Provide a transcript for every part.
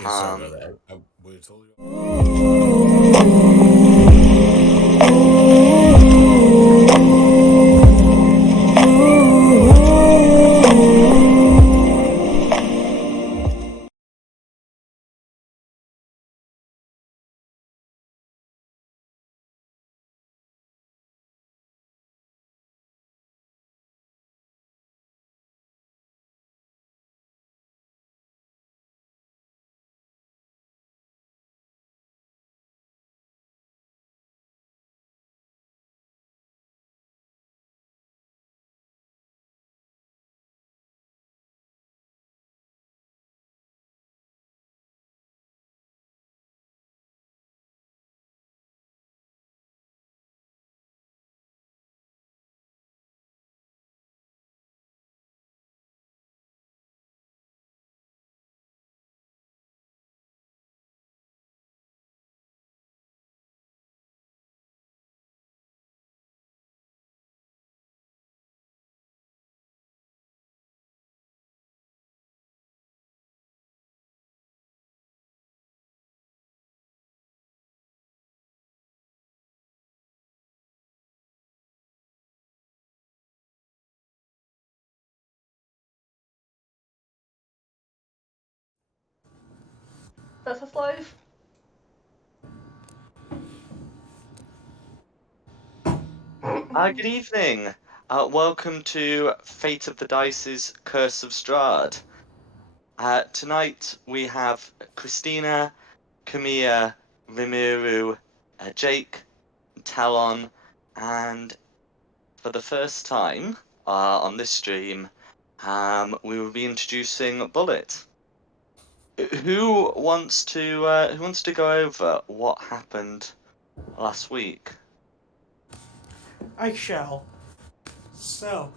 Yeah, sorry about that. I would have told you. That's his life. Good evening. Welcome to Fate of the Dice's Curse of Strahd. Tonight we have Christina, Camilla, Rimuru, Jake, Talon, and for the first time on this stream, we will be introducing Bullet. Who wants to go over what happened last week? I shall. So,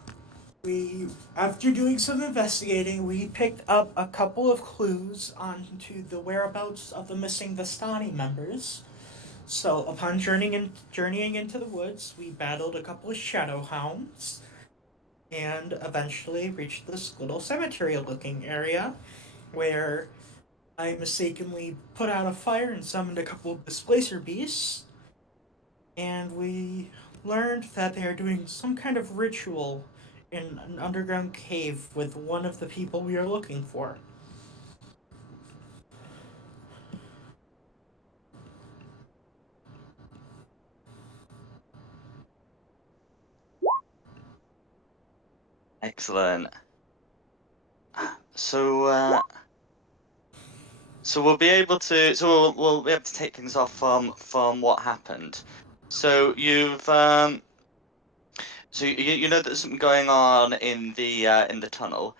after doing some investigating, we picked up a couple of clues onto the whereabouts of the missing Vistani members. So, upon journeying into the woods, we battled a couple of shadow hounds and eventually reached this little cemetery-looking area where I mistakenly put out a fire and summoned a couple of displacer beasts, and we learned that they are doing some kind of ritual in an underground cave with one of the people we are looking for. Excellent. So, so we'll be able to, we'll be able to take things off from what happened. So you know there's something going on in the tunnel.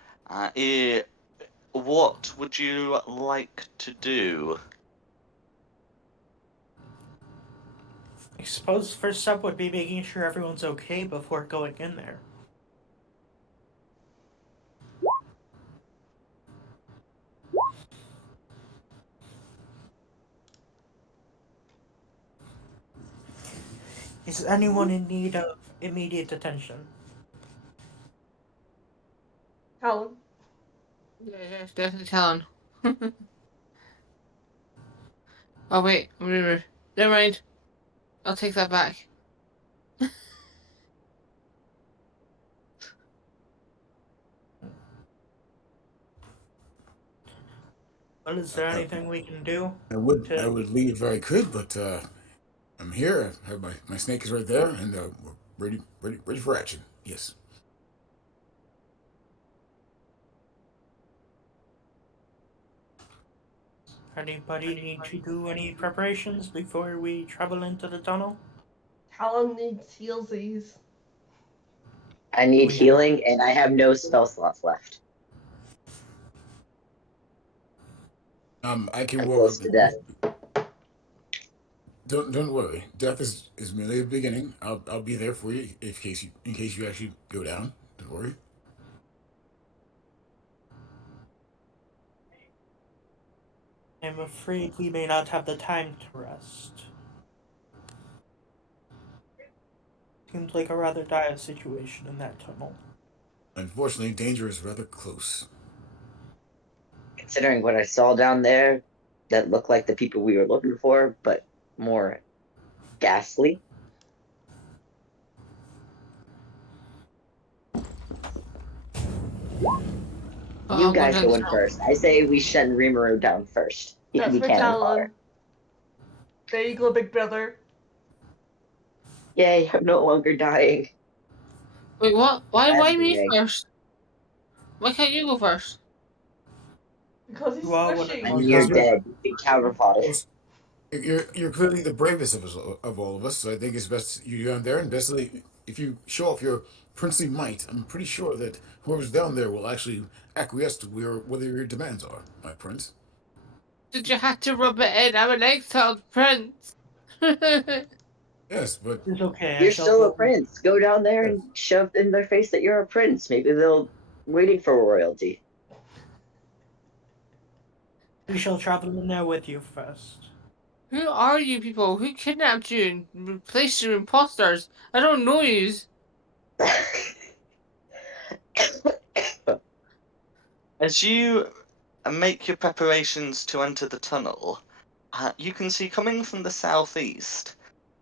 What would you like to do? I suppose first step would be making sure everyone's okay before going in there. Is anyone in need of immediate attention? Talon. Yeah, yes, definitely Talon. Oh wait, never mind. I'll take that back. But is I, there I, anything we can do I to would leave if I could, but I'm here. I have my snake is right there, and we're ready for action. Yes. anybody need to do any preparations before we travel into the tunnel? Talon needs healsies. I need We have healing, and I have no spell slots left. I can I'm walk. close to death. Don't worry. Death is merely the beginning. I'll be there for you in case you actually go down. Don't worry. I'm afraid we may not have the time to rest. Seems like a rather dire situation in that tunnel. Unfortunately, danger is rather close. Considering what I saw down there, that look like the people we were looking for, but more ghastly. You I'll go guys down go the in tunnel. first. I say we send Rimuru down first. He can That's be for cannon fodder. Talon. There you go, big brother. Yay, I'm no longer dying. Wait, what? Why I'm me dying. first? Why can't you go first? Because he's You are one of the squishy. And most you're Because strong. dead. You can counter fodder. you're clearly the bravest of all of us. So I think it's best you down there, and bestly if you show off your princely might, I'm pretty sure that whoever's down there will actually acquiesce to whether your demands are, my prince. Did you have to rub it in? I'm an exiled prince. Yes, but It's okay. I You're shall still a go. prince. Go down there yes, and shove in their face that you're a prince. Maybe they'll waiting for royalty. We shall travel in there with you first. Who are you people? Who kidnapped you and replaced you imposters? I don't know yous. As you make your preparations to enter the tunnel, you can see coming from the southeast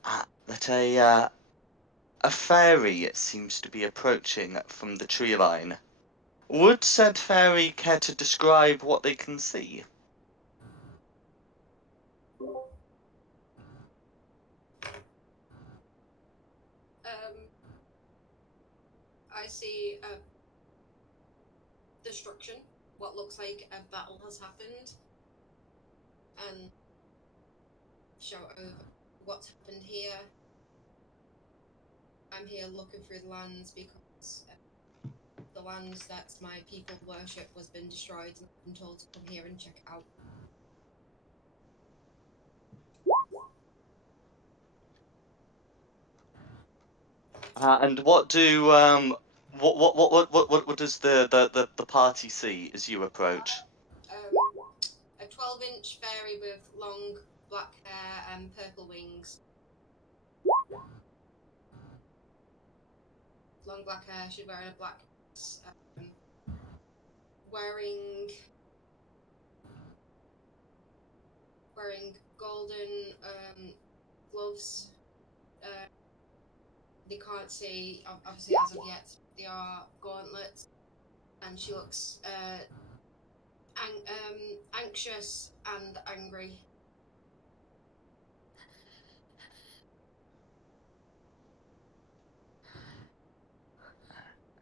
that a fairy seems to be approaching from the tree line. Would said fairy care to describe what they can see? I see destruction. What looks like a battle has happened, and shout over what's happened here. I'm here looking through the lands because the lands that my people worship was been destroyed, and I've been told to come here and check it out. And what do what does the party see as you approach? A 12-inch fairy with long black hair and purple wings. Long black hair. She's wearing a black dress. Wearing golden gloves. They can't see, obviously, as of yet. They are gauntlets, and she looks anxious and angry.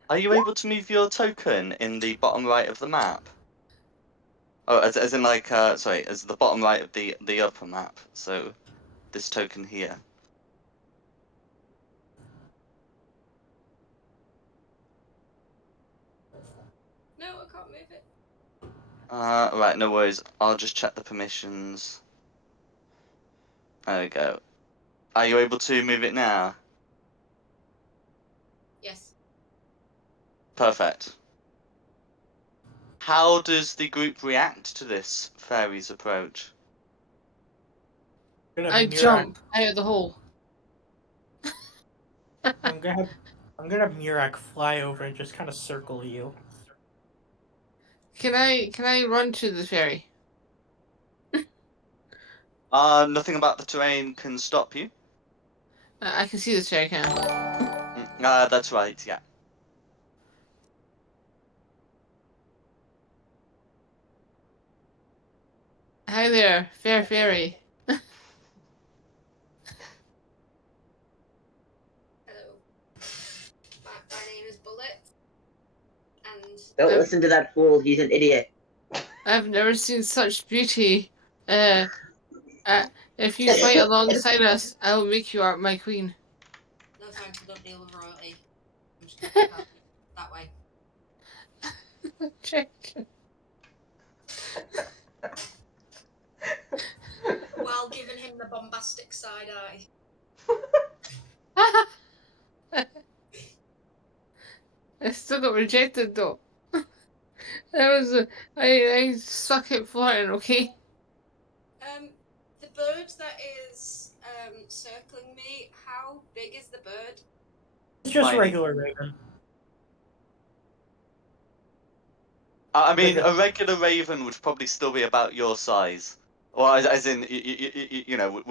Are you able to move your token in the bottom right of the map? Oh, as in like sorry, as the bottom right of the upper map. So this token here. No, I can't move it. Right, no worries. I'll just check the permissions. There we go. Are you able to move it now? Yes. Perfect. How does the group react to this fairy's approach? I'm gonna I have Murak. jump out of the hole. I'm gonna have Murak fly over and just kind of circle you. Can I run to the ferry? Nothing about the terrain can stop you. I can see the ferry, can That's right, yeah. Hi there, fair fairy. Hello. My name is Bullet, and Don't I've, listen to that fool. He's an idiot. I've never seen such beauty. Uh, if you fight alongside us, I will make you my queen. no thanks, I don't deal with royalty. I'm just gonna put that way. Check. While giving him the bombastic side eye. I still got rejected though. That was I suck at flirting. Okay. The bird that is circling me. How big is the bird? It's just Fine. regular raven. I mean, Like a regular raven would probably still be about your size. Well, as in, you know,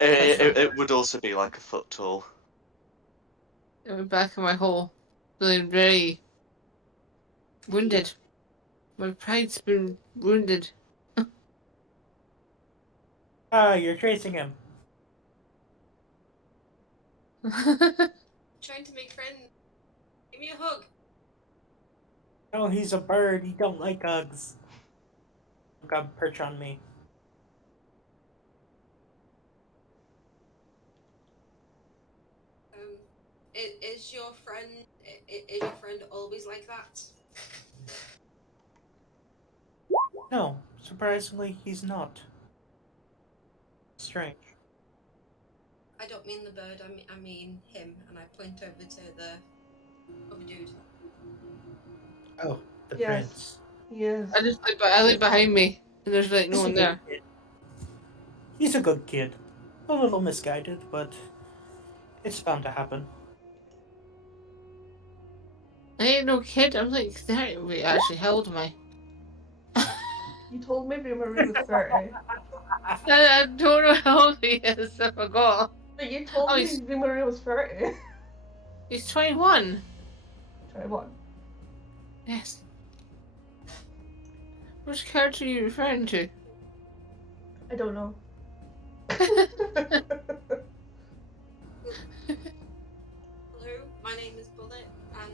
it would also be like a foot tall. I'm back in my hole, feeling very wounded. My pride's been wounded. Ah, you're chasing him. Trying to make friends. Give me a hug. Oh, he's a bird. He don't like hugs. Come perch on me. Is your friend is your friend always like that? No, surprisingly, he's not. Strange. I don't mean the bird. I mean him, and I point over to the other dude. Oh, the Yes. prince. He is. I look behind me, and there's like no He's a one good there. kid. He's a good kid. A little misguided, but it's bound to happen. I ain't no kid. I'm like 30. Wait, actually, how old am I? You told me Boomeroo was 30. I don't know how old he is. I forgot. But you told Oh, me Boomeroo was 30. He's 21. 21. Yes. Which character are you referring to? I don't know. Hello, my name is Bullet, and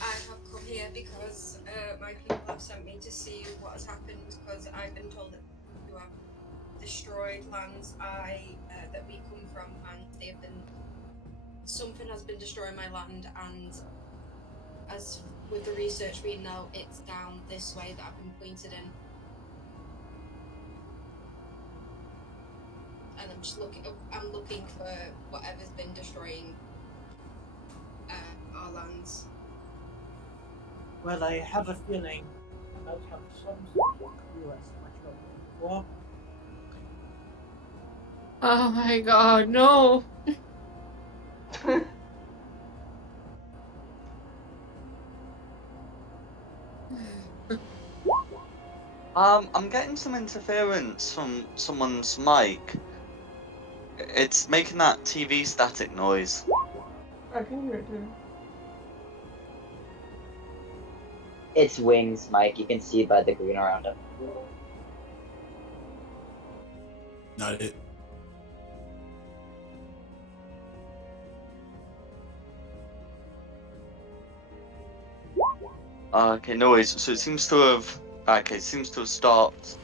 I have come here because my people have sent me to see what has happened. Because I've been told that you have destroyed lands that we come from, and they've been something has been destroying my land. And as with the research we know, it's down this way that I've been pointed in. And I'm just looking. I'm looking for whatever's been destroying our lands. Well, I have a feeling I might have some sort of clue as to what you're looking for. Oh my god, no. I'm getting some interference from someone's mic. It's making that TV static noise. I can hear it too. It's wings, Mike. You can see by the green around him. Not it. Okay, no worries. So it seems to have. Okay, it seems to have stopped.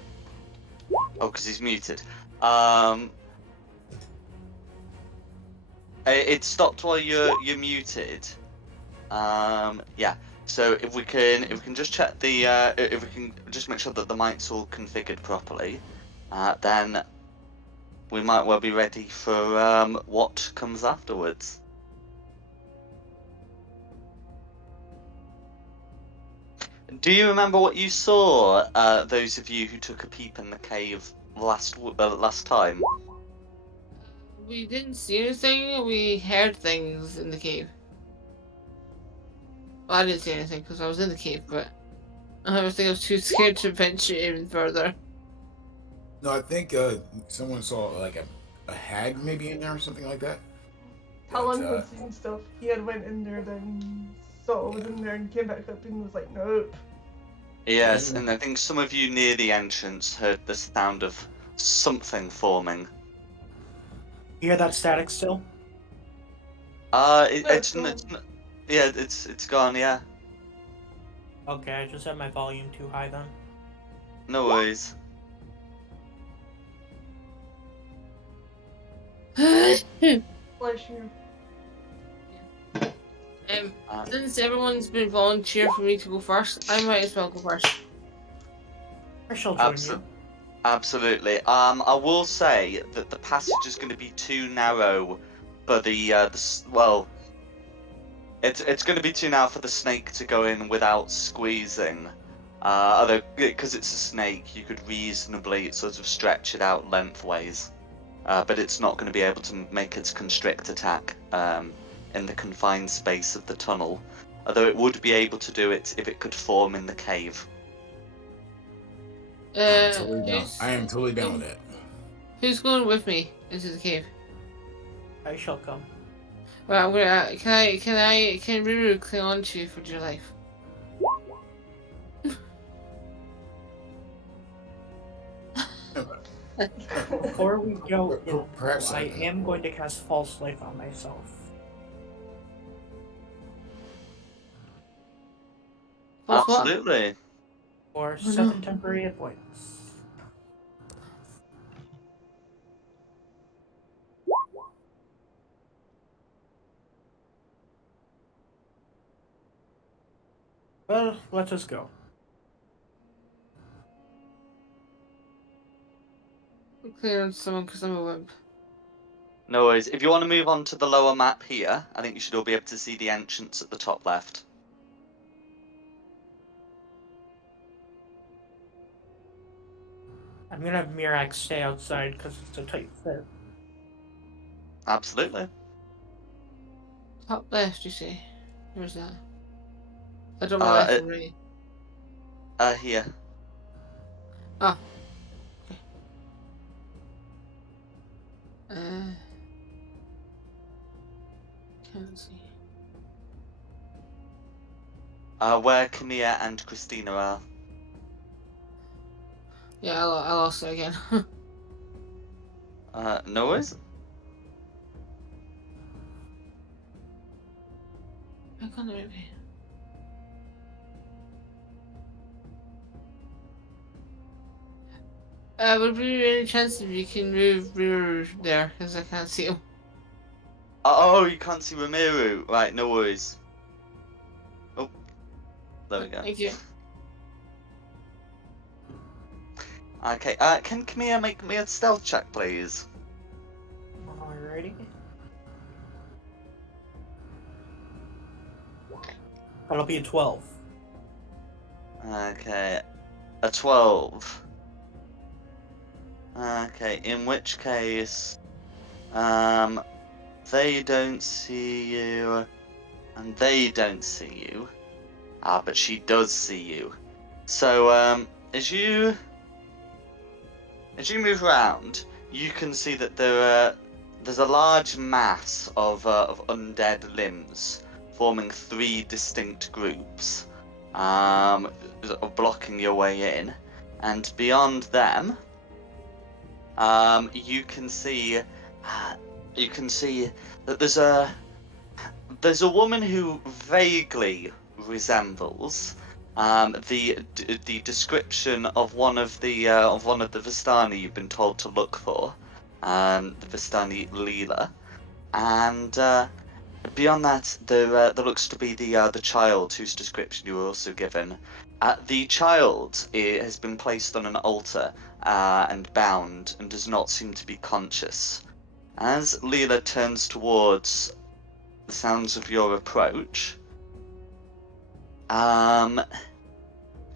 Oh, because he's muted. It stopped while you're muted. Yeah. So if we can just check the if we can just make sure that the mic's all configured properly, then we might well be ready for what comes afterwards. Do you remember what you saw? Those of you who took a peep in the cave last time. We didn't see anything, we heard things in the cave. Well, I didn't see anything because I was in the cave, but I was too scared to venture even further. No, I think someone saw like a hag maybe in there or something like that. Talon But, had seen stuff. He had went in there, then saw it was in there, and came back up and was like, nope. Yes, and I think some of you near the entrance heard the sound of something forming. You hear that static still? It's yeah, it's gone. Yeah, Okay, I just have my volume too high then. no worries. Bless you. Since everyone's been volunteering for me to go first, I might as well go first. I shall join you. Absolutely. I will say that the passage is going to be too narrow for well, it's going to be too narrow for the snake to go in without squeezing. Although, because it's a snake, you could reasonably sort of stretch it out lengthways. But it's not going to be able to make its constrict attack in the confined space of the tunnel. Although it would be able to do it if it could form in the cave. I'm totally down. Who's I am totally down with that. who's going with me into the cave? I shall come. Well, I'm gonna. Can Ruru cling on to you for dear life? Before we go in, Perhaps I am going to cast False Life on myself. False what? Absolutely. For Oh 7 no. temporary hit points. Well, let us go. Clear on someone because I'm a wimp. No worries. If you want to move on to the lower map here, I think you should all be able to see the entrance at the top left. I'm gonna have Mirax stay outside because it's a tight fit. Absolutely. Top left, you say? Where's that? I don't my Uh, left uh, and right. here. Ah. Okay. Uh. Can't see. Where Camilla and Christina are. Yeah, I lost it again. No worries. I can't move it. Would there be any chance if you can move Ruru there? Because I can't see him. Oh, you can't see Ramiru. Right, no worries. Oh, there we go. Thank you. Okay, can Camilla make me a stealth check, please? Alrighty. That'll be a 12. Okay, a 12. Okay, in which case, they don't see you, and they don't see you. But she does see you. So, as you move around, you can see that there's a large mass of undead limbs forming 3 distinct groups, blocking your way in, and beyond them, you can see that there's a woman who vaguely resembles the description of one of the Vistani you've been told to look for, the Vistani Leela, and beyond that there looks to be the child whose description you were also given. The child has been placed on an altar and bound and does not seem to be conscious. As Leela turns towards the sounds of your approach,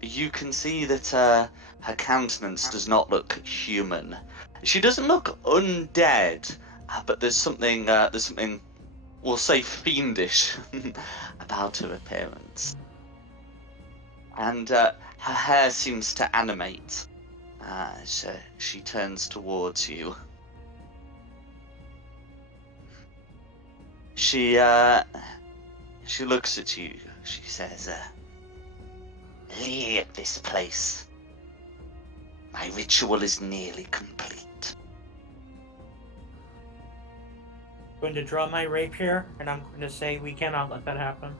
you can see that her countenance does not look human. She doesn't look undead, but there's something we'll say fiendish about her appearance, and her hair seems to animate as she turns towards you. She looks at you. She says, "Leave this place. My ritual is nearly complete." I'm going to draw my rapier, and I'm going to say we cannot let that happen.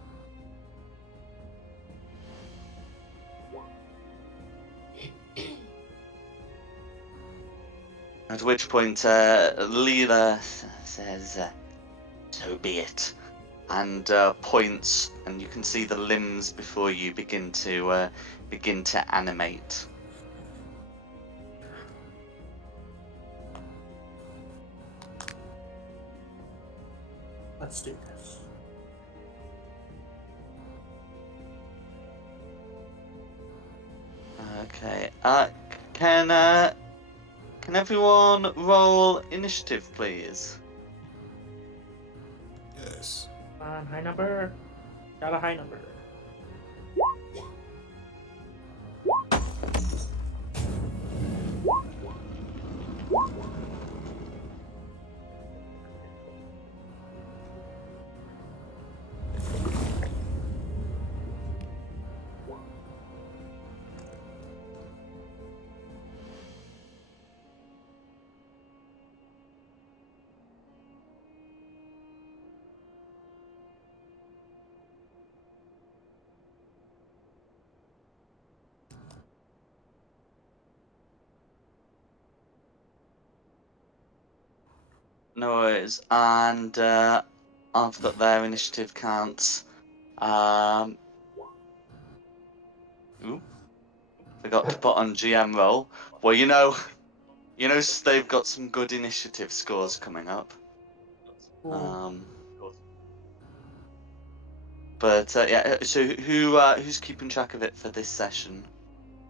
At which point, Leela says, "So be it," and points, and you can see the limbs before you begin to animate. Let's do this. Okay. Can everyone roll initiative, please? Yes. High number. Got a high number. No worries. And I've got their initiative counts. Ooh, forgot to put on GM roll. Well, they've got some good initiative scores coming up. Ooh. But yeah. So who's keeping track of it for this session?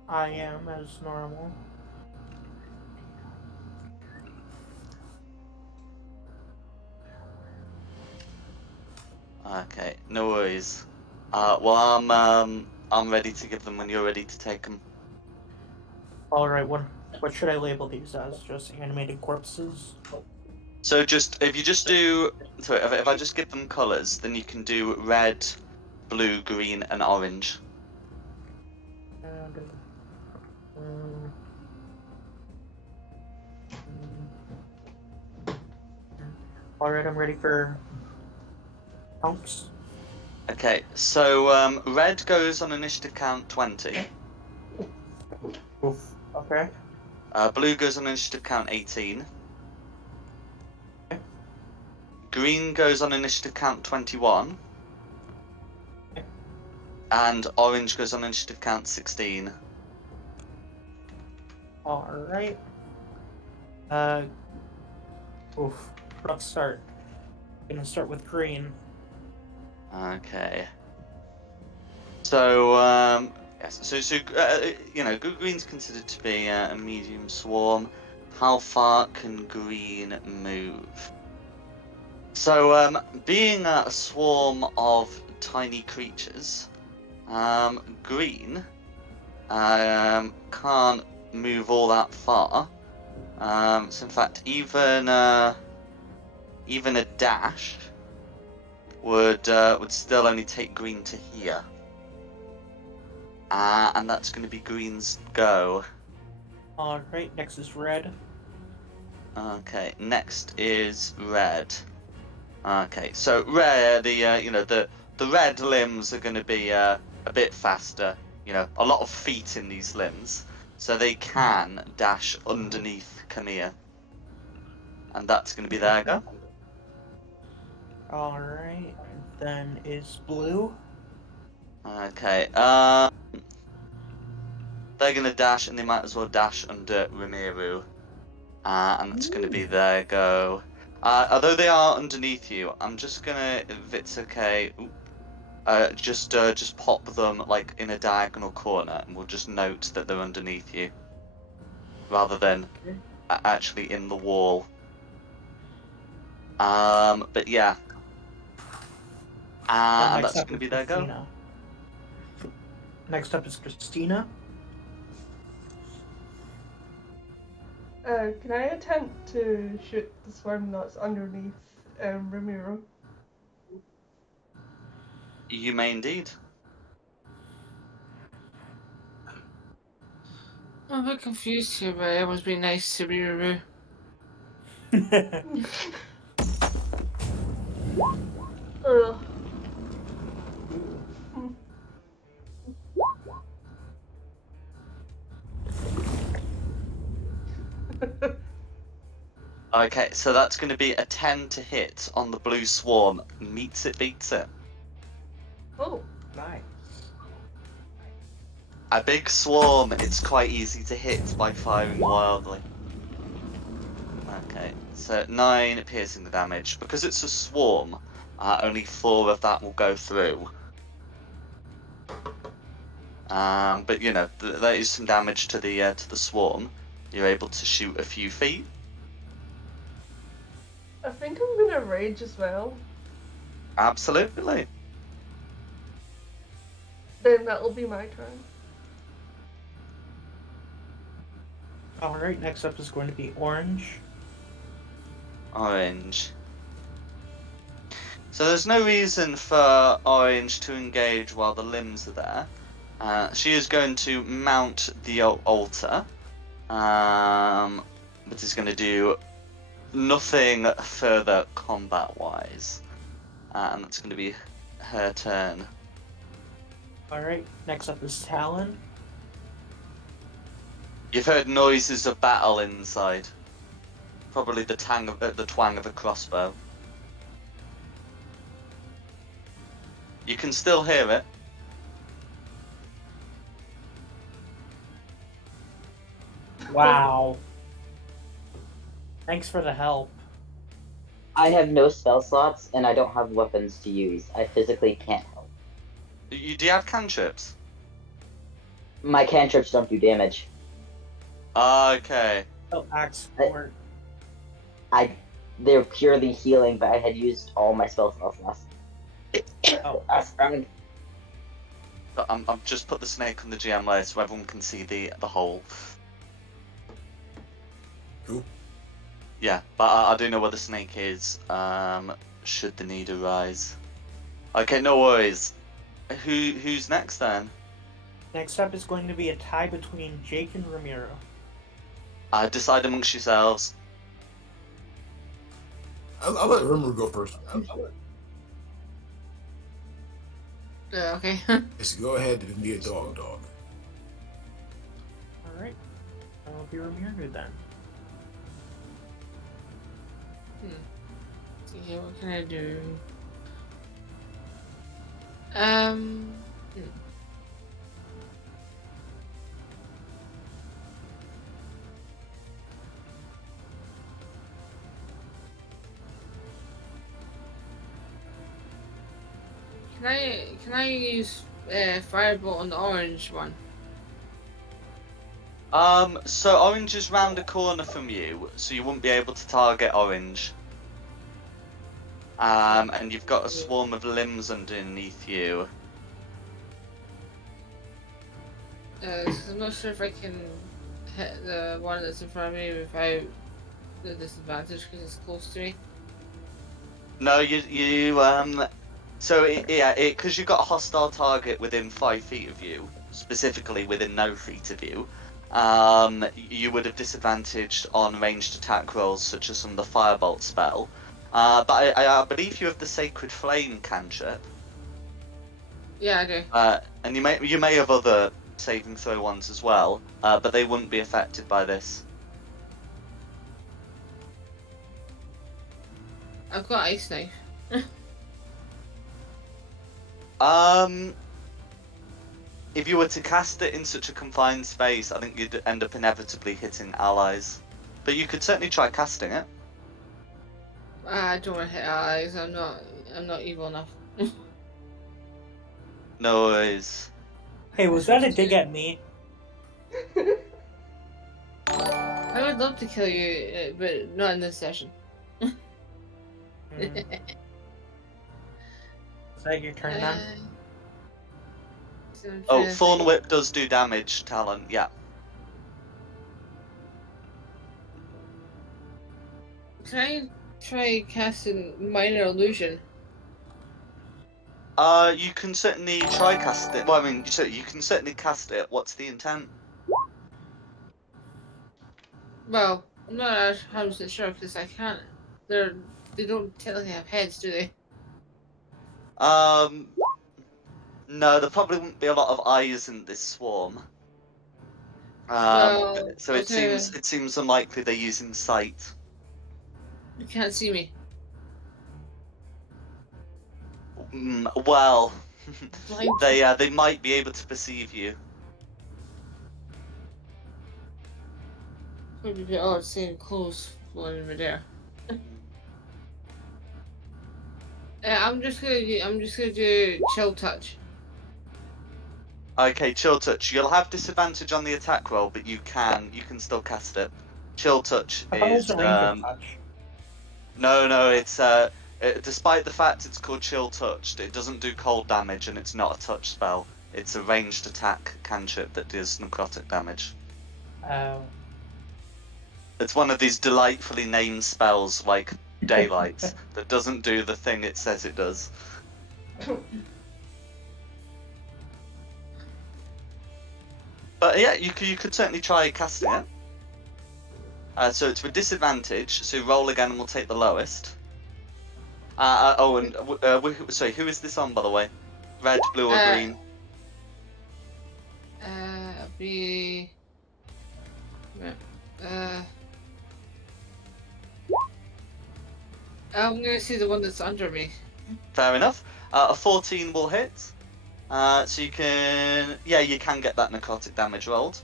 I am as normal. Okay, no worries. Well, I'm ready to give them when you're ready to take them. All right, what should I label these as? Just animated corpses? So if you just do, sorry, if I just give them colors, then you can do red, blue, green, and orange. And, um, all right, I'm ready for counts. Okay, so red goes on initiative count 20. Oof. Okay. Blue goes on initiative count 18. Okay. Green goes on initiative count 21. Okay. And orange goes on initiative count 16. All right. Oof. Rough start. Gonna start with green. Okay. So yes, green's considered to be a medium swarm. How far can green move? So being a swarm of tiny creatures, green can't move all that far. So in fact, even a dash would still only take green to here. And that's going to be green's go. All right. Next is red. Okay, next is red. Okay, so red, the red limbs are going to be a bit faster. A lot of feet in these limbs, so they can dash underneath Camille, and that's going to be their go. All right. Then is blue. Okay, they're going to dash, and they might as well dash under Rimiru. And that's going to be their go. Although they are underneath you, I'm just gonna, if it's okay, just pop them like in a diagonal corner, and we'll just note that they're underneath you, rather than actually in the wall. But yeah, and Next that's up going to is be their go. Christina. Next up is Christina. Can I attempt to shoot the swarm that's underneath Ramiro? You may indeed. I'm a bit confused here, but it must be nice to be Ruru. Ugh. Okay, so that's going to be a 10 to hit on the blue swarm. Meets it, beats it. Oh. Nice. A big swarm, it's quite easy to hit by firing wildly. Okay, so 9 piercing the damage. Because it's a swarm, only 4 of that will go through. But that is some damage to the swarm. You're able to shoot a few feet. I think I'm gonna rage as well. Absolutely. Then that'll be my turn. All right. Next up is going to be orange. Orange. So there's no reason for Orange to engage while the limbs are there. She is going to mount the altar, but is going to do nothing further combat-wise, and that's going to be her turn. All right. Next up is Talon. You've heard noises of battle inside. Probably the twang of a crossbow. You can still hear it. Wow. Thanks for the help. I have no spell slots, and I don't have weapons to use. I physically can't help. Do you have cantrips? My cantrips don't do damage. Okay. Oh, axe for They're purely healing, but I had used all my spell slots Oh. last round. But I've just put the snake on the GM layer so everyone can see the hole. Cool. Yeah, but I do know where the snake is. Should the need arise. Okay, no worries. Who's next then? Next up is going to be a tie between Jake and Ramiro. Decide amongst yourselves. I'll let Rimmer go first. Okay. Just go ahead and be a dog. Alright. I'll be Ramiro then. See here, what can I do? Can I use firebolt on the orange one? So orange is round the corner from you, so you won't be able to target orange. And you've got a swarm of limbs underneath you. Cause I'm not sure if I can hit the one that's in front of me without the disadvantage because it's close to me. No, so because you've got a hostile target within 5 feet of you, specifically within no feet of you, you would have disadvantaged on ranged attack rolls such as from the firebolt spell. But I believe you have the Sacred Flame cantrip. Yeah, I do. And you may have other saving throw ones as well, but they wouldn't be affected by this. I've got ice knife. If you were to cast it in such a confined space, I think you'd end up inevitably hitting allies. But you could certainly try casting it. I don't want to hit allies. I'm not evil enough. No worries. Hey, was that a dig at me? I would love to kill you, but not in this session. Is that your turn then? So I'm Oh, trying to Thorn think. Whip does do damage, Talon, yeah. Can I try casting minor illusion? You can certainly try cast it. Well, I mean, so you can certainly cast it. What's the intent? Well, I'm not 100% sure because I can't. They don't technically have heads, do they? No, there probably wouldn't be a lot of eyes in this swarm. Well, So I'll it tell you, seems unlikely they're using sight. you can't see me. Well, Blind. they might be able to perceive you. Would be a bit odd seeing clothes floating in midair. I'm just gonna do chill touch. Okay, chill touch. You'll have disadvantage on the attack roll, but you can still cast it. Chill touch I thought it is was a ranger touch. no, it's despite the fact it's called chill touched, it doesn't do cold damage and it's not a touch spell. It's a ranged attack cantrip that does necrotic damage. Oh. It's one of these delightfully named spells like daylight that doesn't do the thing it says it does. But yeah, you could certainly try casting it. So it's with disadvantage, so roll again and we'll take the lowest. Sorry, who is this on, by the way? Red, blue, or green? It'll be. I'm gonna see the one that's under me. Fair enough. A 14 will hit. So you can, yeah, you can get that necrotic damage rolled.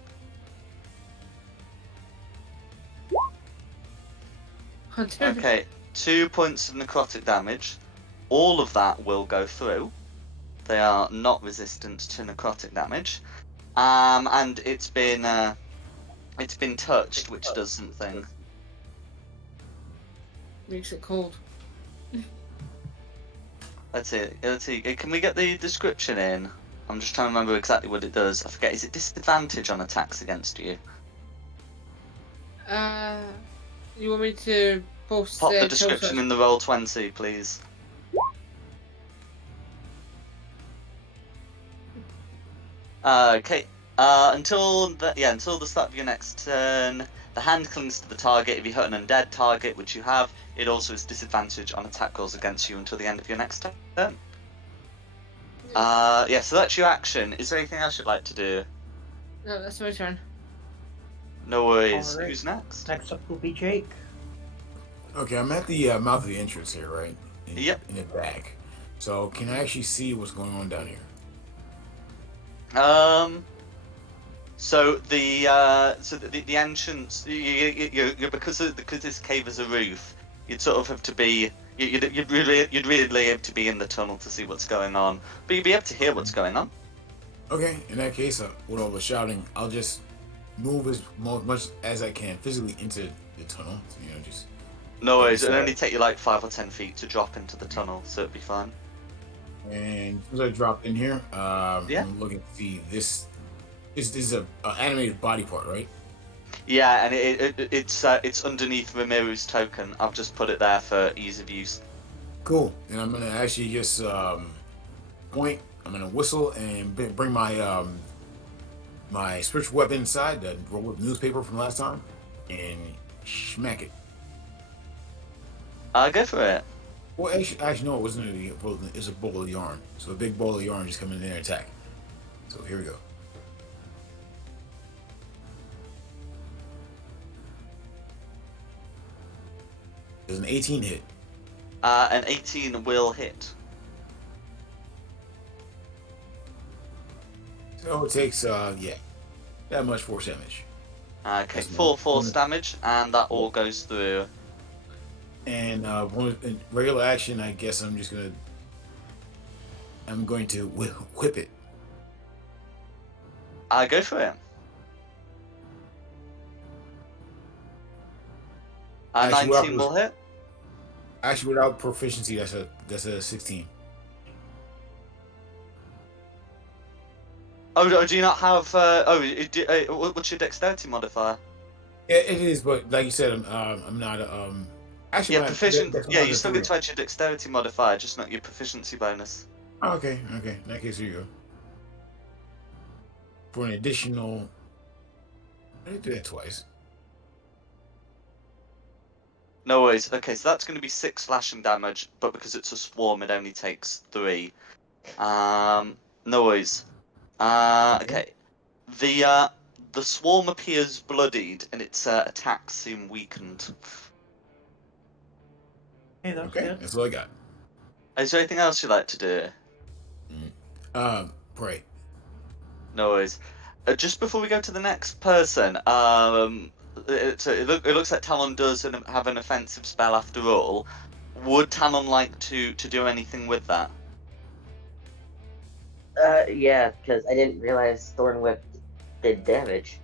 Okay, 2 points of necrotic damage. All of that will go through. They are not resistant to necrotic damage. And it's been touched, which does something. Makes it cold. Let's see. Can we get the description in? I'm just trying to remember exactly what it does. I forget. Is it disadvantage on attacks against you? You want me to post Pop the the description in the roll 20, please. Okay. Until the start of your next turn, the hand clings to the target. If you hit an undead target, which you have, it also has disadvantage on attack rolls against you until the end of your next turn. Yeah. So that's your action. Is there anything else you'd like to do? No, that's my turn. No worries. Alright. Who's next? Next up will be Jake. Okay, I'm at the mouth of the entrance here, right? Yep. In the back. So can I actually see what's going on down here? So the entrance, you because this cave is a roof, you'd sort of have to be you'd really have to be in the tunnel to see what's going on, but you'd be able to hear what's going on. Okay, in that case, with all the shouting, I'll just move as much as I can physically into the tunnel. So, just. No worries, it'll only take you like 5 or 10 feet to drop into the tunnel, so it'll be fine. And as I drop in here, Yeah. I'm looking to see this. This is a animated body part, right? Yeah, and it's underneath Ramiro's token. I've just put it there for ease of use. Cool. And I'm gonna actually just point. I'm gonna whistle and bring my my spiritual weapon inside, that roll of newspaper from last time, and smack it. Go for it. Well, actually, no, it wasn't a roll. It's a ball of yarn. So a big ball of yarn just coming in there and attack. So here we go. There's an 18 hit. An 18 will hit. So it takes that much force damage. Okay, 4 force damage, and that all goes through. And in regular action, I guess I'm going to whip it. Go for it. Actually, 19 will hit. Actually, without proficiency, that's a 16. Oh, do you not have? What's your dexterity modifier? Yeah, it is, but like you said, I'm not actually Yeah, my proficient. dex Yeah, you modifier still 3. get to add your dexterity modifier, just not your proficiency bonus. Oh, okay. In that case, here you go. For an additional, I did do that twice. No worries. Okay, so that's going to be 6 slashing damage, but because it's a swarm, it only takes 3. No worries. Okay. The swarm appears bloodied, and its attacks seem weakened. Hey, that's Okay, good. that's all I got. Is there anything else you'd like to do? Pray. No worries. Just before we go to the next person, it looks like Talon does have an offensive spell after all. Would Talon like to do anything with that? Yeah, because I didn't realize Thorn Whip did damage.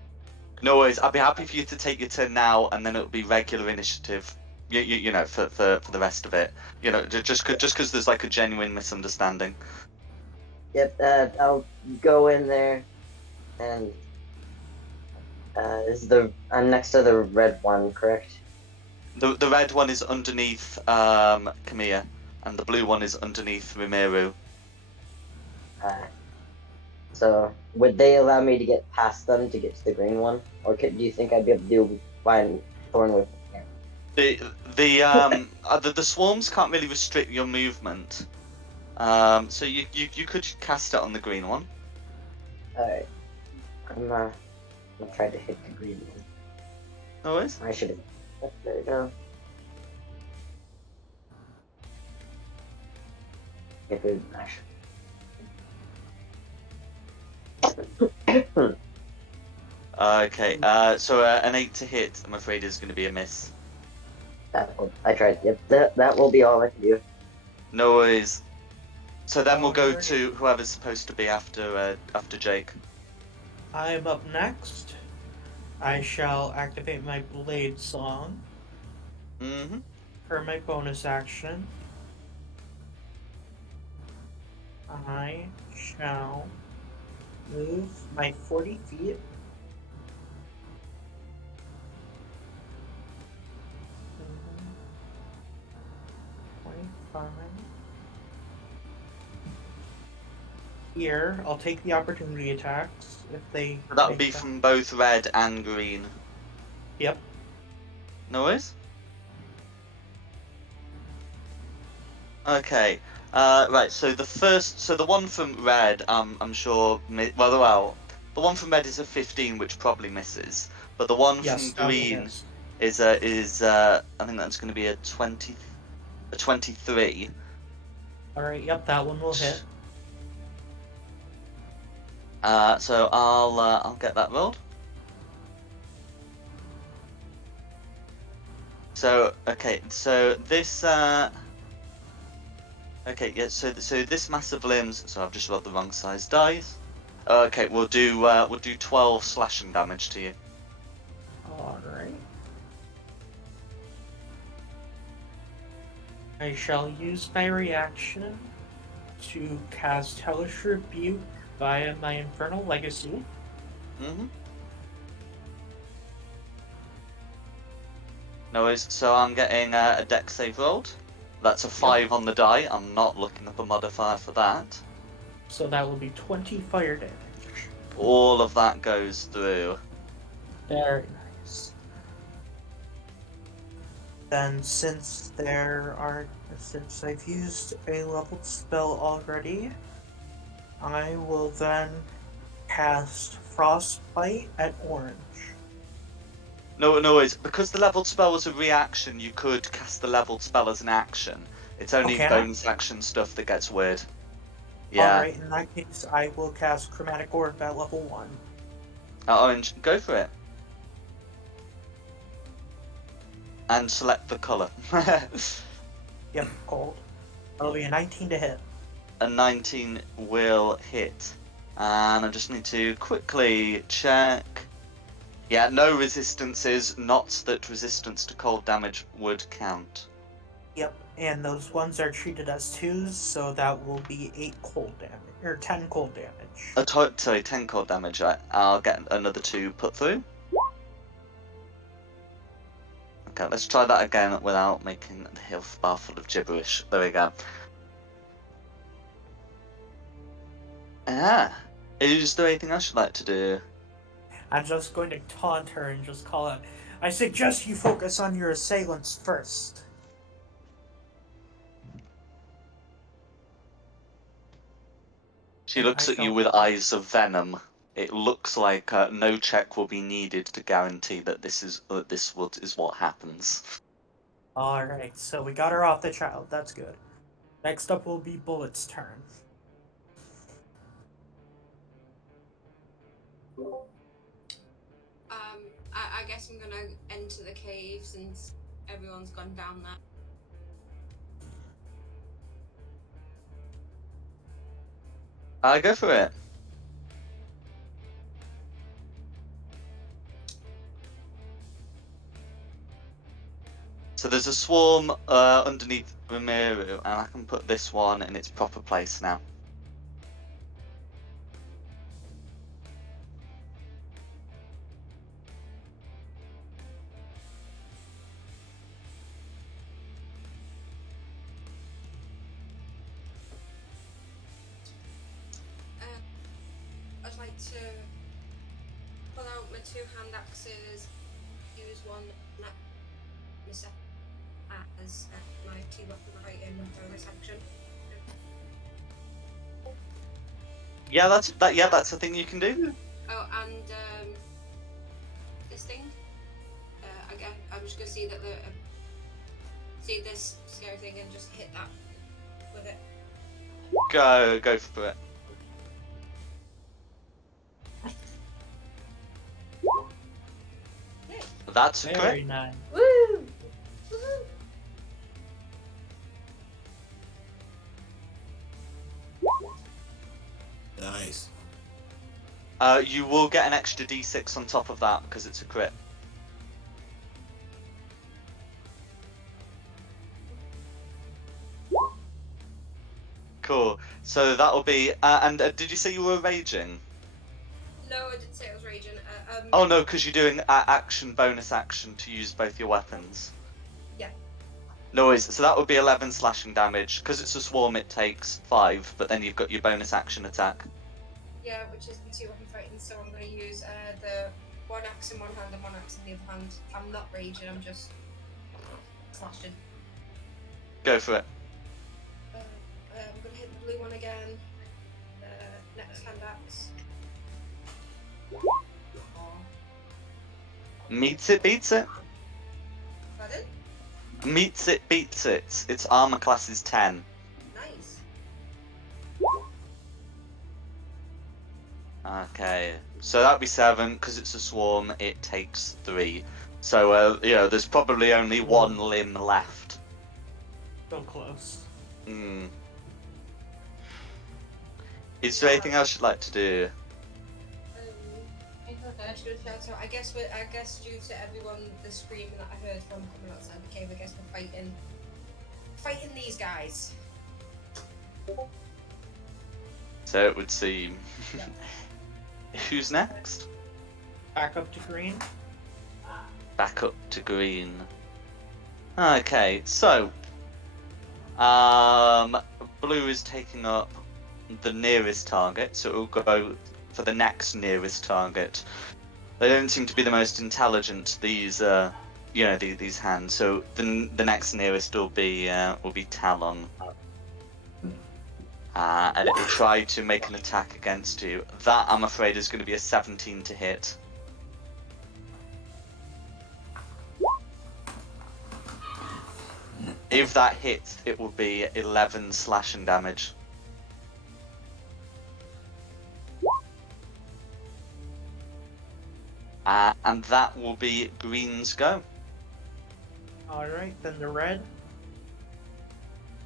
No worries. I'd be happy for you to take your turn now, and then it'll be regular initiative. You know, for the rest of it. You know, just because there's like a genuine misunderstanding. Yep, I'll go in there, and I'm next to the red one, correct? The red one is underneath Kamiya, and the blue one is underneath Rimuru. So would they allow me to get past them to get to the green one, or do you think I'd be able to do fine Thorn Whip? The swarms can't really restrict your movement. So you could cast it on the green one. Alright. I'm gonna try to hit the green one. No worries. I should have. There we go. If it actually. Okay, so an 8 to hit, I'm afraid, is going to be a miss. I tried. Yep, that will be all I can do. No worries. So then we'll go Alright. to whoever's supposed to be after Jake. I'm up next. I shall activate my blade song Mm-hmm. for my bonus action. I shall move my 40 feet. 25. Here, I'll take the opportunity attacks if they. So that would make be them. from both red and green. Yep. No worries. Okay. Right. So the one from red, I'm sure. Well, the one from red is a 15, which probably misses. But the one Yes, from that will green miss. is I think that's going to be a 23. Alright, yep, that one will hit. So I'll get that rolled. So okay, so this okay, yeah, so this massive limbs. So I've just rolled the wrong size dice. Okay, we'll do 12 slashing damage to you. Alright. I shall use my reaction to cast Hellish Rebuke via my Infernal Legacy. Mm-hmm. No worries. So I'm getting a dex save rolled. That's a 5 on the die. I'm not looking up a modifier for that. So that will be 20 fire damage. All of that goes through. Very nice. Then since I've used a leveled spell already, I will then cast Frostbite at Orange. No worries. Because the leveled spell was a reaction, you could cast the leveled spell as an action. It's only can I? bonus action stuff that gets weird. Yeah. Alright, in that case, I will cast Chromatic Orb at level 1. Orange, go for it. And select the colour. Yep, gold. That'll be a 19 to hit. A 19 will hit. And I just need to quickly check. Yeah, no resistances, not that resistance to cold damage would count. Yep, and those ones are treated as 2s, so that will be 8 cold damage, or 10 cold damage. Sorry, 10 cold damage. I'll get another 2 put through. Okay, let's try that again without making the health bar full of gibberish. There we go. Ah, is there anything else you'd like to do? I'm just going to taunt her and just call out, I suggest you focus on your assailants first. She And looks I at you shall... with eyes of venom. It looks like no check will be needed to guarantee that this is what happens. Alright, so we got her off the child, that's good. Next up will be Bullet's turn. I guess I'm gonna enter the cave since everyone's gone down there. Go for it. So there's a swarm underneath Ramiru, and I can put this one in its proper place now. I'd like to pull out my 2 hand axes, use one as my 2-weapon fighting bonus action. Yeah, that's a thing you can do. Oh, and this thing. Again, I'm just gonna see that see this scary thing and just hit that with it. Go for it. Yay. That's a Very crit. nice. Woo! Woohoo! Nice. You will get an extra d6 on top of that because it's a crit. Cool. So that'll be. And did you say you were raging? No, I didn't say I was raging. Oh no, because you're doing action, bonus action to use both your weapons. Yeah. No worries. So that would be 11 slashing damage. Because it's a swarm, it takes 5. But then you've got your bonus action attack. Yeah, which is the 2 weapon fighting, so I'm going to use the 1 axe in one hand and 1 axe in the other hand. I'm not raging, I'm just slashing. Go for it. I'm going to hit the blue one again. Next hand axe. Meets it, beats it. Pardon? Meets it, beats it. Its armor class is 10. Nice. Okay. So that'd be 7. Because it's a swarm, it takes 3. So, there's probably only one limb left. So close. Hmm. Is there anything else you'd like to do? I should have shout out. I guess due to everyone, the screaming that I heard from coming outside the cave, I guess we're fighting these guys. So it would seem. Yeah. Who's next? Back up to green. Back up to green. Okay, so blue is taking up the nearest target, so it will go for the next nearest target. They don't seem to be the most intelligent, these these hands. So the next nearest will be Talon. And it will try to make an attack against you. That, I'm afraid, is going to be a 17 to hit. If that hits, it will be 11 slashing damage. And that will be green's go. Alright, then the red.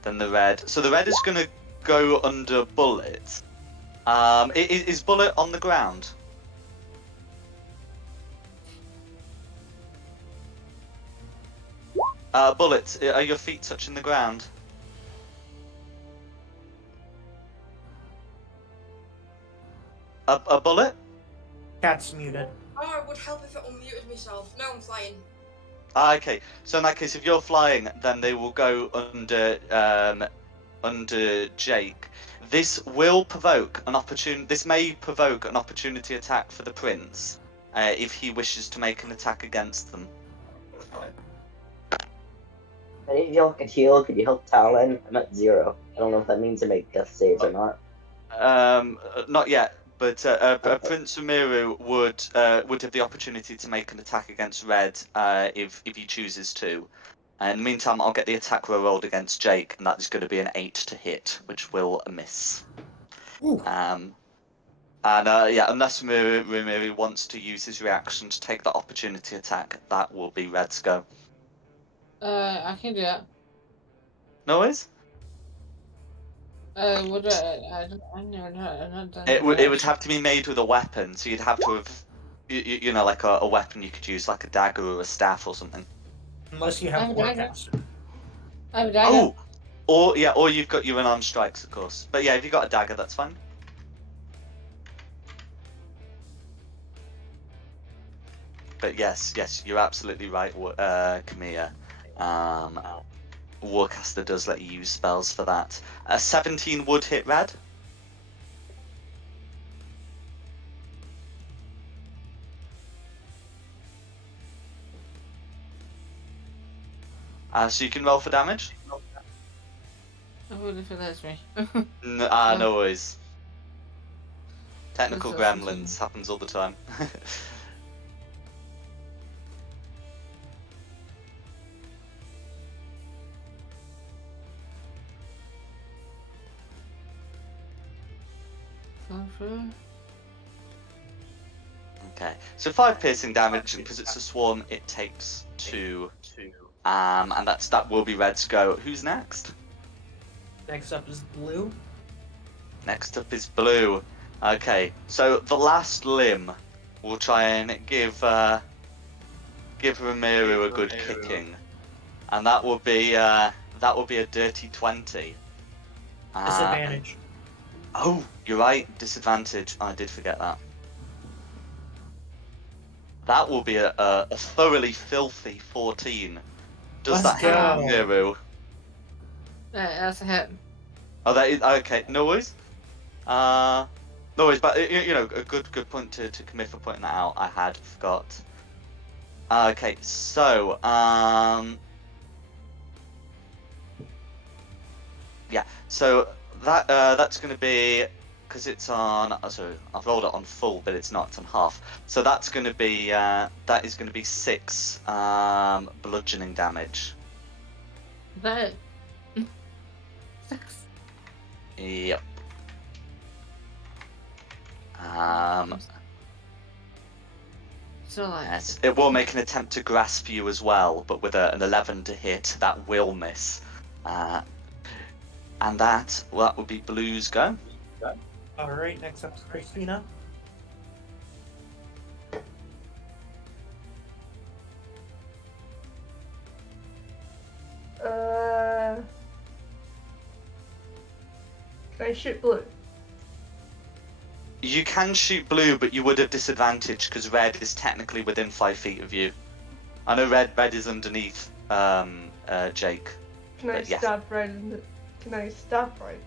Then the red. So the red is going to go under bullet. Is bullet on the ground? Bullet, are your feet touching the ground? A bullet? Cat's muted. Oh, it would help if it unmuted myself. No, I'm flying. Okay, so in that case, if you're flying, then they will go under Jake. This will provoke an opportunity. This may provoke an opportunity attack for the prince, if he wishes to make an attack against them. I need y'all could heal. Could you help Talon? I'm at 0. I don't know if that means to make death saves or not. Not yet, but Prince Umiru would have the opportunity to make an attack against Red if he chooses to. In the meantime, I'll get the attack rolled against Jake, and that is going to be an 8 to hit, which will miss. Ooh. Unless Umiru wants to use his reaction to take that opportunity attack, that will be Red's go. I can do that. No worries. What do I'm not done. It would have to be made with a weapon, so you'd have to have, like a weapon you could use, like a dagger or a staff or something. Unless you I have have a dagger. Warcaster. I have a dagger. Or you've got your unarmed strikes, of course. But yeah, if you've got a dagger, that's fine. But yes, you're absolutely right, Kamiya. Warcaster does let you use spells for that. 17 would hit Red. So you can roll for damage. I wonder if it lets me. No worries. Technical That's gremlins happens all the time. Gone through. Okay, so 5 piercing damage, and because it's a swarm, it takes 2. And that will be Red's go. Who's next? Next up is blue. Next up is blue. Okay, so the last limb will try and give Ramiru a good kicking, and that will be a dirty 20. Disadvantage. Oh, you're right, disadvantage. I did forget that. That will be a thoroughly filthy 14. Does Let's that hit go. Ramiru? That's a hit. Oh, that is okay. No worries. No worries, but you know, a good point to commit for pointing that out. I had forgot. Okay, so yeah, so that's going to be, because it's on. So I've rolled it on full, but it's not. It's on half. So that's going to be that is going to be 6 bludgeoning damage. Is that it? 6. Yep. So like. Yes, it will make an attempt to grasp you as well, but with an 11 to hit, that will miss. And that would be Blue's go. Alright, next up is Christina. Can I shoot blue? You can shoot Blue, but you would have disadvantage because Red is technically within 5 feet of you. I know Red is underneath Jake. Can I But yes. stab Red? Can I stab Red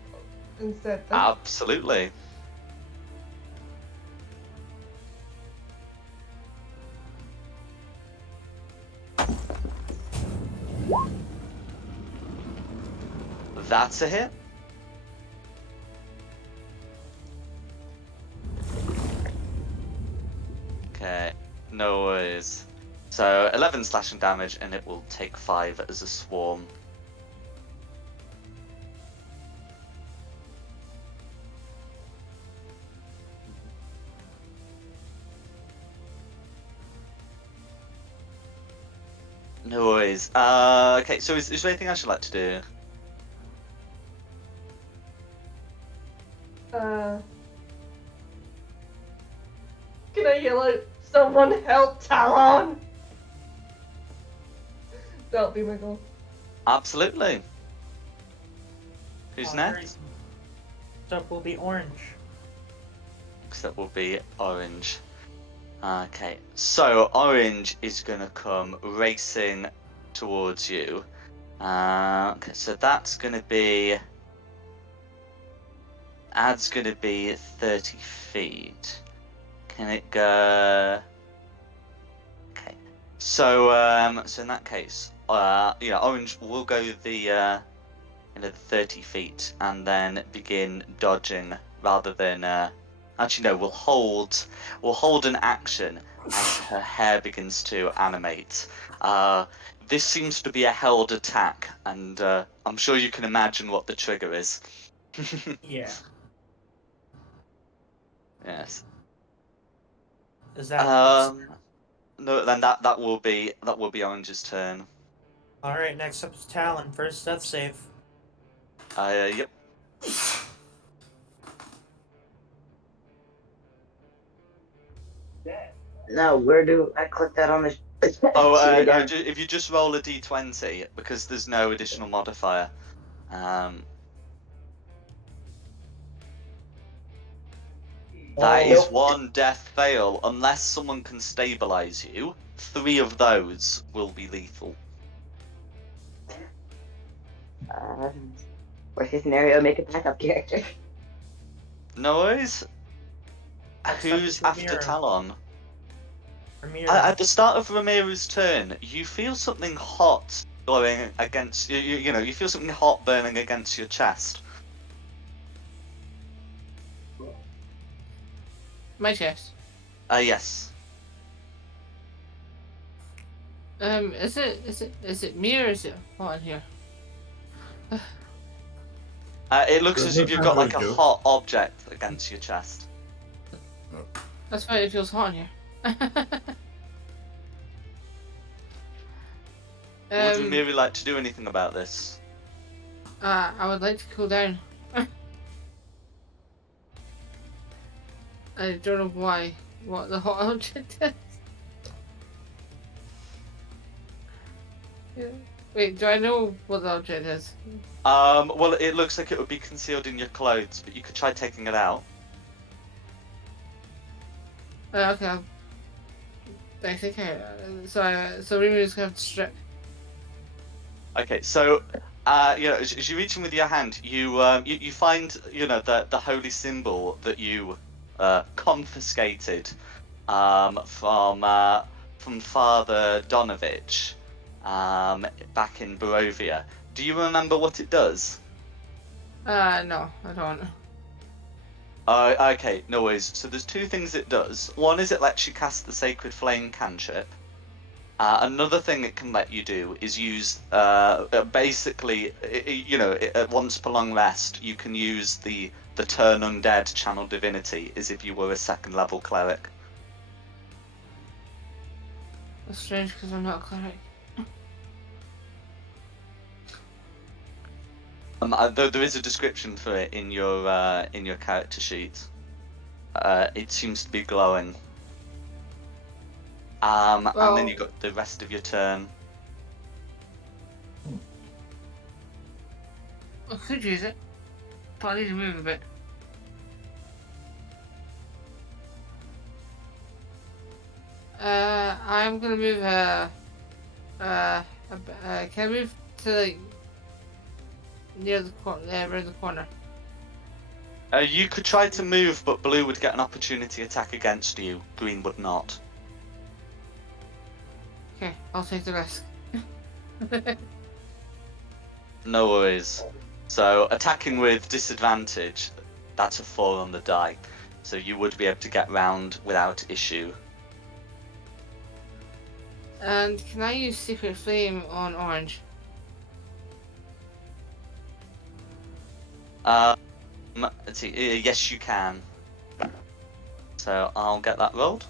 instead? Then? Absolutely. That's a hit. Okay, no worries. So 11 slashing damage, and it will take 5 as a swarm. No worries. Okay, so is there anything else you'd like to do? Can I yell out, "Someone help Talon"? That'll be my goal. Absolutely. Who's Alright. next? Next up will be orange. Next up will be orange. Okay, so orange is gonna come racing towards you. Okay, so that's gonna be. Ad's gonna be 30 feet. Can it go? Okay. So so in that case, yeah, orange will go the 30 feet and then begin dodging rather than actually no, we'll hold an action as her hair begins to animate. This seems to be a held attack, and I'm sure you can imagine what the trigger is. Yeah. Yes. Is that No, then that will be Orange's turn. Alright, next up is Talon. First death save. Yep. No, where do I click that on the Oh, sheet no, again? if you just roll a d20, because there's no additional modifier. That is Nope. one death fail. Unless someone can stabilize you, 3 of those will be lethal. Worst case scenario, make a backup character. No worries. Next up Who's is after Ramiro. Talon? Ramiro. At the start of Ramiro's turn, you feel something hot going against you. You know, you feel something hot burning against your chest. My chest. Yes. Is it me or is it hot in here? It looks There's as no if you've time got to like a redo. hot object against your chest. That's why it feels hot in here. Would you maybe like to do anything about this? I would like to cool down. I don't know why. What the hot object is. Yeah. Wait, do I know what the object is? Well, it looks like it would be concealed in your clothes, but you could try taking it out. Okay. I think so Remi's gonna have to strip. Okay, so you know, as you reach in with your hand, you find the holy symbol that you confiscated from Father Donovich back in Barovia. Do you remember what it does? No, I don't. Okay, no worries. So there's two things it does. One is it lets you cast the Sacred Flame cantrip. Another thing it can let you do is use, basically, once per long rest, you can use the Turn Undead Channel Divinity as if you were a second level cleric. That's strange because I'm not a cleric. There is a description for it in your character sheet. It seems to be glowing. And then you got the rest of your turn. I could use it, but I need to move a bit. I'm gonna move can I move to like near the corner, around the corner? You could try to move, but blue would get an opportunity attack against you. Green would not. Okay, I'll take the risk. No worries. So attacking with disadvantage, that's a 4 on the die. So you would be able to get round without issue. And can I use Secret Flame on orange? Let's see. Yes, you can. So I'll get that rolled.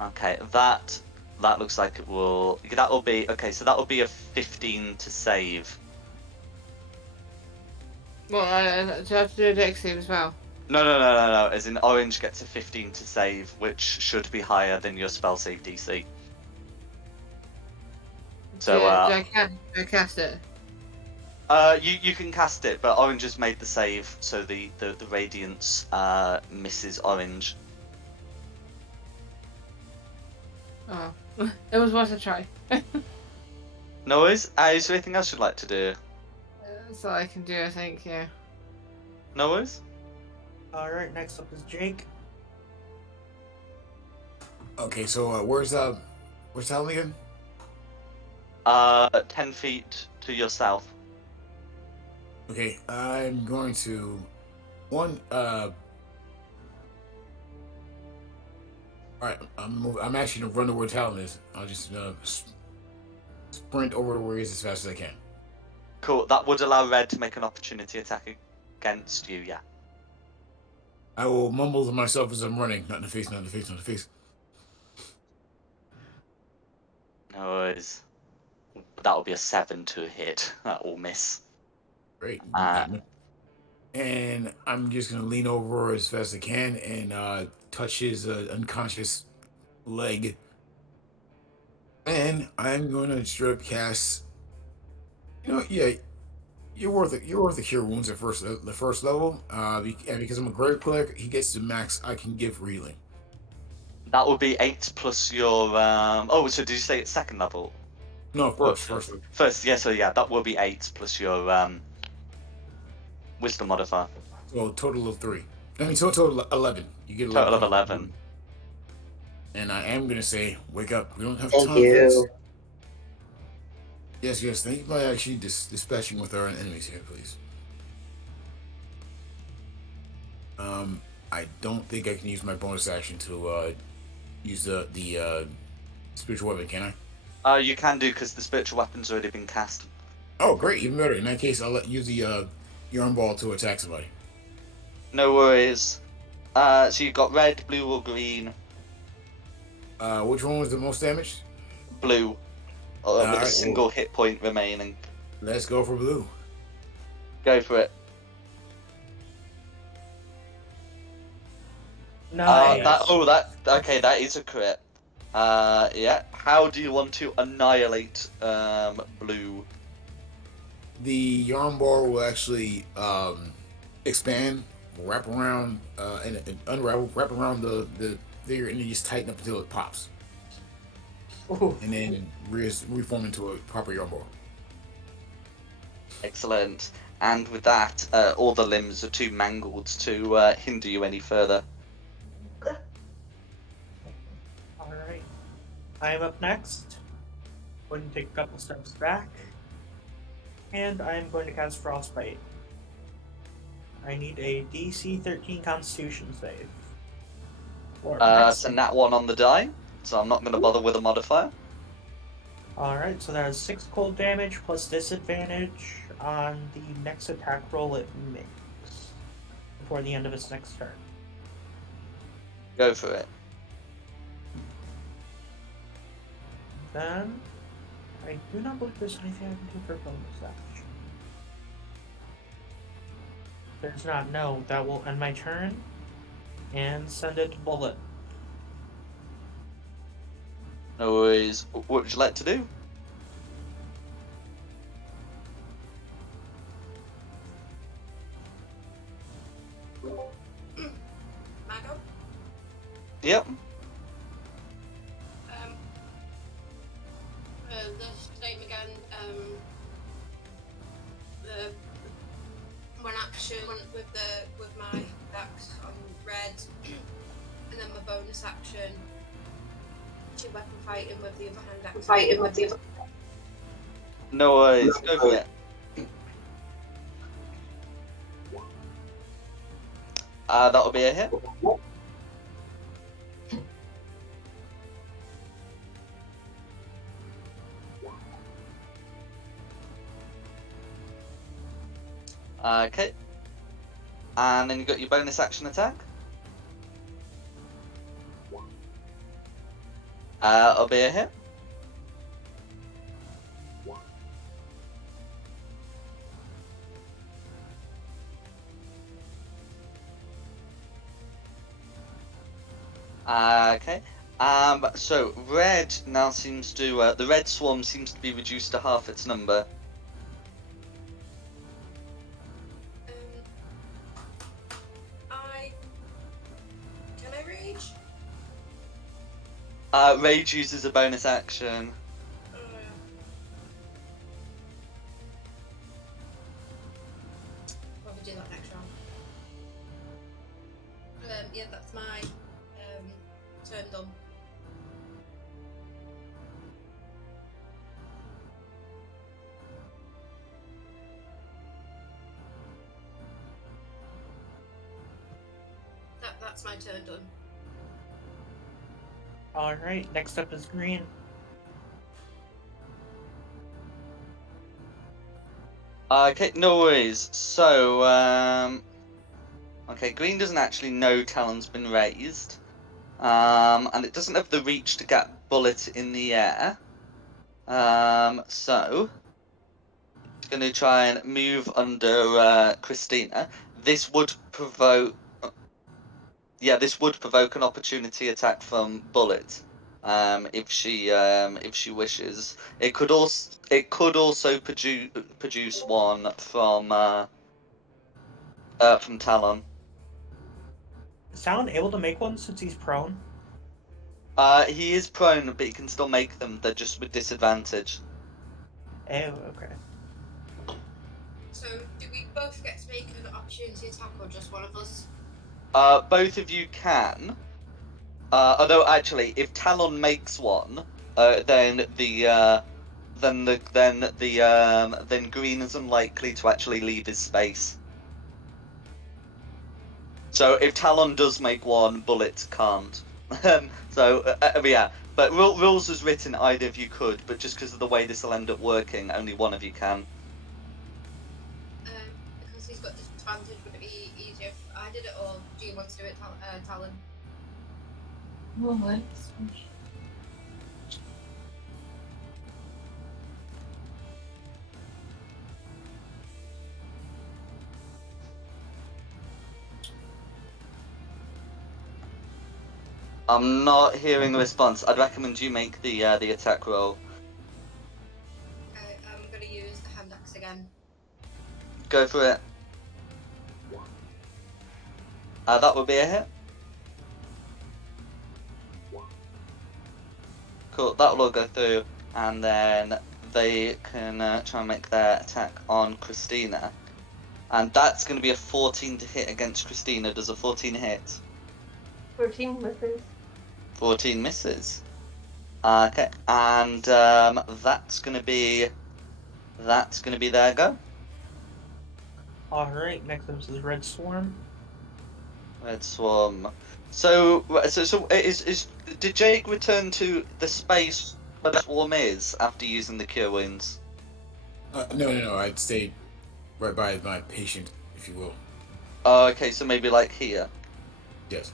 Okay, that looks like it will. That will be okay. So that will be a 15 to save. Well, do I have to do a dex save as well? No. As in, orange gets a 15 to save, which should be higher than your spell save DC. So do I cast it? you can cast it, but orange has made the save, so the radiance misses orange. Oh, it was worth a try. No worries. Is there anything else you'd like to do? That's all I can do, I think. Yeah. No worries. Alright, next up is Jake. Okay, so where's Helen again? 10 feet to your south. Okay, I'm going to Alright, I'm actually gonna run to where Talon is. I'll just sprint over to where he is as fast as I can. Cool. That would allow red to make an opportunity attack against you. Yeah. I will mumble to myself as I'm running. Not in the face, not in the face, not in the face. No worries. That will be a 7 to hit. That will miss. Great. And I'm just gonna lean over as fast as I can and touch his unconscious leg. And I'm gonna straight up cast. Yeah, you're worth it. You're worth the cure wounds at the first level. And because I'm a great cleric, he gets the max I can give for healing. That would be 8 plus your. Oh, so did you say it's second level? No, first. First, yeah. So yeah, that will be 8 plus your wisdom modifier. So total of 3. I mean, so total 11. You get 11. Total of 11. And I am gonna say, wake up. We don't have Thank time for this. you. Yes. Thank you by actually dispatching with our enemies here, please. I don't think I can use my bonus action to use the spiritual weapon, can I? You can do because the spiritual weapon's already been cast. Oh, great! Even better. In that case, I'll let use the yarn ball to attack somebody. No worries. So you've got red, blue, or green. Which one was the most damaged? Blue, All with a right. Well, single hit point remaining. let's go for blue. Go for it. Nice. Okay, that is a crit. Yeah. How do you want to annihilate blue? The yarn ball will actually expand, wrap around, and unravel, wrap around the figure, and then just tighten up until it pops, Ooh. and then reform into a proper yarn ball. Excellent. And with that, all the limbs are too mangled to hinder you any further. Alright. I am up next. Going to take a couple steps back. And I am going to cast Frostbite. I need a DC 13 Constitution save. So nat 1 on the die, so I'm not going to bother with a modifier. Alright, so that is 6 cold damage plus disadvantage on the next attack roll it makes before the end of its next turn. Go for it. Then, I do not believe there's anything I can do for bonus action. There's not. No, that will end my turn. And send it to Bullet. No worries. What would you like to do? Mago? Yep. The same again. The one action with my axe on red, and then my bonus action. Two weapon fighting with the other hand axe. No worries. Go for it. That'll be a hit. Okay. And then you got your bonus action attack. It'll be a hit. Okay. So red now seems to the red swarm seems to be reduced to half its number. Can I rage? Rage uses a bonus action. Probably do that next round. Yeah, that's my turn done. That's my turn done. Alright, next up is Green. Okay, no worries. So, okay, green doesn't actually know Talon's been raised. And it doesn't have the reach to get Bullet in the air. So, it's going to try and move under Christina. This would provoke... Yeah, this would provoke an opportunity attack from Bullet. If she wishes, it could also produce one from Talon. Is Talon able to make one since he's prone? He is prone, but he can still make them. They're just with disadvantage. Oh, okay. So, do we both get to make an opportunity attack, or just one of us? Both of you can. Although actually, if Talon makes one, then Green is unlikely to actually leave his space. So if Talon does make one, Bullet can't. Yeah. But rules is written, either of you could, but just because of the way this will end up working, only one of you can. advantage? Would it be easier if I did it, or do you want to do it, Talon? Moments. I'm not hearing a response. I'd recommend you make the attack roll. Okay, I'm gonna use the hand axe again. Go for it. That would be a hit. Cool, that will all go through, and then they can try and make their attack on Christina. And that's going to be a 14 to hit against Christina. Does a 14 hit? 14 misses. 14 misses. Okay, and that's going to be their go. Alright, next up is Red Swarm. Red Swarm. So did Jake return to the space where the swarm is after using the cure wounds? No. I'd stay right by my patient, if you will. Oh, okay, so maybe like here. Yes.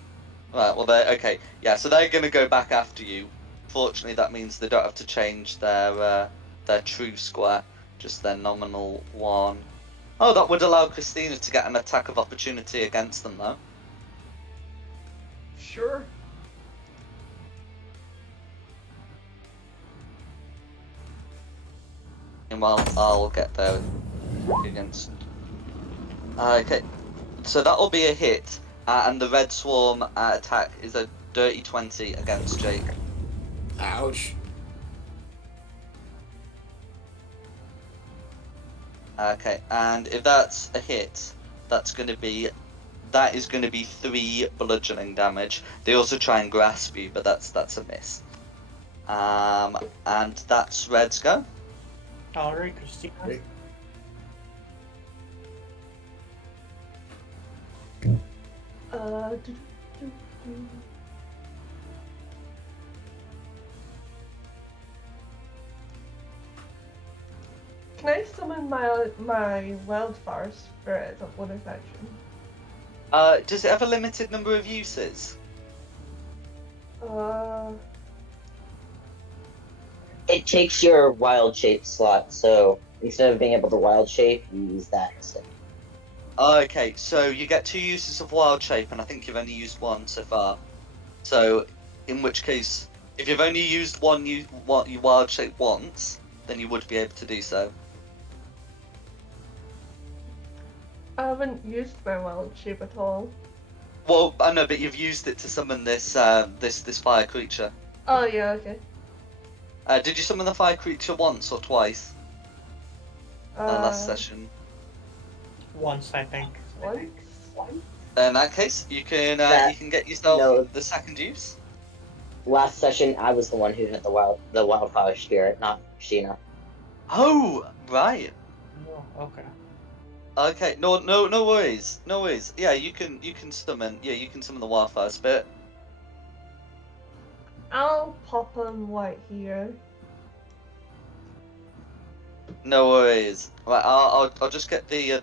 Right, well, okay. Yeah, so they're going to go back after you. Fortunately, that means they don't have to change their true square, just their nominal one. Oh, that would allow Christina to get an attack of opportunity against them, though. Sure. Meanwhile, I'll get there against... okay, so that'll be a hit, and the Red Swarm attack is a dirty 20 against Jake. Ouch. Okay, and if that's a hit, that is going to be 3 bludgeoning damage. They also try and grasp you, but that's a miss. And that's Red's go. Alright, Christina. Great. Do, do, do. Can I summon my wildfire spirit as a bonus action? Does it have a limited number of uses? It takes your wild shape slot, so instead of being able to wild shape, you use that instead. Okay, so you get 2 uses of wild shape, and I think you've only used 1 so far. So, in which case, if you've only used you wild shape once, then you would be able to do so. I haven't used my wild shape at all. Well, I know, but you've used it to summon this this fire creature. Oh yeah, okay. Did you summon the fire creature once or twice last session? Once, I think. Once? In that case, you can get yourself the second use. Last session, I was the one who had the wildfire spirit, not Sheena. Oh, right. Oh, okay. Okay, no worries, no worries. Yeah, you can summon. Yeah, you can summon the wildfire spirit. I'll pop him right here. No worries. Right, I'll just get the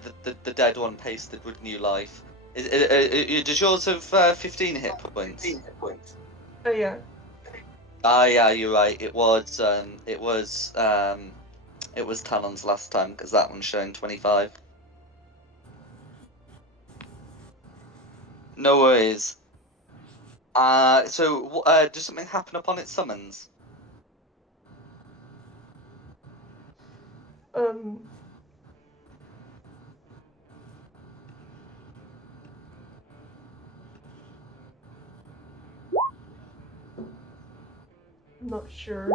dead one pasted with new life. Does yours have 15 hit points? Oh yeah. Ah, yeah, you're right. It was Talon's last time because that one's showing 25. No worries. So does something happen upon its summons? I'm not sure.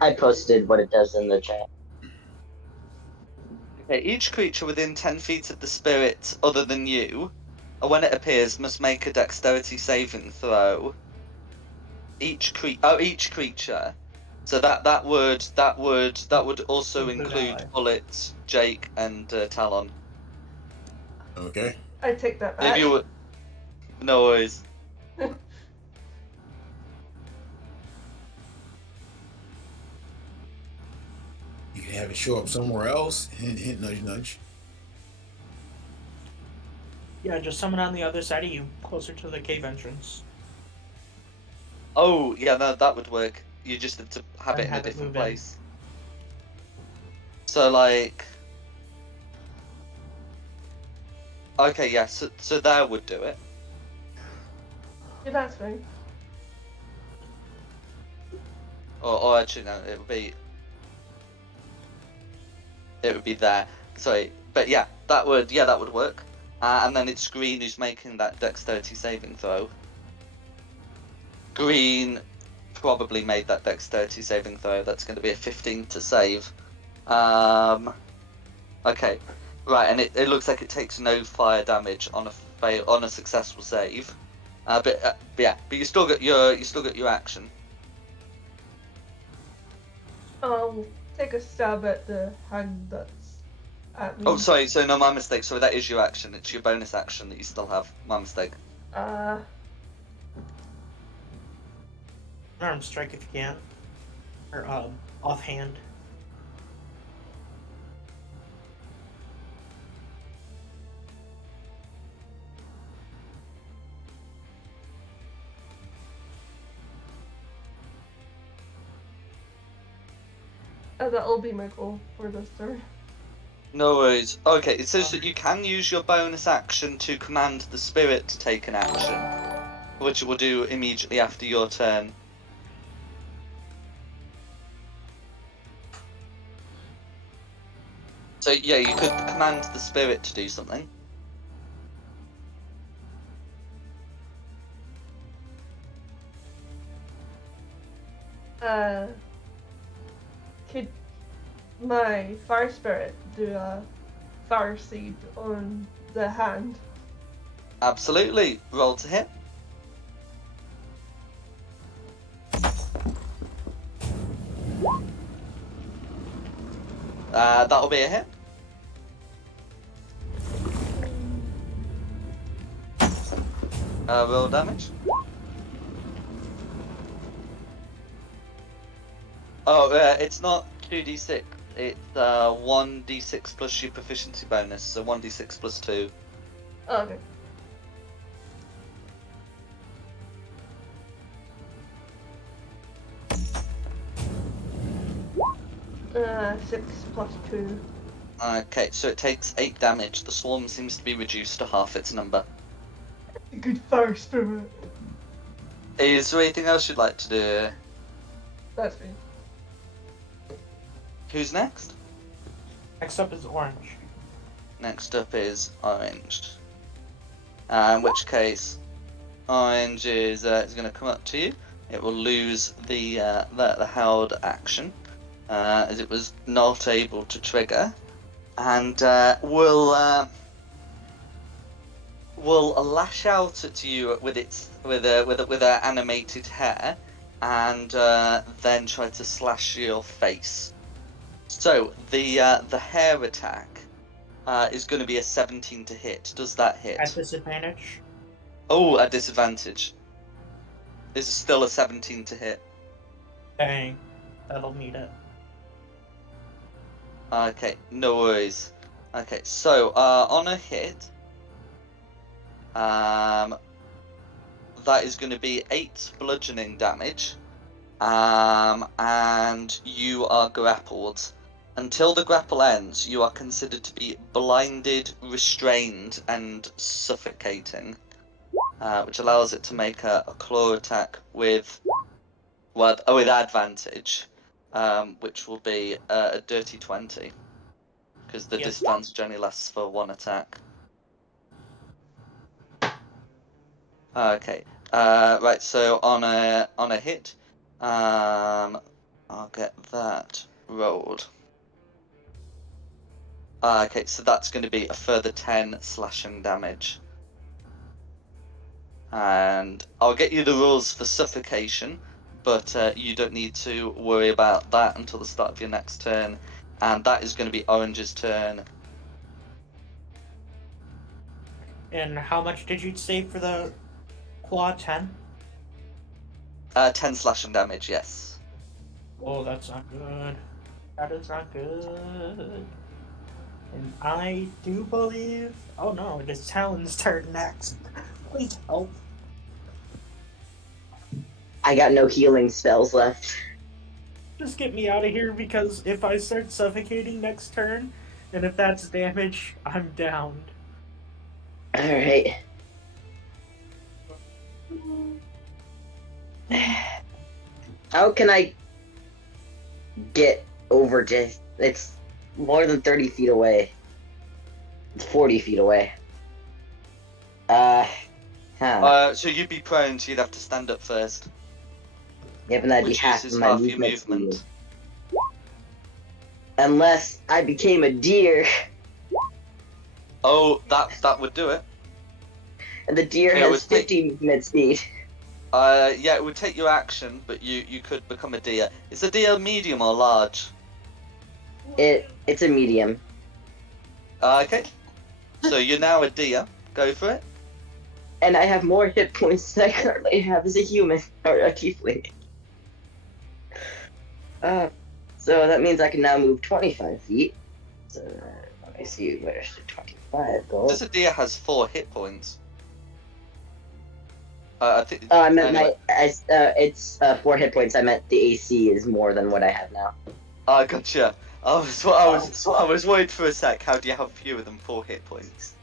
I posted what it does in the chat. Okay, each creature within 10 feet of the spirit other than you, when it appears, must make a dexterity saving throw. Each creature. So that would also include Bullet, Jake, and Talon. Okay. I take that If back. you were, no worries. You can have it show up somewhere else. Hint, hint, nudge, nudge. Yeah, just summon on the other side of you, closer to the cave entrance, Oh, yeah, no, that would work. You just have to have and it in a have it different move in. place. So, like... Okay, yeah, so there would do it. Yeah, that's fine. Or actually, no, it would be there. Sorry, but yeah, that would work. And then it's Green who's making that dexterity saving throw. Green probably made that dexterity saving throw. That's going to be a 15 to save. Okay, right, and it looks like it takes no fire damage on a successful save. But you still got your action. I'll take a stab at the hand that's at me. Oh, sorry. So no, my mistake. Sorry, that is your action. It's your bonus action that you still have. My mistake. Arm strike if you can, or offhand. That'll be my goal for this turn. No worries. Okay, it says that you can use your bonus action to command the spirit to take an action, which it will do immediately after your turn. So yeah, you could command the spirit to do something. Could my fire spirit do a fire seed on the hand? Absolutely. Roll to hit. That'll be a hit. Roll damage. Oh, it's not 2d6. It's 1d6 plus your proficiency bonus, so 1d6 plus 2. Oh, okay. Uh, 6 plus 2. Okay, so it takes 8 damage. The swarm seems to be reduced to half its number. Good fire spirit. Is there anything else you'd like to do? That's me. Who's next? Next up is orange. Next up is orange. In which case, orange is going to come up to you. It will lose the held action, as it was not able to trigger, and will lash out at you with her animated hair, and then try to slash your face. So the hair attack is going to be a 17 to hit. Does that hit? At disadvantage. Oh, at disadvantage. This is still a 17 to hit. Dang, that'll meet it. Okay, no worries. Okay, so on a hit, that is going to be 8 bludgeoning damage, and you are grappled. Until the grapple ends, you are considered to be blinded, restrained, and suffocating, which allows it to make a claw attack with advantage, which will be a dirty 20, because the disadvantage only lasts for 1 attack. Okay. Right. So on a hit, I'll get that rolled. Okay, so that's going to be a further 10 slashing damage. And I'll get you the rules for suffocation, but you don't need to worry about that until the start of your next turn. And that is going to be Orange's turn. And how much did you save for the claw? 10? 10 slashing damage, yes. Oh, that's not good. That is not good. And I do believe. Oh no, it is Talon's turn next. Please help. I got no healing spells left. Just get me out of here because if I start suffocating next turn, and if that's damage, I'm downed. Alright. How can I get over to... It's more than 30 feet away. It's 40 feet away. So you'd be prone, so you'd have to stand up first, Yeah, but that'd be which half of uses my half your movement movement. speed. Unless I became a deer, Oh, that would do it. and the deer It has would take- 50 movement speed. Yeah, it would take your action, but you could become a deer. Is the deer medium or large? It's a medium. Okay. So you're now a deer. Go for it. And I have more hit points than I currently have as a human, or a tiefling. So that means I can now move 25 feet. So let me see, where's the 25 go? Just a deer has 4 hit points. I think. Oh, I meant anyway. it's 4 hit points. I meant the AC is more than what I have now. Gotcha. I was worried for a sec. How do you have fewer than 4 hit points?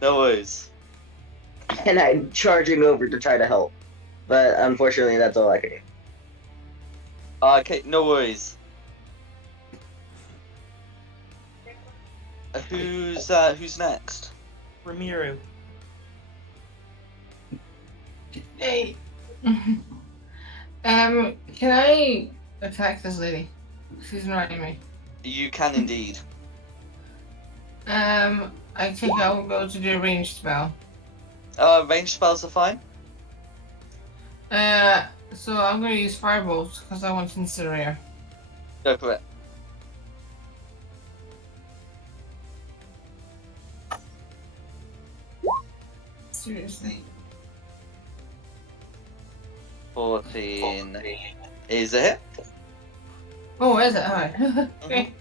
No worries. And I'm charging over to try to help. But unfortunately, that's all I can do. Okay, no worries. Who's next? Ramiru. Hey. Can I attack this lady? She's annoying me. You can indeed. I think I'll go to do a ranged spell. Range spells are fine. So I'm gonna use firebolt because I want incinerator. Go for it. Seriously. 14 is a hit. Oh, is it? Alright. Okay.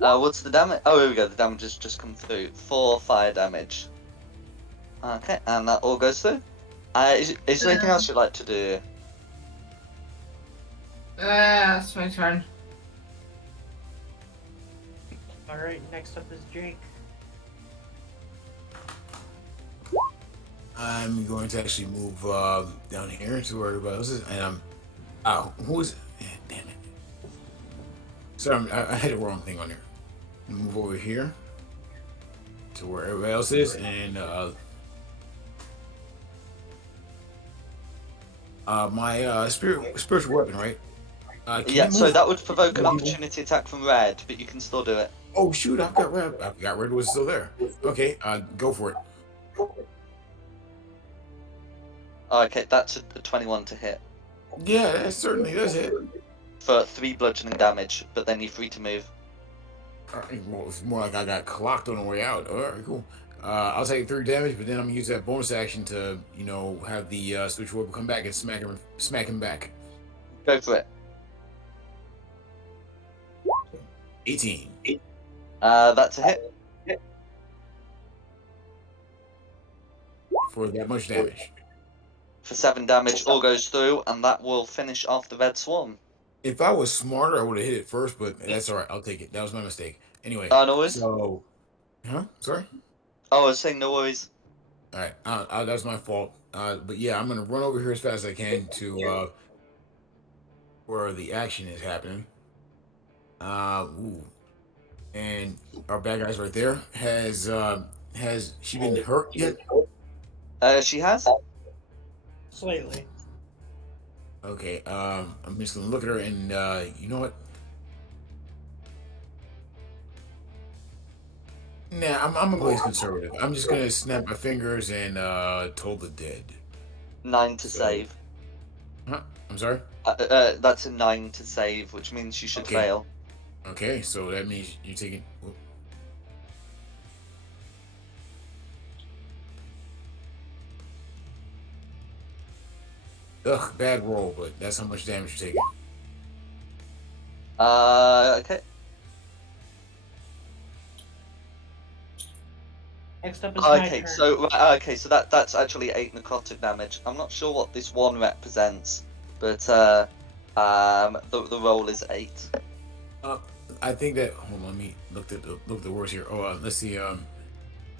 Yeah. What's the damage? Oh, here we go. The damage has just come through. 4 fire damage. Okay, and that all goes through. Is there anything else you'd like to do? That's my turn. Alright, next up is Jake. I'm going to actually move down here to where everybody else is, and I'm. Who is? Damn it! Sorry, I had the wrong thing on here. Move over here to where everybody else is, and my spiritual weapon, right? Can Yeah, you so move? that would provoke an opportunity attack from Red, but you can still do it. Oh shoot! I've got red was still there. Okay, go for it. Okay, that's a 21 to hit Yeah, that certainly does hit. for 3 bludgeoning damage, but then you're free to move. Well, it's more like I got clocked on the way out. All right, cool. I'll take 3 damage, but then I'm gonna use that bonus action to, have the spiritual weapon come back and smack him back. Go for it. 18. That's a hit. For that much damage. For 7 damage, all goes through, and that will finish off the Red Swarm. If I was smarter, I would have hit it first, but that's all right. I'll take it. That was my mistake. Anyway, No worries. so, sorry. Oh, I was saying no worries. All right, that's my fault. But yeah, I'm gonna run over here as fast as I can to where the action is happening. Ooh, and our bad guy's right there. Has she been hurt yet? She has. Slightly. Okay. I'm just gonna look at her and you know what? Nah, I'm gonna play conservative. I'm just gonna snap my fingers and toll the dead. 9 to So- save. Huh? I'm sorry. That's a 9 to save, which means you should Okay. fail. Okay, so that means you're taking. Ugh, bad roll, but that's how much damage you're taking. Okay. Next up is my Okay, turn. so that's actually 8 necrotic damage. I'm not sure what this 1 represents, but the roll is 8. Uh, I think that. Hold on, let me look at the words here. Oh, let's see.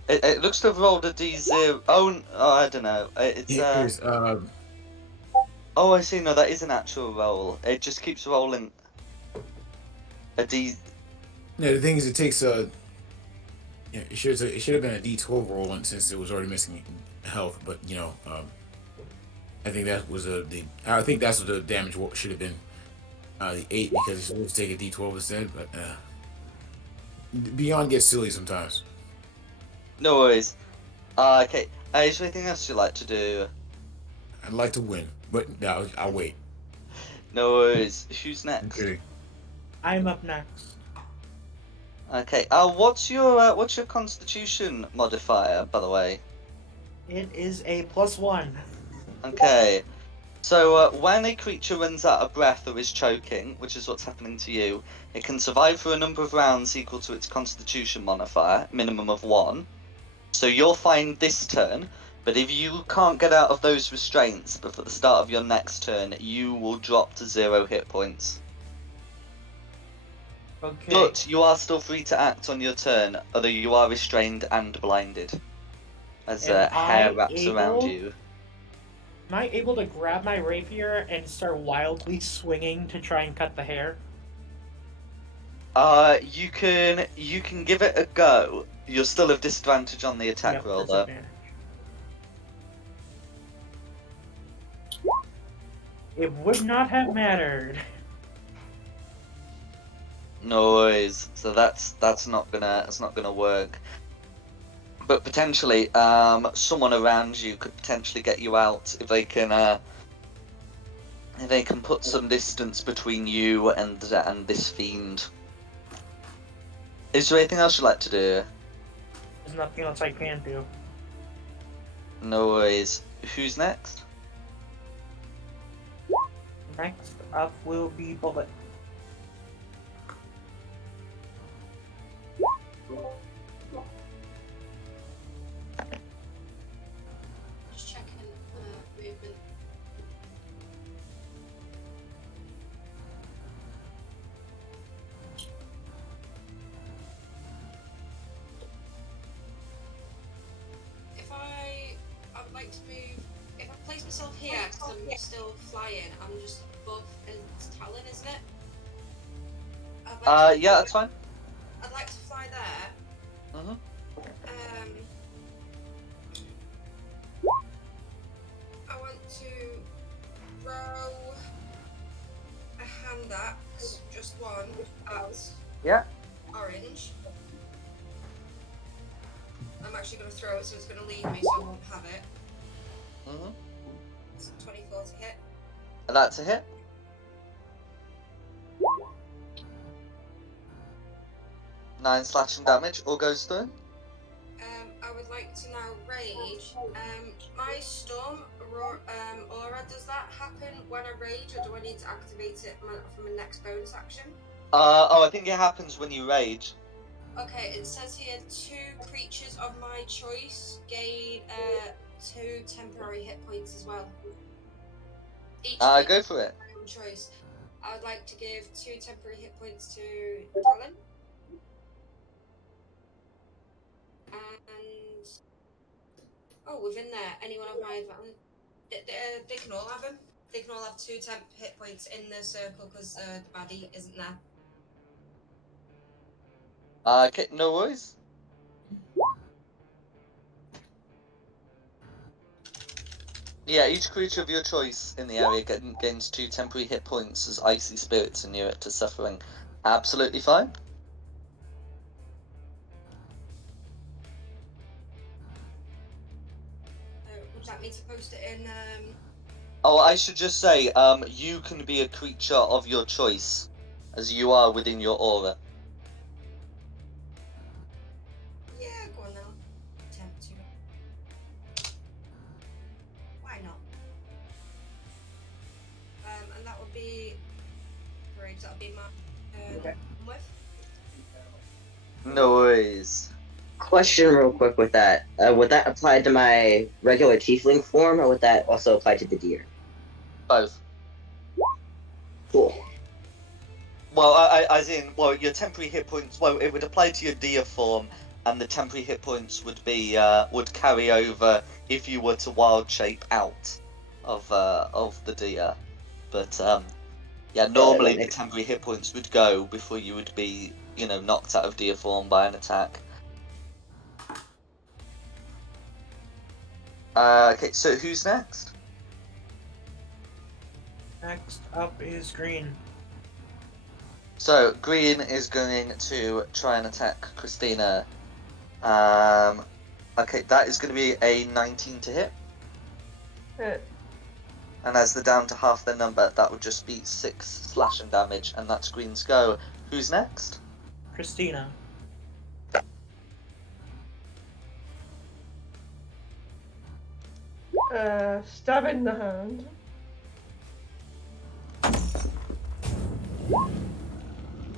It looks to have rolled a D0. Oh, I don't know. It's Here's Oh, I see. No, that is an actual roll. It just keeps rolling a D. No, the thing is, it takes yeah, it should have been a D12 roll, and since it was already missing health. But I think that was I think that's what the damage should have been. The 8 because it's supposed to take a D12 instead. But Beyond gets silly sometimes. No worries. Okay. Is there anything else you'd like to do? I'd like to win, but no, I'll wait. No worries. Who's next? Okay. I'm up next. Okay. What's your Constitution modifier, by the way? It is a +1. Okay. So when a creature runs out of breath or is choking, which is what's happening to you, it can survive for a number of rounds equal to its Constitution modifier, minimum of 1. So you're fine this turn, but if you can't get out of those restraints before the start of your next turn, you will drop to 0 hit points. Okay. But you are still free to act on your turn, although you are restrained and blinded, as Am hair I wraps around able- you. Am I able to grab my rapier and start wildly swinging to try and cut the hair? You can give it a go. You'll still have disadvantage on the attack Yep, roll, though. disadvantage. It would not have mattered. No worries. So that's not gonna work. But potentially, someone around you could potentially get you out if they can put some distance between you and this fiend. Is there anything else you'd like to do? There's nothing else I can do. No worries. Who's next? Next up will be Bullet. Just checking movement. I would like to move. If I place myself here, because I'm still flying, I'm just above its talon, isn't it? Yeah, that's fine. I'd like to fly there. Mhm. I want to throw a hand axe, just one, at Yeah. orange. I'm actually going to throw it, so it's going to leave me, so I won't have it. Mhm. It's 24 to hit. That's a hit. Nine slashing damage. All goes through. I would like to now rage. My storm aura, does that happen when I rage, or do I need to activate it from a next bonus action? I think it happens when you rage. Okay, it says here 2 creatures of my choice gain 2 temporary hit points as well. Each Go for it. my own choice. I would like to give 2 temporary hit points to Talon. And within there, anyone of my advantage, they can all have them. They can all have 2 temp hit points in the circle because the baddie isn't there. Okay, no worries. Yeah, each creature of your choice in the area gains 2 temporary hit points as icy spirits inured it to suffering. Absolutely fine. So would you like me to post it in? Oh, I should just say, you can be a creature of your choice, as you are within your aura. Yeah, go on now. Attempt to. Why not? And that would be. Great, that'll be my with. No worries. Question real quick with that. Would that apply to my regular tiefling form, or would that also apply to the deer? Both. Cool. Well, as in, well, your temporary hit points. Well, it would apply to your deer form, and the temporary hit points would be would carry over if you were to wild shape out of the deer. But yeah, normally the temporary hit points would go before you would be, knocked out of deer form by an attack. Okay, so who's next? Next up is Green. So Green is going to try and attack Christina. Okay, that is going to be a 19 to hit. Hit. And as they're down to half their number, that would just be 6 slashing damage, and that's Green's go. Who's next? Christina. Stab in the hand.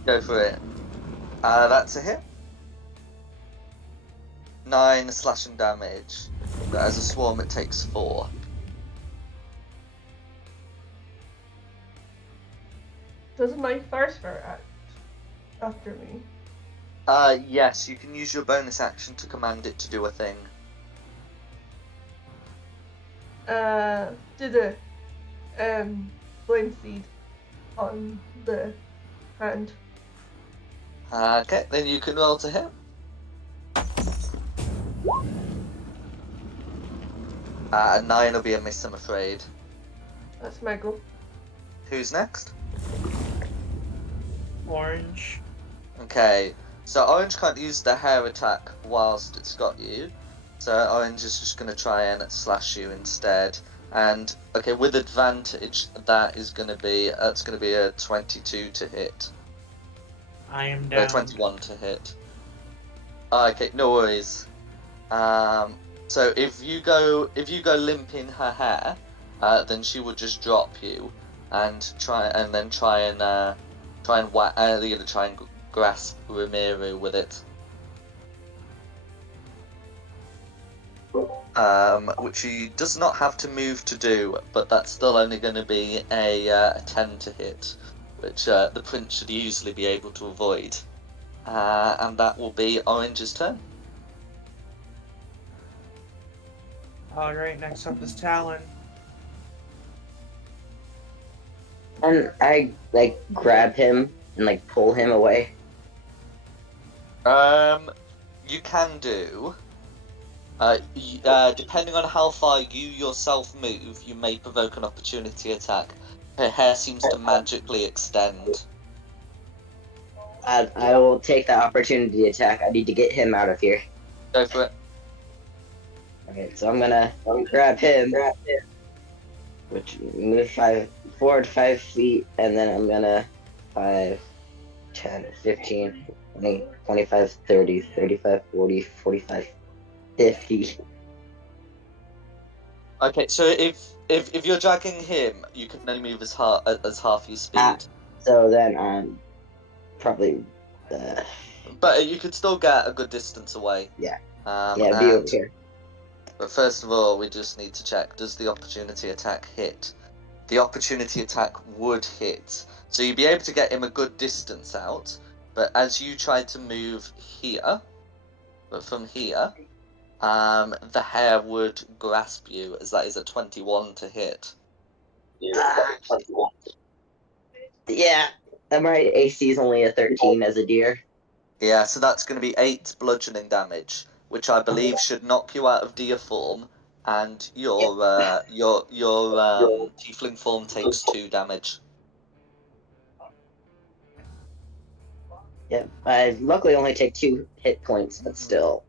Go for it. That's a hit. 9 slashing damage. But as a swarm, it takes 4. Does my first fur act after me? Yes, you can use your bonus action to command it to do a thing. Do the flame seed on the hand. Okay, then you can roll to hit. A 9 will be a miss, I'm afraid. That's my go. Who's next? Orange. Okay, so Orange can't use the hair attack whilst it's got you. So Orange is just going to try and slash you instead. And, okay, with advantage, that's going to be a 22 to hit. I am down. 21 to hit. Okay, no worries. So if you go limp in her hair, then she will just drop you and try and grasp Ramiru with it. Which he does not have to move to do, but that's still only going to be a 10 to hit, which the prince should usually be able to avoid. And that will be Orange's turn. Alright, next up is Talon. And I grab him and pull him away. You can do. Depending on how far you yourself move, you may provoke an opportunity attack. Her hair seems to magically extend. I will take that opportunity attack. I need to get him out of here. Go for it. Okay, so I'm gonna grab him, which move 4 to 5 feet, and then I'm gonna 5, 10, 15, 20, 25, 30, 35, 40, 45, 50. Okay, so if you're dragging him, you can only move as half your speed. So then probably. But you could still get a good distance away. Yeah. Yeah, be over here. But first of all, we just need to check, does the opportunity attack hit? The opportunity attack would hit. So you'd be able to get him a good distance out, but as you try to move here, but from here, the hair would grasp you, as that is a 21 to hit. Yeah, my AC is only a 13 as a deer. Yeah, so that's going to be 8 bludgeoning damage, which I believe should knock you out of deer form, and your tiefling form takes 2 damage. Yeah, I luckily only take 2 hit points, but still.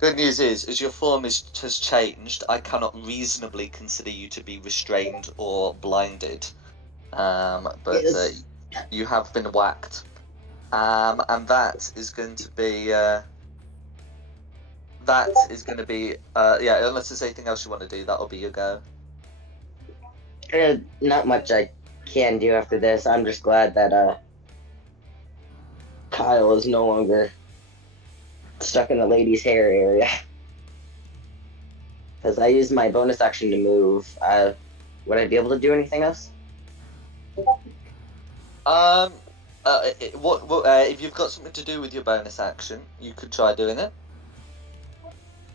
Good news is, as your form has changed, I cannot reasonably consider you to be restrained or blinded. But Yes. you have been whacked. And that is going to be yeah. Unless there's anything else you want to do, that'll be your go. Not much I can do after this. I'm just glad that Kyle is no longer stuck in the lady's hair area. Because I used my bonus action to move. Would I be able to do anything else? If you've got something to do with your bonus action, you could try doing it.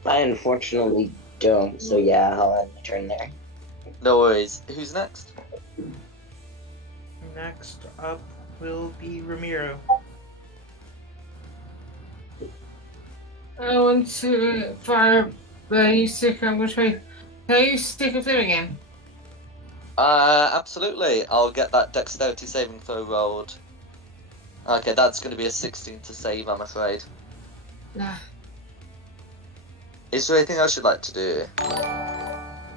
I unfortunately don't, so yeah, I'll end my turn there. No worries. Who's next? Next up will be Ramiro. I want to fire the stick. I'm going to try. Can I use stick of flame again? Absolutely. I'll get that dexterity saving throw rolled. Okay, that's going to be a 16 to save, I'm afraid. Nah. Is there anything else you'd like to do?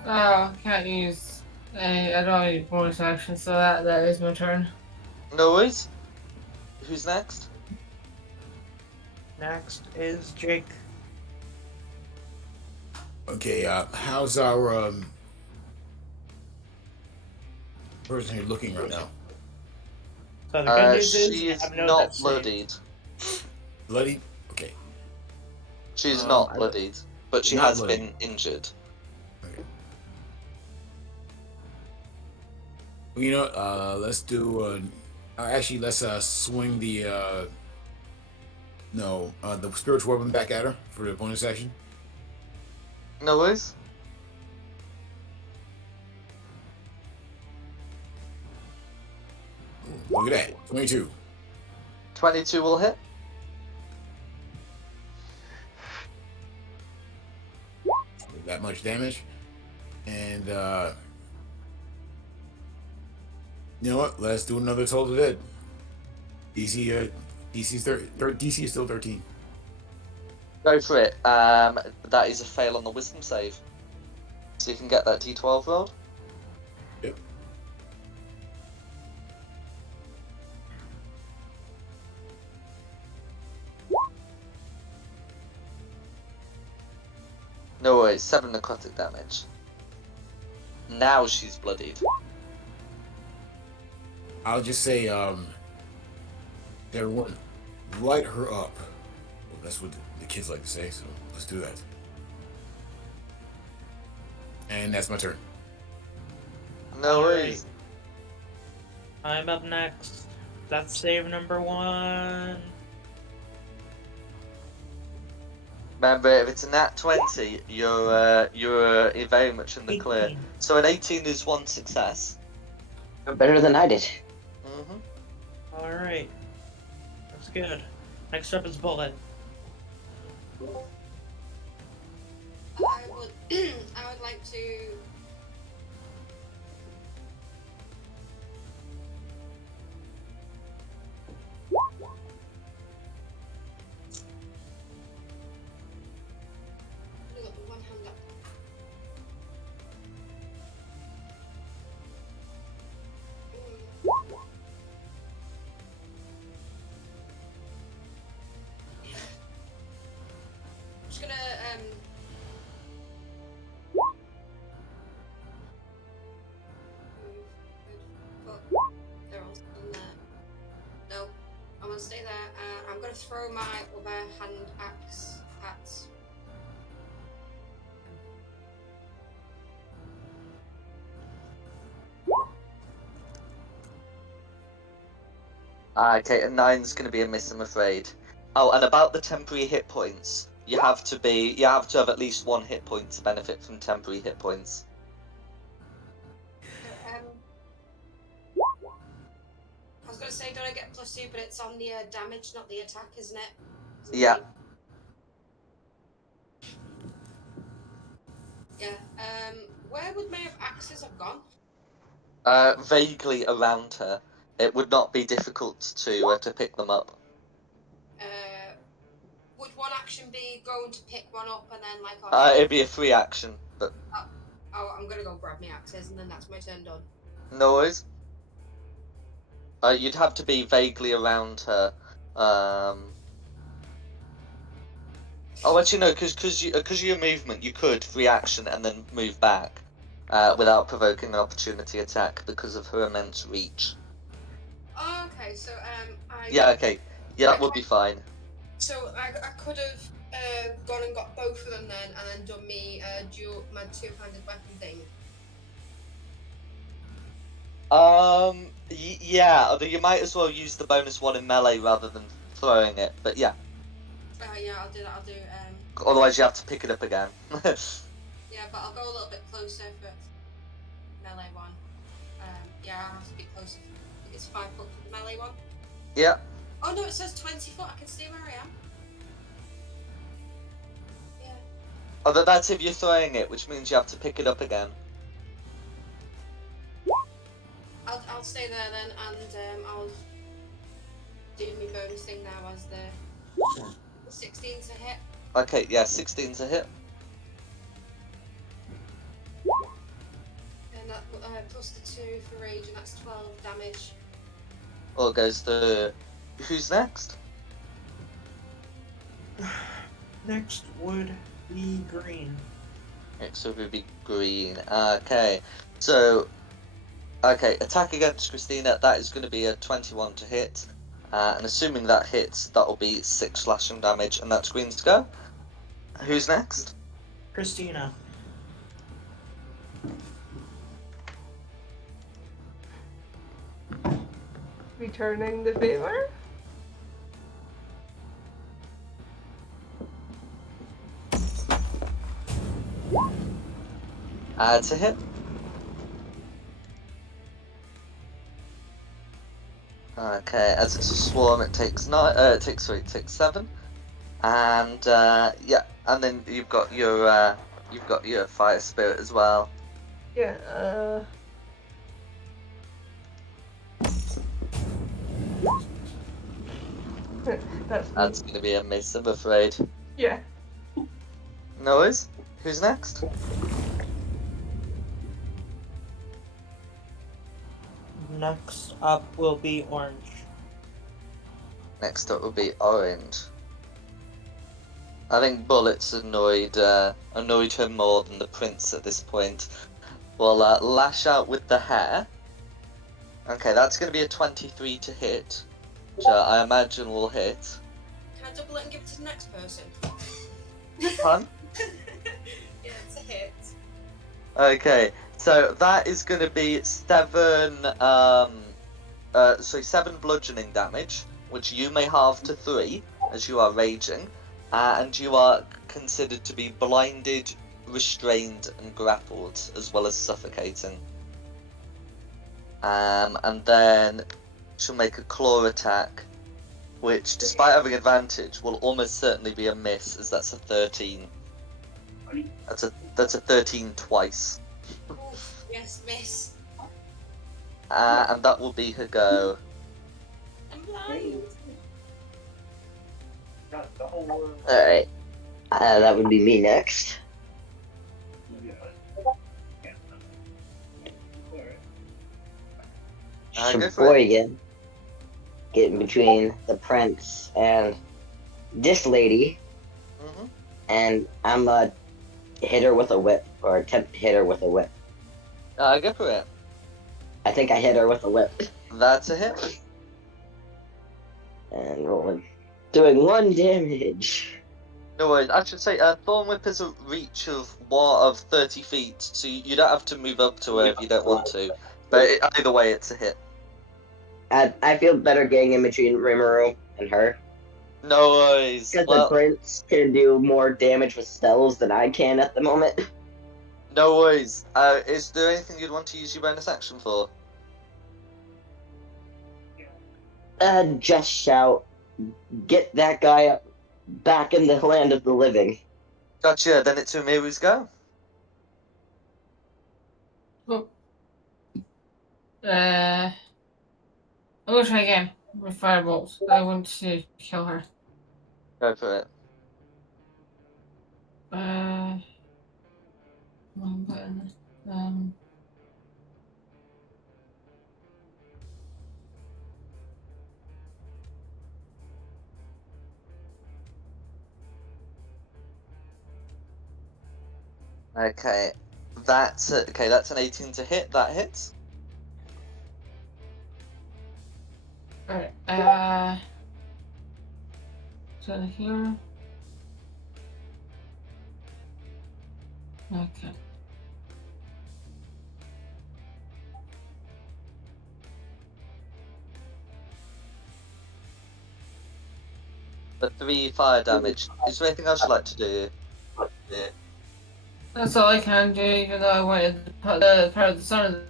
Oh, can't use. I don't have any bonus action, so that is my turn. No worries. Who's next? Next is Jake. Okay, how's our person here looking right now? So the good news is She you is have no not death saves. bloodied. Bloody? Okay. She's not bloodied, but she Not has bloodied. been injured. Okay. Well, you know what? Let's do. Actually, let's swing the the spiritual weapon back at her for the bonus action. No worries. Look at that, 22. 22 will hit. That much damage, and you know what? Let's do another total dead. DC DC is still 13. Go for it. That is a fail on the wisdom save. So you can get that D12 rolled. Yep. No worries, 7 necrotic damage. Now she's bloodied. I'll just say, everyone, light her up. Well, that's what the kids like to say, so let's do that. And that's my turn. No Alright. worries. I'm up next. That's save number 1. Remember, if it's a nat 20, you're very much in the clear. 18. So an 18 is one success. Better than I did. Mm-hmm. Alright. That's good. Next up is Bullet. I would, I would like to. Look, one hand up. I'm just gonna but they're all still there. No, I'm gonna stay there. I'm gonna throw my other hand axe at. Okay, a 9's going to be a miss, I'm afraid. Oh, and about the temporary hit points, you have to have at least 1 hit point to benefit from temporary hit points. I was gonna say, don't I get +2, but it's on the damage, not the attack, isn't it? Yeah. Yeah. Where would my axes have gone? Vaguely around her. It would not be difficult to pick them up. would one action be going to pick one up and then like? It'd be a free action, but Oh, I'm gonna go grab my axes and then that's my turn done. no worries. You'd have to be vaguely around her. Oh, actually no, because your movement, you could free action and then move back, without provoking an opportunity attack because of her immense reach. Oh, okay, so Yeah, okay, yeah, that would be fine. So I could have gone and got both of them then, and then done me my two-handed weapon thing. Yeah, although you might as well use the bonus one in melee rather than throwing it, but yeah. Yeah, I'll do that. I'll do Otherwise, you have to pick it up again. Yeah, but I'll go a little bit closer for melee one. Yeah, I'll have to be closer. I think it's 5 foot for the melee one. Yeah. Oh no, it says 20 foot. I can see where I am. Yeah. Although that's if you're throwing it, which means you have to pick it up again. I'll stay there then, and I'll do my bonus thing now as the 16 to hit. Okay, yeah, 16's a hit. And that plus the 2 for rage, and that's 12 damage. Or goes the... Who's next? Next would be green. Next would be green. Okay, so... Okay, attack against Christina, that is going to be a 21 to hit. And assuming that hits, that will be 6 slashing damage, and that's green's go. Who's next? Christina. Returning the favor? To hit. Okay, as it's a swarm, it takes 9. It takes 7. And yeah, and then you've got your fire spirit as well. Yeah, That's gonna be a miss, I'm afraid. Yeah. No worries. Who's next? Next up will be orange. Next up will be orange. I think bullets annoyed her more than the prince at this point. We'll lash out with the hair. Okay, that's going to be a 23 to hit, which I imagine will hit. Can I double it and give it to the next person? Fun? Yeah, it's a hit. Okay, so that is going to be 7 bludgeoning damage, which you may halve to 3 as you are raging, and you are considered to be blinded, restrained, and grappled, as well as suffocating. And then she'll make a claw attack, which, despite having advantage, will almost certainly be a miss, as that's a 13. That's a 13 twice. Oof, yes, miss. And that will be her go. I'm blind. Alright. That would be me next. Go Some for boy it. again. Getting between the prince and this lady. Mhm. And I'm a hit her with a whip, or attempt to hit her with a whip. Go for it. I think I hit her with a whip. That's a hit. And rolling. Doing 1 damage. No worries. I should say, Thorn Whip is a reach of 30 feet, so you don't have to move up to her if you don't want to. But either way, it's a hit. I feel better getting in between Rimuru and her. No worries. Because Well, the prince can do more damage with spells than I can at the moment. no worries. Is there anything you'd want to use your bonus action for? Just shout, get that guy up, back in the land of the living. Gotcha. Then it's Umiru's go. Oh. I'm gonna try again with firebolts. I want to kill her. Go for it. Wrong button. Okay, that's okay. That's an 18 to hit. That hits. Alright, so here. Okay. The 3 fire damage. Is there anything else you'd like to do? That's all I can do, even though I wanted the part of the sun of the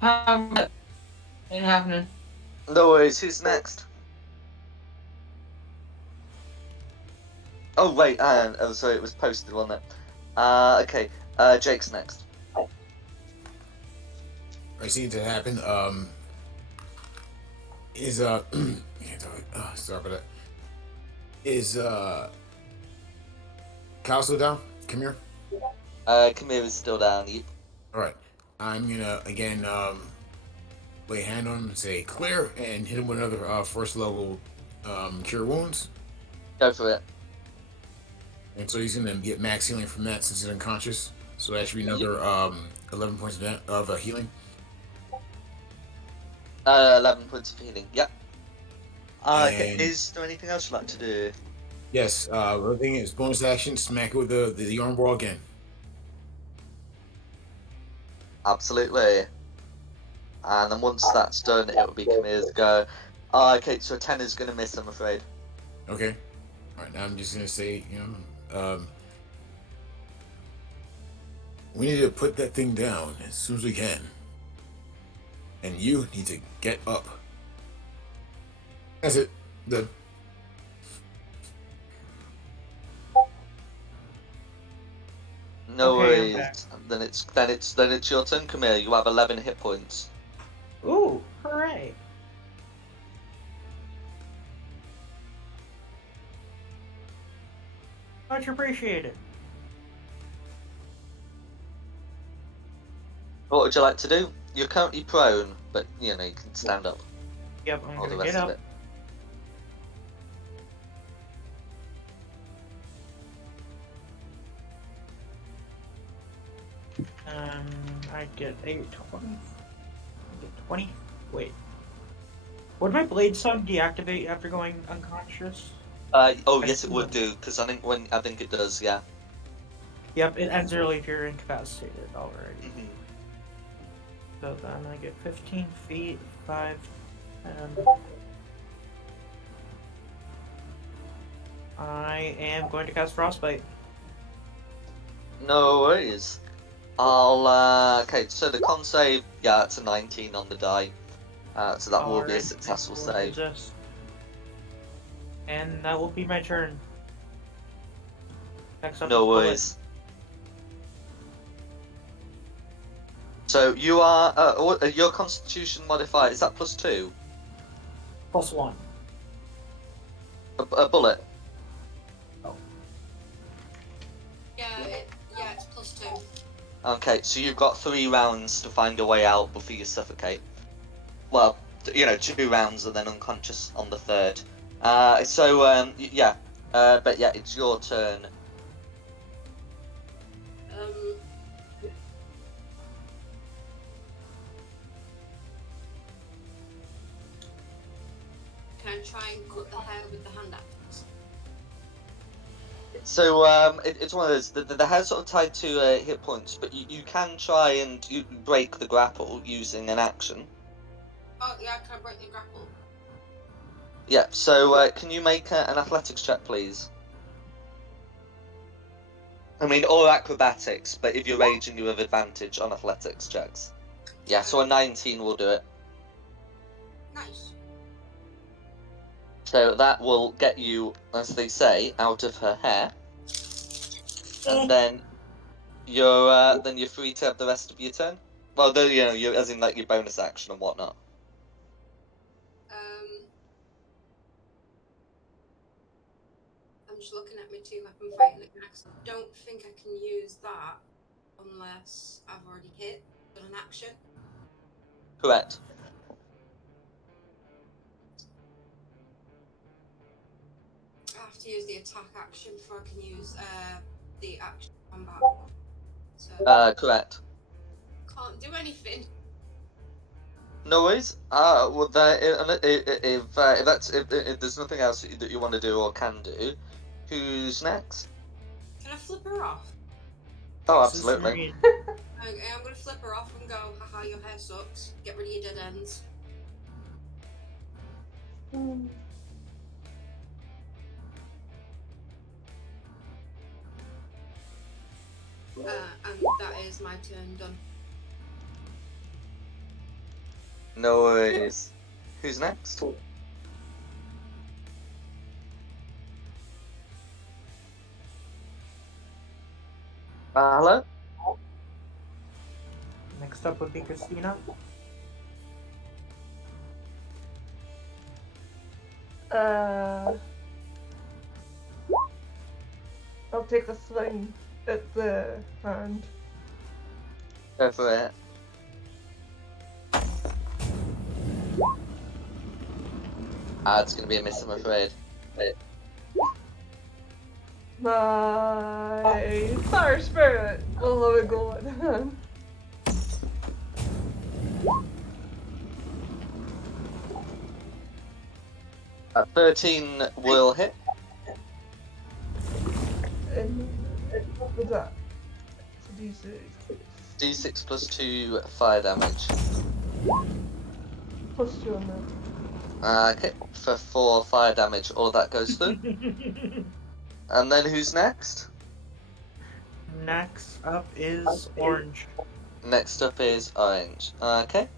power, but it ain't happening. No worries. Who's next? Oh wait, oh sorry, it was posted, wasn't it? Okay. Jake's next. I seen it happen. Is can't tell it. Sorry about that. Is Kyle still down? Come here. Kamir is still down. Yep. All right. I'm gonna again lay a hand on him and say clear and hit him with another first level cure wounds. Go for it. And so he's gonna get max healing from that since he's unconscious. So that should be another 11 points of healing. 11 points of healing. Yep. Okay. And- Is there anything else you'd like to do? Yes. The other thing is bonus action. Smack it with the arm ball again. Absolutely. And then once that's done, it will be Kamir's go. Okay, so a 10 is going to miss, I'm afraid. Okay. All right. Now I'm just gonna say, we need to put that thing down as soon as we can. And you need to get up. That's it. Done. No Okay, I'm back. worries. Then it's your turn, Kamir. You have 11 hit points. Ooh, hooray. Much appreciated. What would you like to do? You're currently prone, but you know you can stand up. Yep, I'm All the gonna rest get of up. it. I get a 20. I get 20. Wait. Would my blade song deactivate after going unconscious? Oh yes, it would do because I think it does. Yeah. Yep, it ends early if you're incapacitated already. Mhm. So then I get 15 feet, 5, 10. I am going to cast Frostbite. No worries. Okay, so the con save, yeah, it's a 19 on the die. So that will be a Alright, successful we'll save. resist. And that will be my turn. Next up No is Bullet. worries. So you are, your constitution modifier, is that +2? +1. A bullet? Yeah, it's +2. Okay, so you've got 3 rounds to find a way out before you suffocate. Well, 2 rounds and then unconscious on the 3rd. Yeah. But yeah, it's your turn. Can I try and cut the hair with the hand axe? So it's one of those. The hair's sort of tied to hit points, but you can try and you break the grapple using an action. Oh yeah, can I break the grapple? Yeah. So can you make an athletics check, please? I mean, or acrobatics, but if you're raging, you have advantage on athletics checks. Yeah. So a 19 will do it. Nice. So that will get you, as they say, out of her hair, and then you're free to have the rest of your turn. Well, you as in like your bonus action and whatnot. I'm just looking at my two-weapon fighting axe. I don't think I can use that unless I've already done an action. Correct. I have to use the attack action before I can use the action combat. So Correct. can't do anything. No worries. Well, if there's nothing else that you want to do or can do, who's next? Can I flip her off? Oh, This is absolutely. Marine. Okay, I'm gonna flip her off and go, haha, your hair sucks. Get rid of your dead ends. And that is my turn done. No worries. Who's next? Hello? Next up would be Christina. I'll take a swing at the hand. Go for it. It's going to be a miss, I'm afraid. My fire spirit will let it go at the hand. 13 will hit. And what was that? It's a D6. D6 plus 2 fire damage. Plus 2 on that. Okay, for 4 fire damage, all of that goes through. And then who's next? Next up is Orange. Next up is Orange. Okay.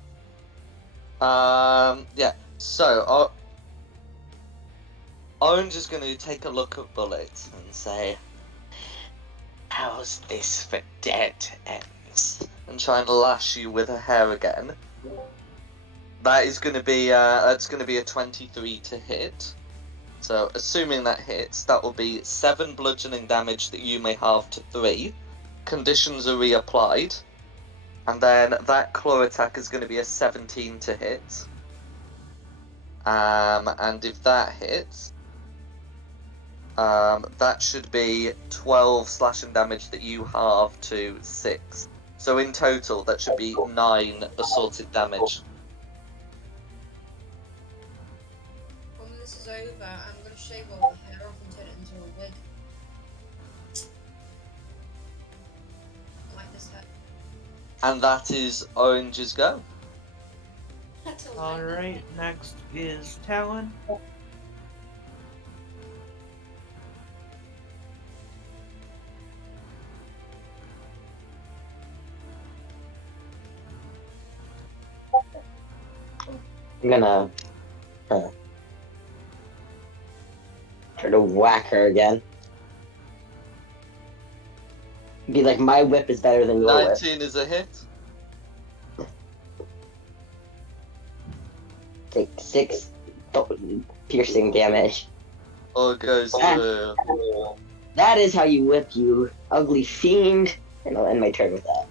Yeah, so Orange is going to take a look at Bullet and say, how's this for dead ends? And try and lash you with her hair again. That is going to be that's going to be a 23 to hit. So assuming that hits, that will be 7 bludgeoning damage that you may halve to 3. Conditions are reapplied. And then that claw attack is going to be a 17 to hit. And if that hits, that should be 12 slashing damage that you halve to 6. So in total, that should be 9 assaulted damage. When this is over, I'm gonna shave all the hair off and turn it into a wig. Like this head. And that is Orange's go. That's a Alright, next is Talon. I'm gonna try to whack her again. Be like, my whip is better than your whip. 19 is a hit. Take 6 piercing damage. All goes through. That is how you whip, you ugly fiend. And I'll end my turn with that.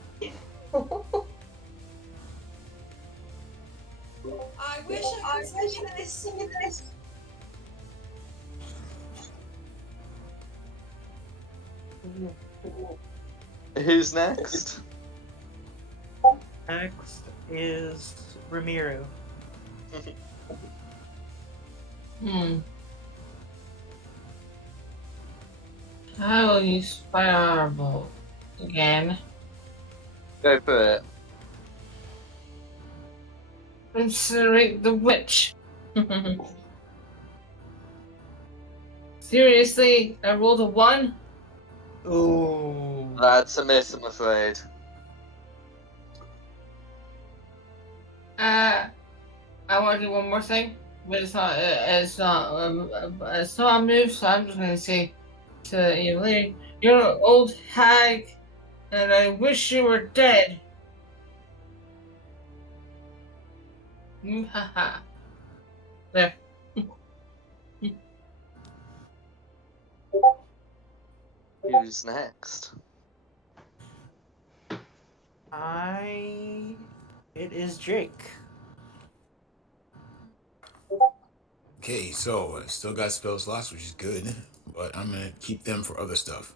I wish I could sing this. Who's next? Next is Ramiro. I will use Firebolt again. Go for it. Incinerate the witch. Seriously, I rolled a 1. Ooh. That's a miss, I'm afraid. I want to do one more thing, but it's not a move, so I'm just gonna say to you, lady, you're an old hag, and I wish you were dead. Haha. There. Who's next? It is Jake. Okay, so I still got spell slots, which is good, but I'm gonna keep them for other stuff.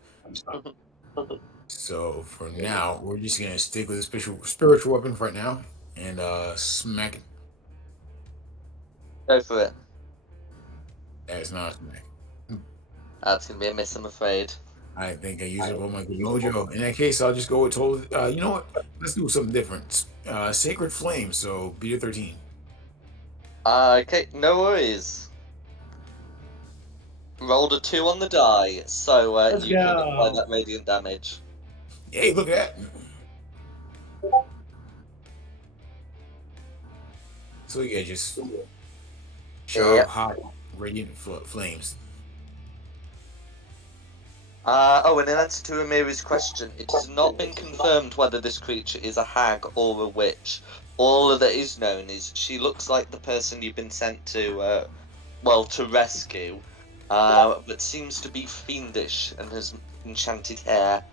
So for now, we're just gonna stick with a spiritual weapon for right now, and smack it. Go for it. That is not a smack. That's gonna be a miss, I'm afraid. I think I used up all my good mojo. In that case, I'll just go with total. You know what? Let's do something different. Sacred Flame. So beat a 13. Okay, no worries. Rolled a 2 on the die, so Let's you can apply go. that radiant damage. Hey, look at that. So yeah, just shower Yep. hot, radiant flames. Oh, and in answer to Amiri's question, it has not been confirmed whether this creature is a hag or a witch. All that is known is she looks like the person you've been sent to, to rescue, but seems to be fiendish and has enchanted hair.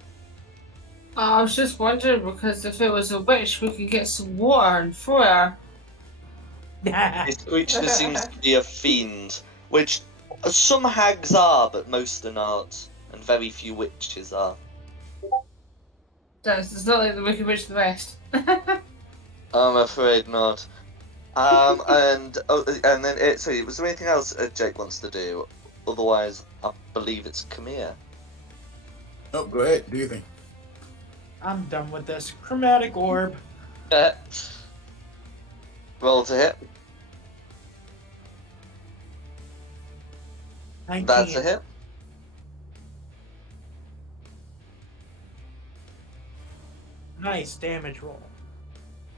I was just wondering because if it was a witch, we could get some water and throw her. This creature seems to be a fiend, which some hags are, but most are not, and very few witches are. It's not like the Wicked Witch of the West. I'm afraid not. And then sorry, was there anything else Jake wants to do? Otherwise, I believe it's Camille. Oh, go ahead. Do your thing. I'm done with this. Chromatic orb. Roll to hit. 19. That's a hit. Nice damage roll.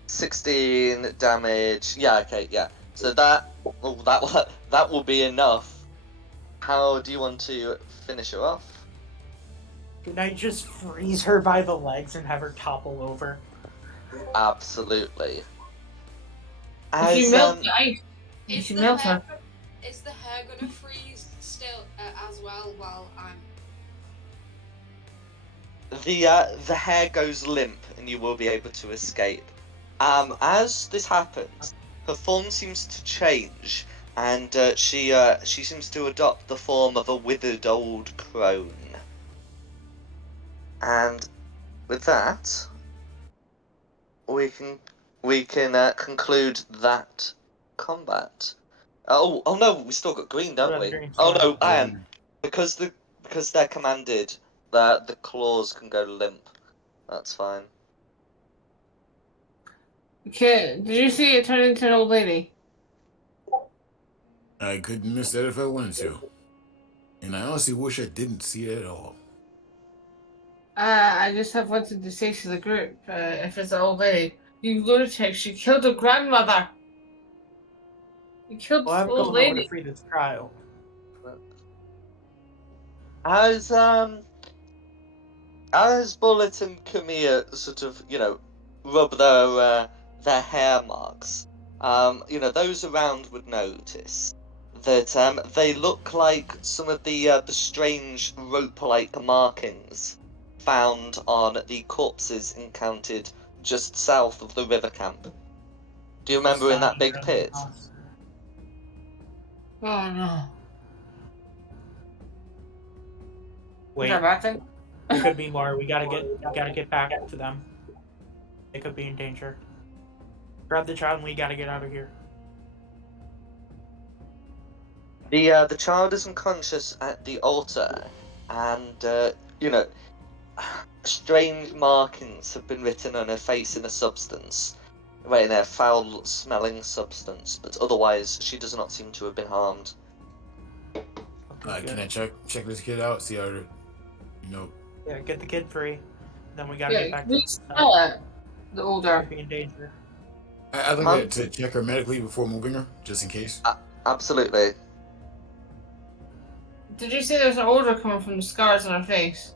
16 damage. Yeah, okay, yeah. So that will be enough. How do you want to finish her off? Can I just freeze her by the legs and have her topple over? Absolutely. If you As, melt the ice, you Is should the melt hair, her. is the hair gonna freeze still as well while I'm? the hair goes limp and you will be able to escape. As this happens, her form seems to change, and she seems to adopt the form of a withered old crone. And with that, we can conclude that combat. Oh no, we still got green, don't we? Green Oh sword. no, I am because they're commanded that the claws can go limp. That's fine. Okay, did you see it turn into an old lady? I couldn't miss that if I wanted to. And I honestly wish I didn't see it at all. I just have wanted to say to the group, if it's an old lady, you lunatic, she killed her grandmother! You killed Well, this I'm old going over to lady! free this child. As Bullet and Camille sort of, rub their hair marks, those around would notice that they look like some of the strange rope-like markings found on the corpses encountered just south of the river camp. Do you remember in that big pit? Oh no. Wait, Is that a bad thing? there could be more. We gotta get back to them. They could be in danger. Grab the child and we gotta get out of here. The child is unconscious at the altar, and strange markings have been written on her face in a substance, right, in a foul-smelling substance, but otherwise she does not seem to have been harmed. Okay, Can I check this kid out? See how, you know. yeah, get the kid free. Then we gotta Yeah, get back we to smell it. The older. be in danger. I'd like to check her medically before moving her, just in case. Absolutely. Did you say there's an odor coming from the scars on her face?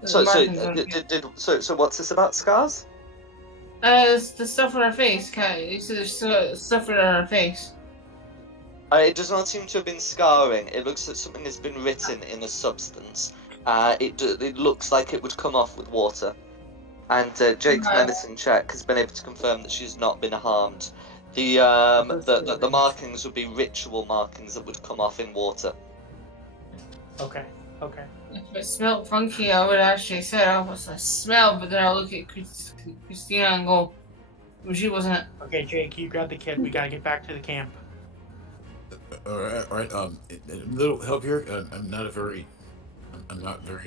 The So markings on her face. so what's this about scars? It's the stuff on her face. You said there's stuff on her face. It does not seem to have been scarring. It looks like something has been written in a substance. It looks like it would come off with water. And Jake's Right. medicine check has been able to confirm that she's not been harmed. The Absolutely. markings would be ritual markings that would come off in water. Okay. If it smelled funky, I would actually say it was a smell, but then I look at Christina and go, well, she wasn't it. Okay, Jake, you grab the kid. We gotta get back to the camp. All right, all right. A little help here. I'm not very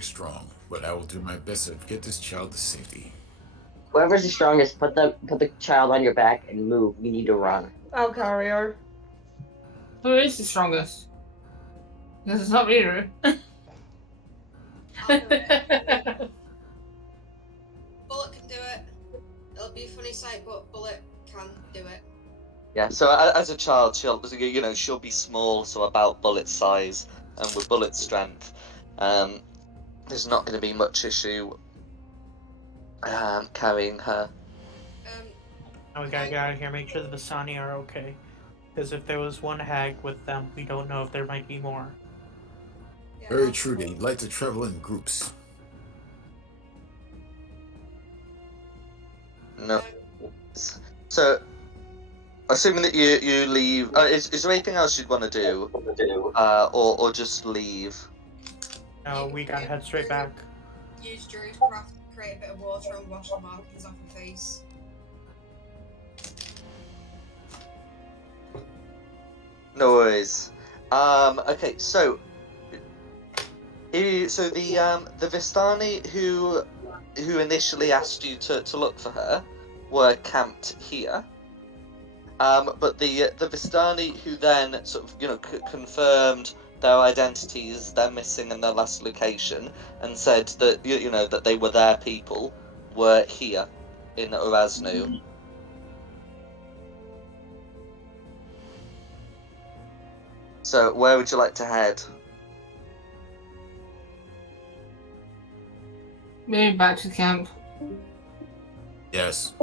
strong, but I will do my best to get this child to safety. Whoever's the strongest, put the child on your back and move. We need to run. I'll carry her. Who is the strongest? This is not me, Rue. I'll do it. Bullet can do it. It'll be a funny sight, but Bullet can do it. Yeah. So as a child, she'll be small, so about Bullet's size, and with Bullet's strength, there's not going to be much issue carrying her. Now we gotta get out of here. Make sure the Vistani are okay. Because if there was one hag with them, we don't know if there might be more. Yeah, Very I'll- true. They like to travel in groups. No. So, assuming that you leave, is there anything else you'd want to do, or just leave? No, we gotta head straight back. Use Druidcraft to create a bit of water and wash the markings off your face. No worries. Okay, so the Vistani who initially asked you to look for her were camped here. But the Vistani who then sort of confirmed their identities, their missing and their last location, and said that that they were their people, were here in Erasnu. So where would you like to head? Maybe back to camp. Yes.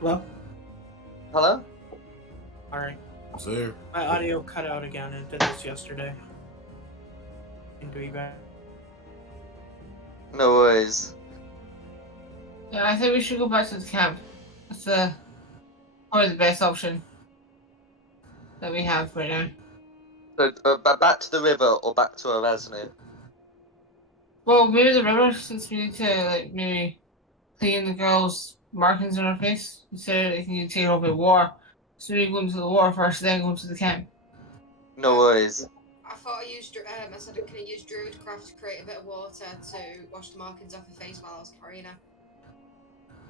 Well, Hello? alright. So there. My audio cut out again. It did this yesterday. Into you back. No worries. Yeah, I think we should go back to the camp. That's probably the best option that we have right now. So back to the river or back to Erasnu? Well, maybe the river, since we need to maybe clean the girl's markings on her face. Instead, they can take her over the water. So we go into the water first, then go into the camp. No worries. I thought I used. I said, can I use Druidcraft to create a bit of water to wash the markings off her face while I was carrying her?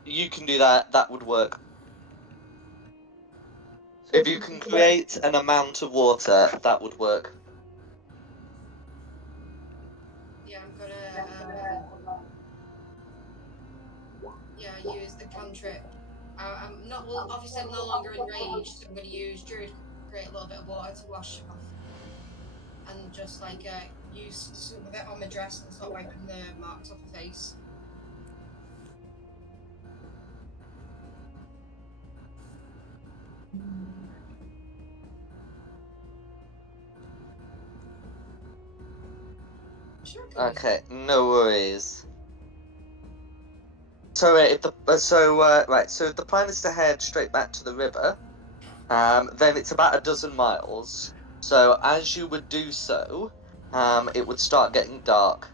You can do that. That would work. If you can create an amount of water, that would work. Yeah, I'm gonna use the cantrip. I'm not obviously I'm no longer enraged, so I'm gonna use Druid to create a little bit of water to wash off, and just use some of it on my dress and start wiping the marks off her face. Sure. Okay, no worries. So if the plan is to head straight back to the river, then it's about a dozen miles. So as you would do so, it would start getting dark.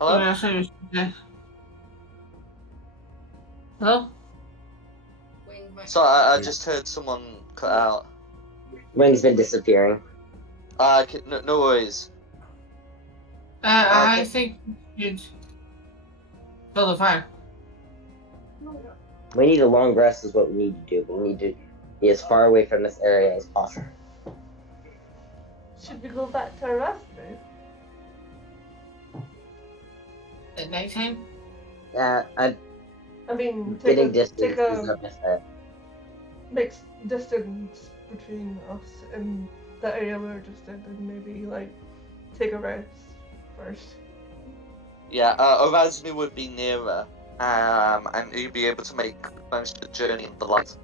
Hello? Hello? Wing might- So I just heard someone cut out. Wing's been disappearing. No worries. I think you'd build a fire. We need a long rest is what we need to do. We need to be as far away from this area as possible. Should we go back to our rest room? At nighttime? Yeah, I mean, getting take distance is a not necessary. mixed distance between us and the area we were just in, and maybe take a rest first. Yeah, Erasmus would be nearer, and you'd be able to make most of the journey in the light.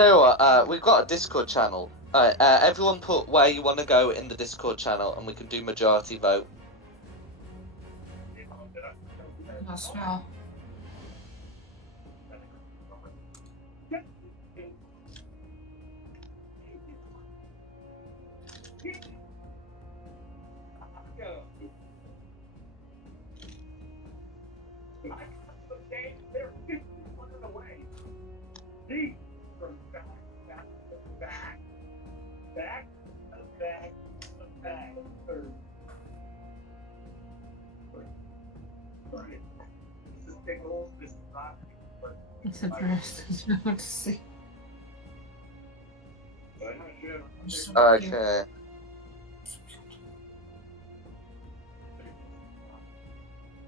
So, we've got a Discord channel. Everyone put where you want to go in the Discord channel, and we can do majority vote. I smell. It's a breast. It's not to see. So cute.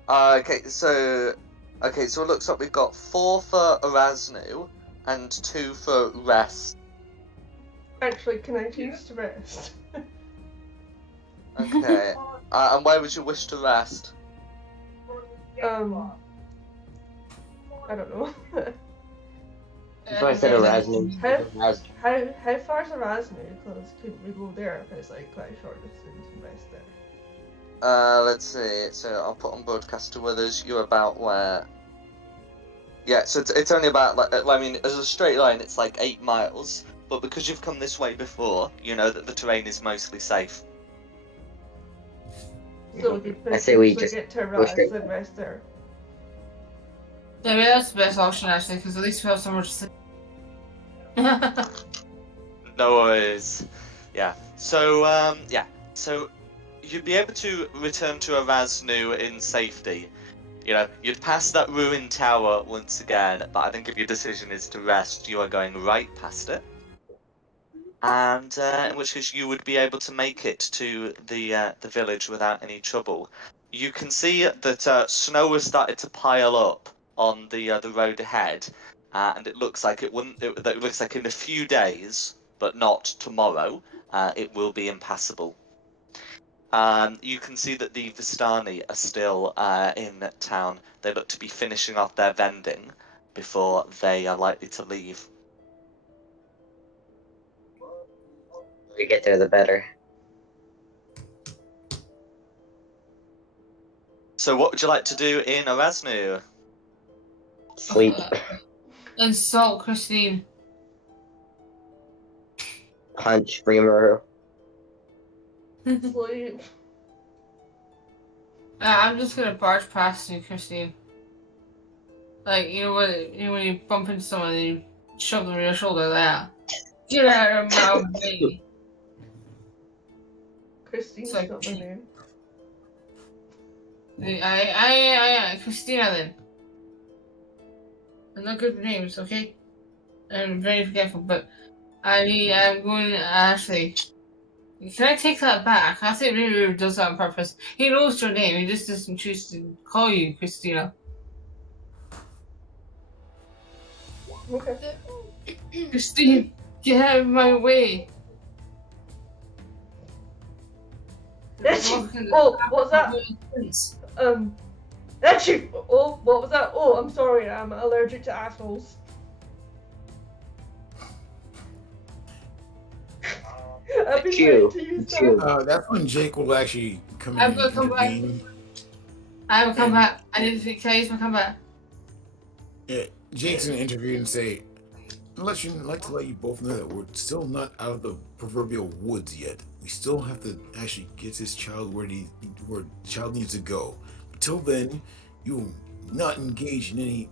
Okay. So it looks like we've got 4 for Erasnu and 2 for Rest. Actually, can I choose to rest? Okay. And where would you wish to rest? I don't know. So I said Erasmus. How far's Erasmus? Because couldn't we go there if it's like quite a short distance and rest there? Let's see. So I'll put on broadcast to others. You're about where? Yeah. So it's only about like I mean, as a straight line, it's like 8 miles. But because you've come this way before, you know that the terrain is mostly safe. So we could I say we potentially just get to go straight. Raz and rest there. Yeah, maybe that's the best option actually, because at least we have somewhere to sit. No worries. Yeah. So So you'd be able to return to Erasnu in safety. You know, you'd pass that ruined tower once again, but I think if your decision is to rest, you are going right past it. And in which case you would be able to make it to the village without any trouble. You can see that snow has started to pile up on the road ahead, and it looks like it looks like in a few days, but not tomorrow, it will be impassable. You can see that the Vistani are still in town. They look to be finishing off their vending before they are likely to leave. The we get there, the better. So what would you like to do in Erasmu? Sleep. Insult Christine. Punch. Reamer. Sleep. I'm just gonna barge past you, Christine. Like, when you bump into someone and you shove them on your shoulder, like, get out of my way. Christine's It's like- not my name. Christina then. I'm not good with names, okay? I'm very forgetful, but I'm going to Ashley. Can I take that back? I think Ruru does that on purpose. He knows your name, he just doesn't choose to call you Christina. Okay. Christine, get out of my way. Oh, what's that? Actually, oh, what was that? Oh, I'm sorry, I'm allergic to assholes. I've been trying to use that. That's when Jake will actually come in I'm and gonna come back. intervene. I have a comeback. I need to can my comeback. Yeah, Jake's gonna intervene and say, I'd like to let you both know that we're still not out of the proverbial woods yet. We still have to actually get this child where the child needs to go. Until then, you will not engage in any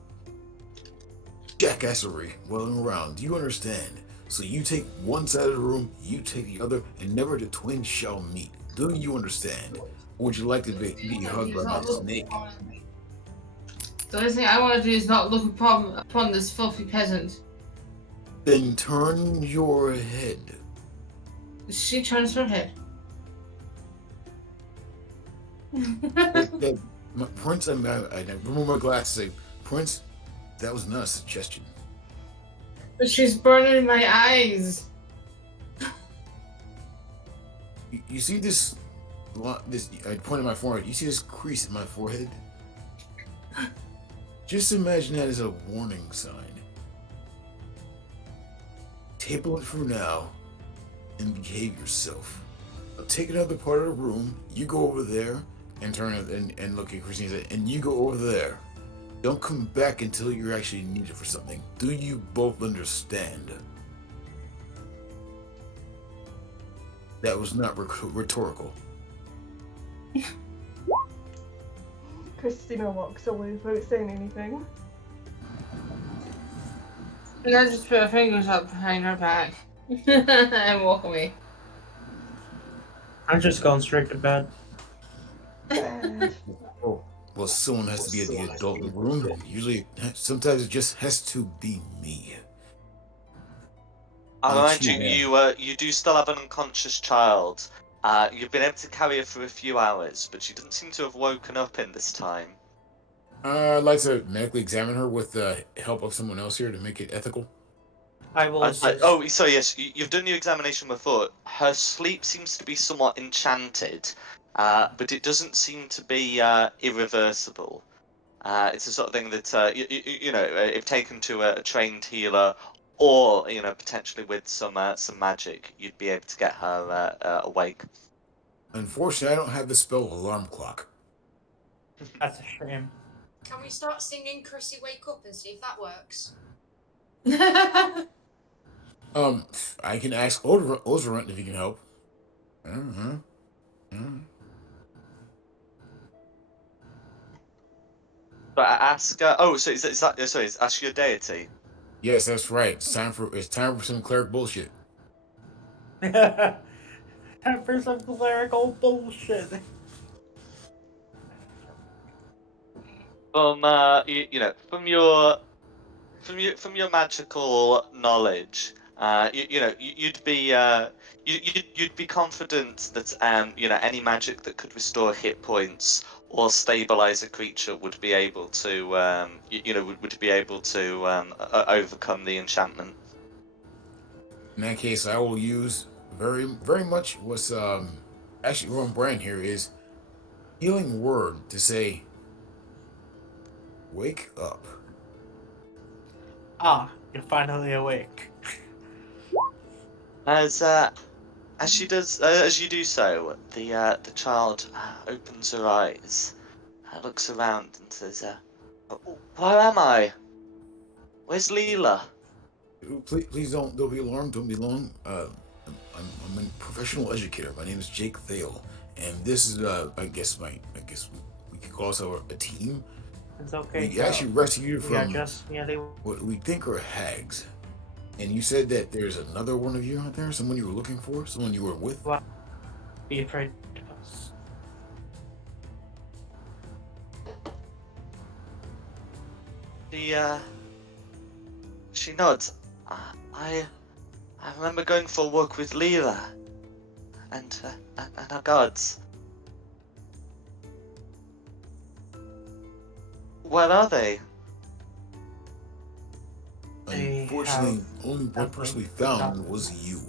jackassery while I'm around. Do you understand? So you take one side of the room, you take the other, and never the twins shall meet. Do you understand? Or would you like to be hugged by my snake? The only thing I want to do is not look upon this filthy peasant. Then turn your head. She turns her head. Prince, I remember my glasses say, Prince, That was not a suggestion. But she's burning my eyes. You see this? This I pointed my forehead. You see this crease in my forehead? Just imagine that as a warning sign. Table it for now, and behave yourself. I'll take another part of the room. You go over there and turn it and look at Christine and you go over there. Don't come back until you're actually needed for something. Do you both understand? That was not rhetorical. Christina walks away without saying anything. And I just put her fingers up behind her back and walk away. I'm just going straight to bed. Oh, well, someone has to be the adult in the room. Usually, sometimes it just has to be me. I Not remind you, you do still have an unconscious child. You've been able to carry her for a few hours, but she doesn't seem to have woken up in this time. I'd like to medically examine her with the help of someone else here to make it ethical. I will assist. Oh, so yes, you've done your examination before. Her sleep seems to be somewhat enchanted, but it doesn't seem to be irreversible. It's the sort of thing that you know, if taken to a trained healer, or you know, potentially with some magic, you'd be able to get her awake. Unfortunately, I don't have the spell alarm clock. That's a shame. Can we start singing Chrissy Wake Up and see if that works? I can ask Ozerunt if he can help. But ask. Oh, so is that? Sorry, ask your deity. Yes, that's right. It's time for some cleric bullshit. Time for some clerical bullshit. From you know, from your magical knowledge, you know, you'd be confident that you know, any magic that could restore hit points or stabilize a creature would be able to you know, would be able to overcome the enchantment. In that case, I will use very much what's actually on brand here is healing word to say, wake up. Ah, you're finally awake. As she does, as you do so, the child opens her eyes, looks around, and says, "Where am I? Where's Leela?" Please don't be alarmed. Don't be alarmed. I'm a professional educator. My name is Jake Thale, and this is I guess we could call ourselves a team. It's okay. We actually rescued you from they what we think are hags. And you said that there's another one of you out there, someone you were looking for, someone you were with. be afraid of us. She nods. I remember going for a walk with Leela and our gods. Where are they? Unfortunately, only one person we found was you.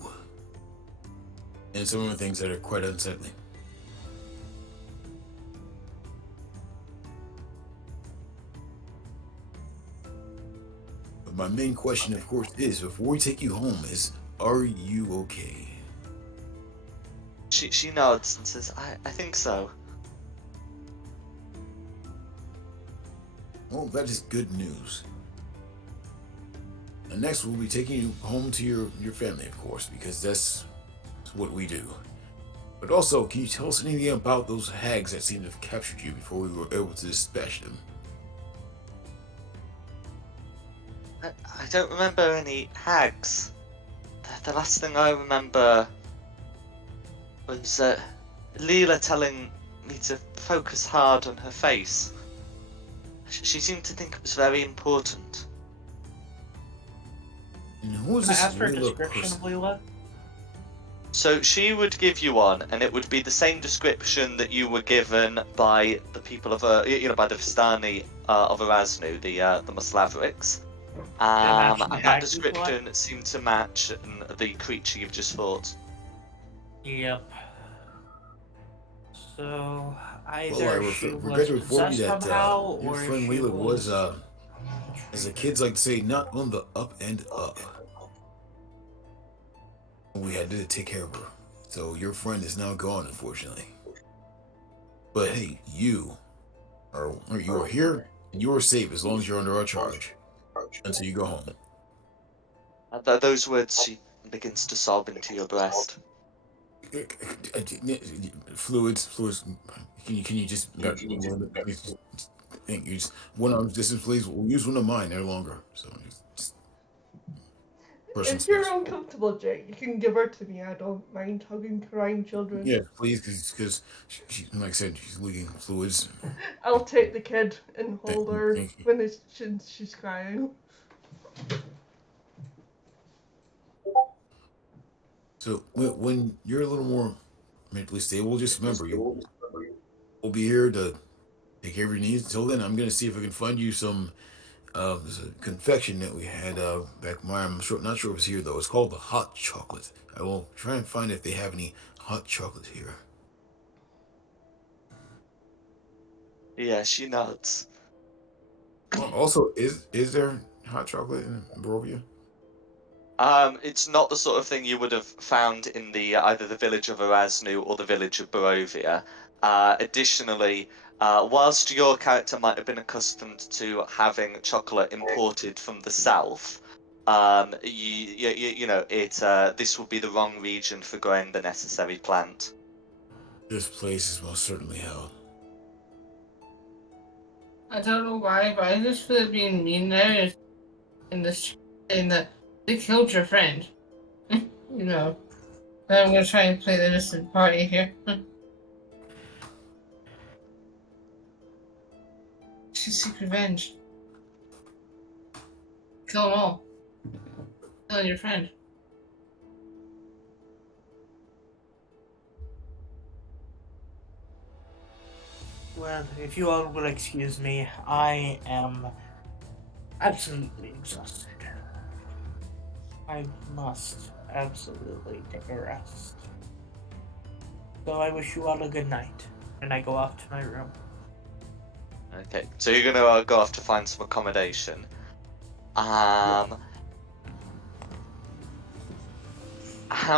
And some of the things that are quite unsettling. But my main question, of course, is before we take you home, is are you okay? She nods and says, I think so. Well, that is good news. And next we'll be taking you home to your family, of course, because that's what we do. But also, can you tell us anything about those hags that seem to have captured you before we were able to dispatch them? I don't remember any hags. The last thing I remember was Leela telling me to focus hard on her face. She seemed to think it was very important. And who is Can I this ask for a Leela description person? of Leela? So she would give you one, and it would be the same description that you were given by the people of, by the Vistani of Erasnu, the Muslavrics. And that description seemed to match the creature you've just fought. Yep. So either Well, I she forgot was to inform you possessed that somehow, your or friend she Leela was, was. as the kids like to say, not on the up and up. We had to take care of her. So your friend is now gone, unfortunately. But hey, you are here, and you are safe as long as you're under our charge until you go home. At those words, she begins to sob into your breast. Fluids. Can you just think you just one arm's distance, please? We'll use one of mine no longer. So just personal If you're space. uncomfortable, Jake, you can give her to me. I don't mind hugging crying children. Yeah, please, because she, like I said, she's leaking fluids. I'll take the kid and hold her Thank you. when she's crying. So when you're a little more mentally stable, just remember we'll be here to take care of your needs. Until then, I'm gonna see if I can find you some. There's a confection that we had back when not sure if it's here though. It's called the hot chocolate. I will try and find if they have any hot chocolate here. Yeah, she nods. Also, is there hot chocolate in Barovia? It's not the sort of thing you would have found in the either the village of Erasnu or the village of Barovia. Additionally, whilst your character might have been accustomed to having chocolate imported from the south, this would be the wrong region for growing the necessary plant. This place is most certainly hell. I don't know why, but I just feel like being mean now in this saying that they killed your friend. You know. I'm gonna try and play the innocent party here. To seek revenge. Kill them all. Kill your friend. Well, if you all will excuse me, I am absolutely exhausted. I must absolutely take a rest. So I wish you all a good night, and I go off to my room. Okay, so you're gonna go off to find some accommodation. How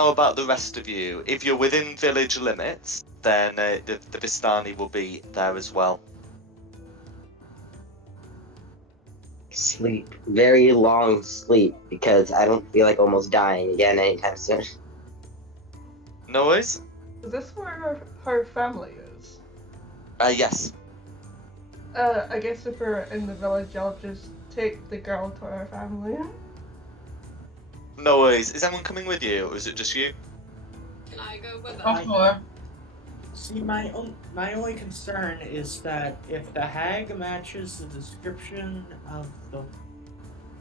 about the rest of you? If you're within village limits, then the Vistani will be there as well. Sleep. Very long sleep, because I don't feel like almost dying again anytime soon. No worries? Is this where her family is? Yes. I guess if we're in the village, I'll just take the girl to her family. No worries. Is anyone coming with you, or is it just you? Can I go with her? Sure. See, my only concern is that if the hag matches the description of the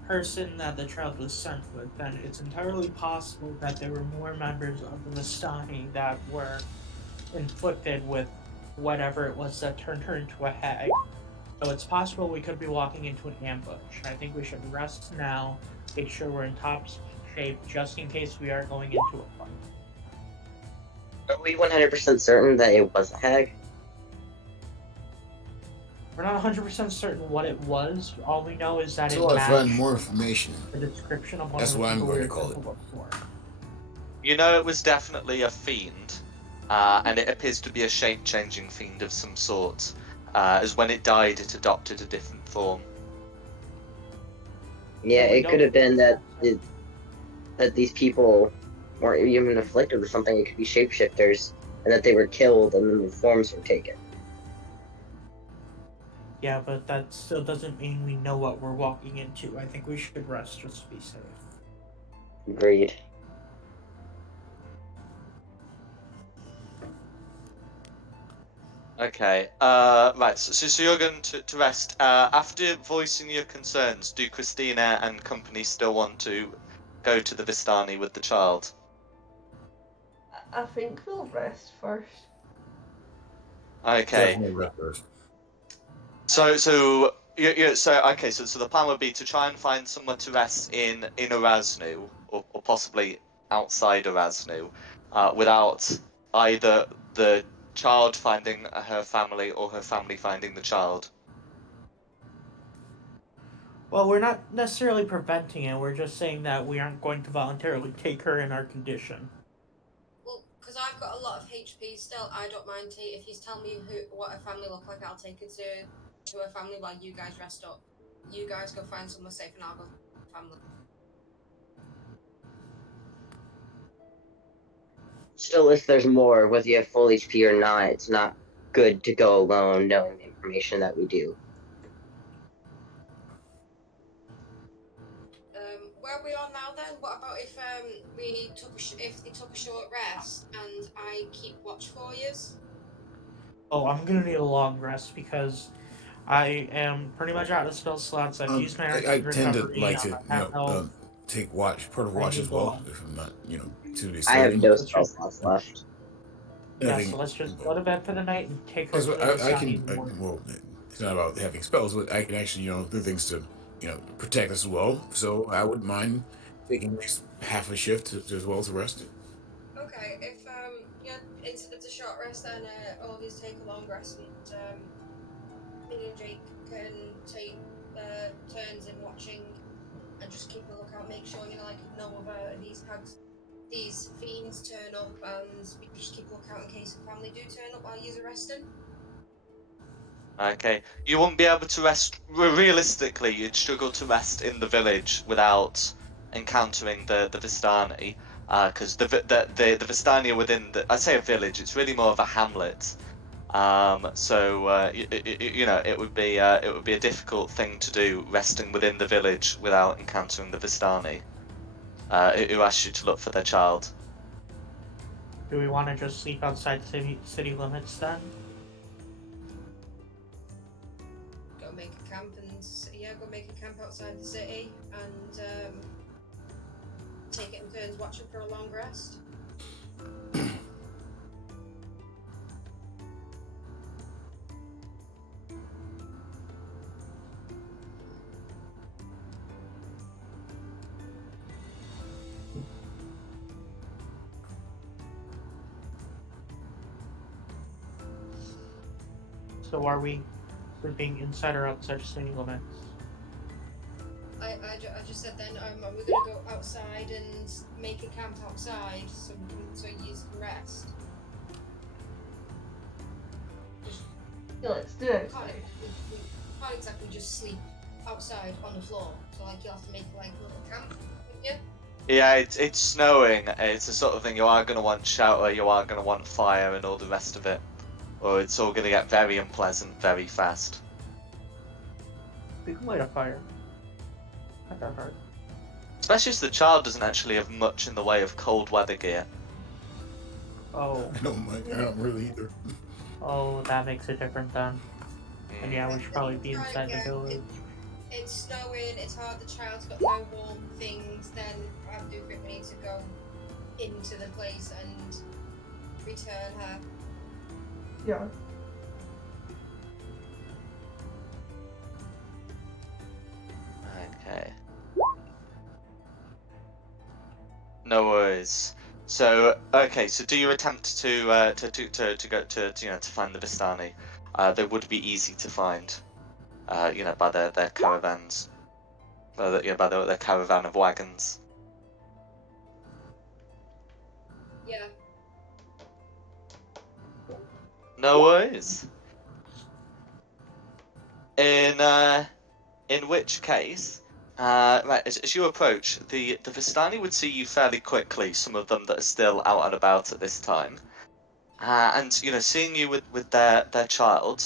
person that the child was sent with, then it's entirely possible that there were more members of the Vistani that were inflicted with whatever it was that turned her into a hag. So it's possible we could be walking into an ambush. I think we should rest now, make sure we're in top shape, just in case we are going into a fight. Are we 100% certain that it was a hag? We're not 100% certain what it was. All we know is that Until it I find matched more information. the description of one That's of the what I'm people going we to were call to it. look for. You know it was definitely a fiend, and it appears to be a shape-changing fiend of some sort. As when it died, it adopted a different form. Yeah, So we it could have been that these people weren't even afflicted with something. It could be shapeshifters, and that they were killed and then the forms were taken. Yeah, but that still doesn't mean we know what we're walking into. I think we should rest just to be safe. Agreed. Okay, right, so you're going to rest. After voicing your concerns, do Christina and company still want to go to the Vistani with the child? I think we'll rest first. Okay. Definitely rest first. So the plan would be to try and find somewhere to rest in Erasnu, or possibly outside Erasnu, without either the child finding her family or her family finding the child. Well, we're not necessarily preventing it. We're just saying that we aren't going to voluntarily take her in our condition. Well, because I've got a lot of HP still, I don't mind if you tell me what a family look like. I'll take it to a family while you guys rest up. You guys go find somewhere safe, and I'll go family. Still, if there's more, whether you have full HP or not, it's not good to go alone knowing the information that we do. Where we are now, then? What about if we took a short rest and I keep watch for yous? Oh, I'm gonna need a long rest because I am pretty much out of spell slots. I've used my I active tend to recovery. like I'm to, at half health. take part of I watch need as to go well, on. if I'm not, too I have disturbing. no Let's spell just slots left. yeah. So Nothing. let's just go to bed for the night and take her Because to the I Vistani can, in the morning. well, it's not about having spells, but I can actually, do things to, protect us as well. So I wouldn't mind taking at least half a shift as well to rest. Okay, if it's a short rest, then all these take a long rest, and me and Jake can take turns in watching and just keep a lookout, make sure like no other of these fiends turn up, and we can just keep a lookout in case the family do turn up while you're resting. Okay, you wouldn't be able to rest. Realistically, you'd struggle to rest in the village without encountering the Vistani, because the Vistani are within the. I say a village. It's really more of a hamlet. It would be a difficult thing to do resting within the village without encountering the Vistani, who asked you to look for their child. Do we want to just sleep outside city limits then? Go make a camp go make a camp outside the city and take it in turns watching for a long rest. So are we sleeping inside or outside city limits? I just said then, are we gonna go outside and make a camp outside so you can rest? Yeah, let's do it. We can't exactly just sleep outside on the floor. So like you'll have to make like a little camp, wouldn't you? Yeah, it's snowing. It's the sort of thing you are going to want shelter, you are going to want fire, and all the rest of it, or it's all going to get very unpleasant very fast. We can light a fire. Not that hard. Especially as the child doesn't actually have much in the way of cold weather gear. Oh, I don't mind. I don't really either. oh, that makes it different then. And yeah, we should probably be inside the village. It's snowing, it's hard, the child's got no warm things, then I do think we need to go into the place and return her. Yeah. Okay. No worries. So, okay, so do you attempt to go to find the Vistani? They would be easy to find, by their caravans, by their caravan of wagons. Yeah. No worries. In which case, right, as you approach, the Vistani would see you fairly quickly. Some of them that are still out and about at this time, and seeing you with their child,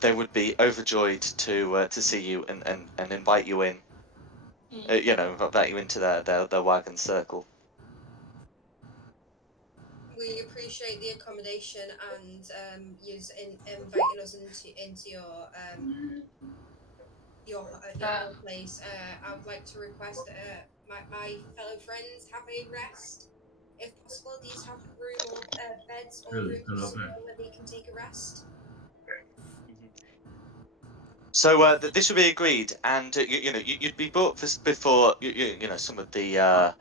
they would be overjoyed to see you and invite you in. Invite you into their wagon circle. We appreciate the accommodation and inviting us into your place. I would like to request my fellow friends have a rest if possible, these have room or beds or rooms where they can take a rest. So this would be agreed, and you'd be brought before some of the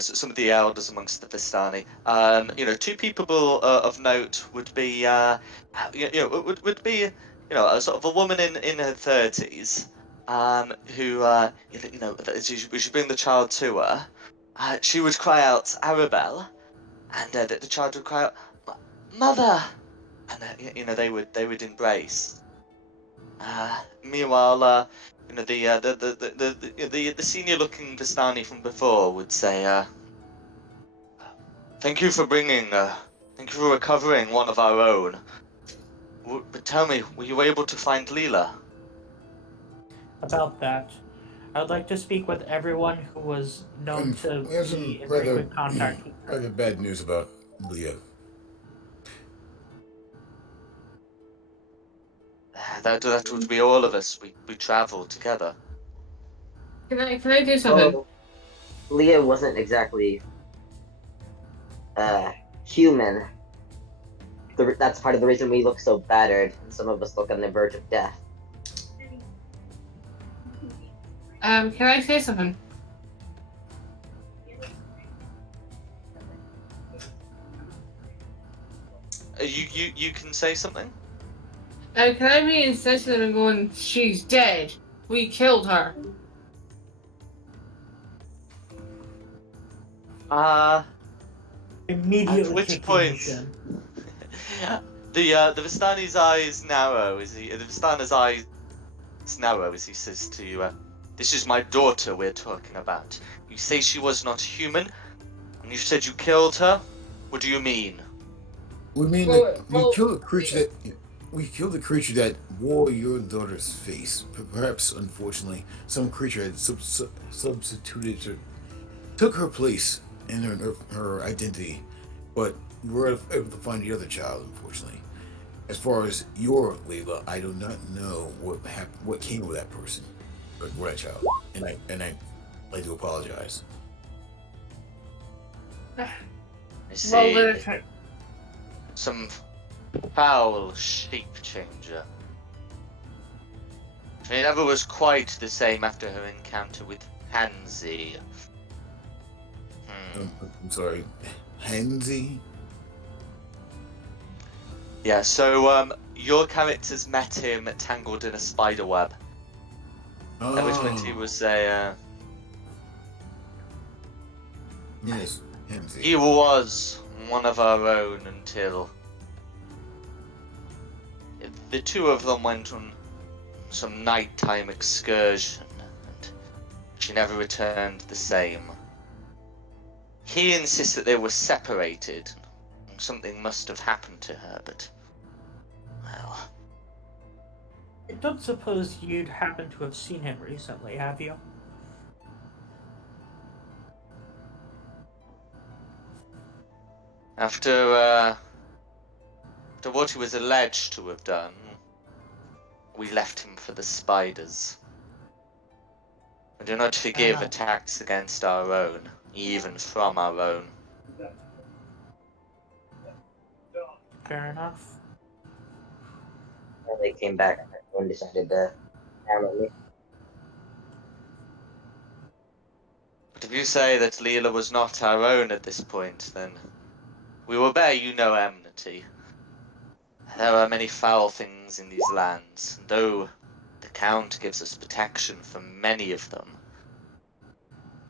some of the elders amongst the Vistani. Two people of note would be would be a sort of a woman in her 30s, who as you bring the child to her, she would cry out Arabelle, and the child would cry out mother, and they would embrace. Meanwhile, the senior looking Vistani from before would say, thank you for thank you for recovering one of our own. But tell me, were you able to find Leela? About that, I would like to speak with everyone who was known And to we have some be in rather, frequent contact with her. rather bad news about Leah. That would be all of us. We travel together. Can I do something? Well, Leah wasn't exactly human. That's part of the reason we look so battered, and some of us look on the verge of death. Can I say something? You can say something. Can I be insensitive and going, she's dead? We killed her. At Immediately which take point, ignition. the Vistani's eyes narrow. The Vistana's eyes narrow as he says to you, "This is my daughter we're talking about. You say she was not human, and you said you killed her. What do you mean?" We mean that we killed a creature that wore your daughter's face. Perhaps, unfortunately, some creature had substituted her, took her place in her identity. But we were able to find the other child, unfortunately. As far as your Layla, I do not know what came of that person, or that child, and I do apologize. I Well, see. Some foul shape changer. She never was quite the same after her encounter with Hansi. I'm sorry, Hansi? Yeah, so your characters met him tangled in a spider web. At which point he was yes, Hansi. he was one of our own until the two of them went on some nighttime excursion, and she never returned the same. He insists that they were separated, and something must have happened to her, but, well... I don't suppose you'd happen to have seen him recently, have you? After what he was alleged to have done, we left him for the spiders. We do not forgive attacks against our own, even from our own. Fair enough. And they came back and decided to hammer me. But if you say that Leela was not our own at this point, then we will bear you no enmity. There are many foul things in these lands, and though the Count gives us protection from many of them,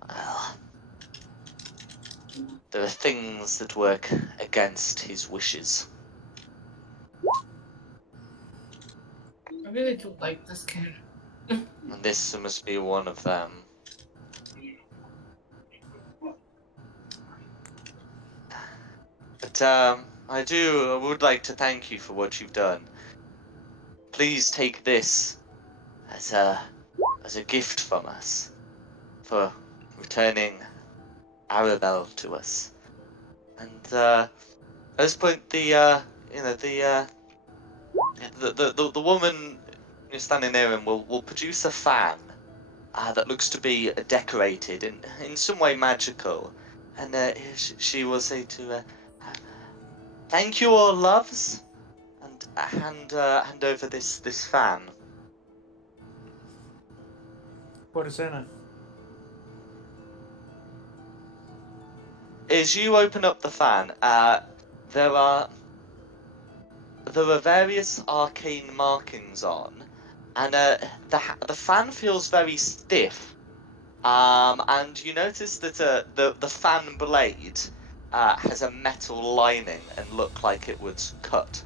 well, there are things that work against his wishes. I really don't like this kid. And this must be one of them. But I would like to thank you for what you've done. Please take this as a gift from us for returning Arabelle to us. And at this point, the woman standing near him will produce a fan that looks to be decorated in some way magical. And she will say to thank you all, loves, and hand over this fan. What is in it? As you open up the fan, there are various arcane markings on, and the fan feels very stiff. And you notice that the fan blade has a metal lining and look like it would cut.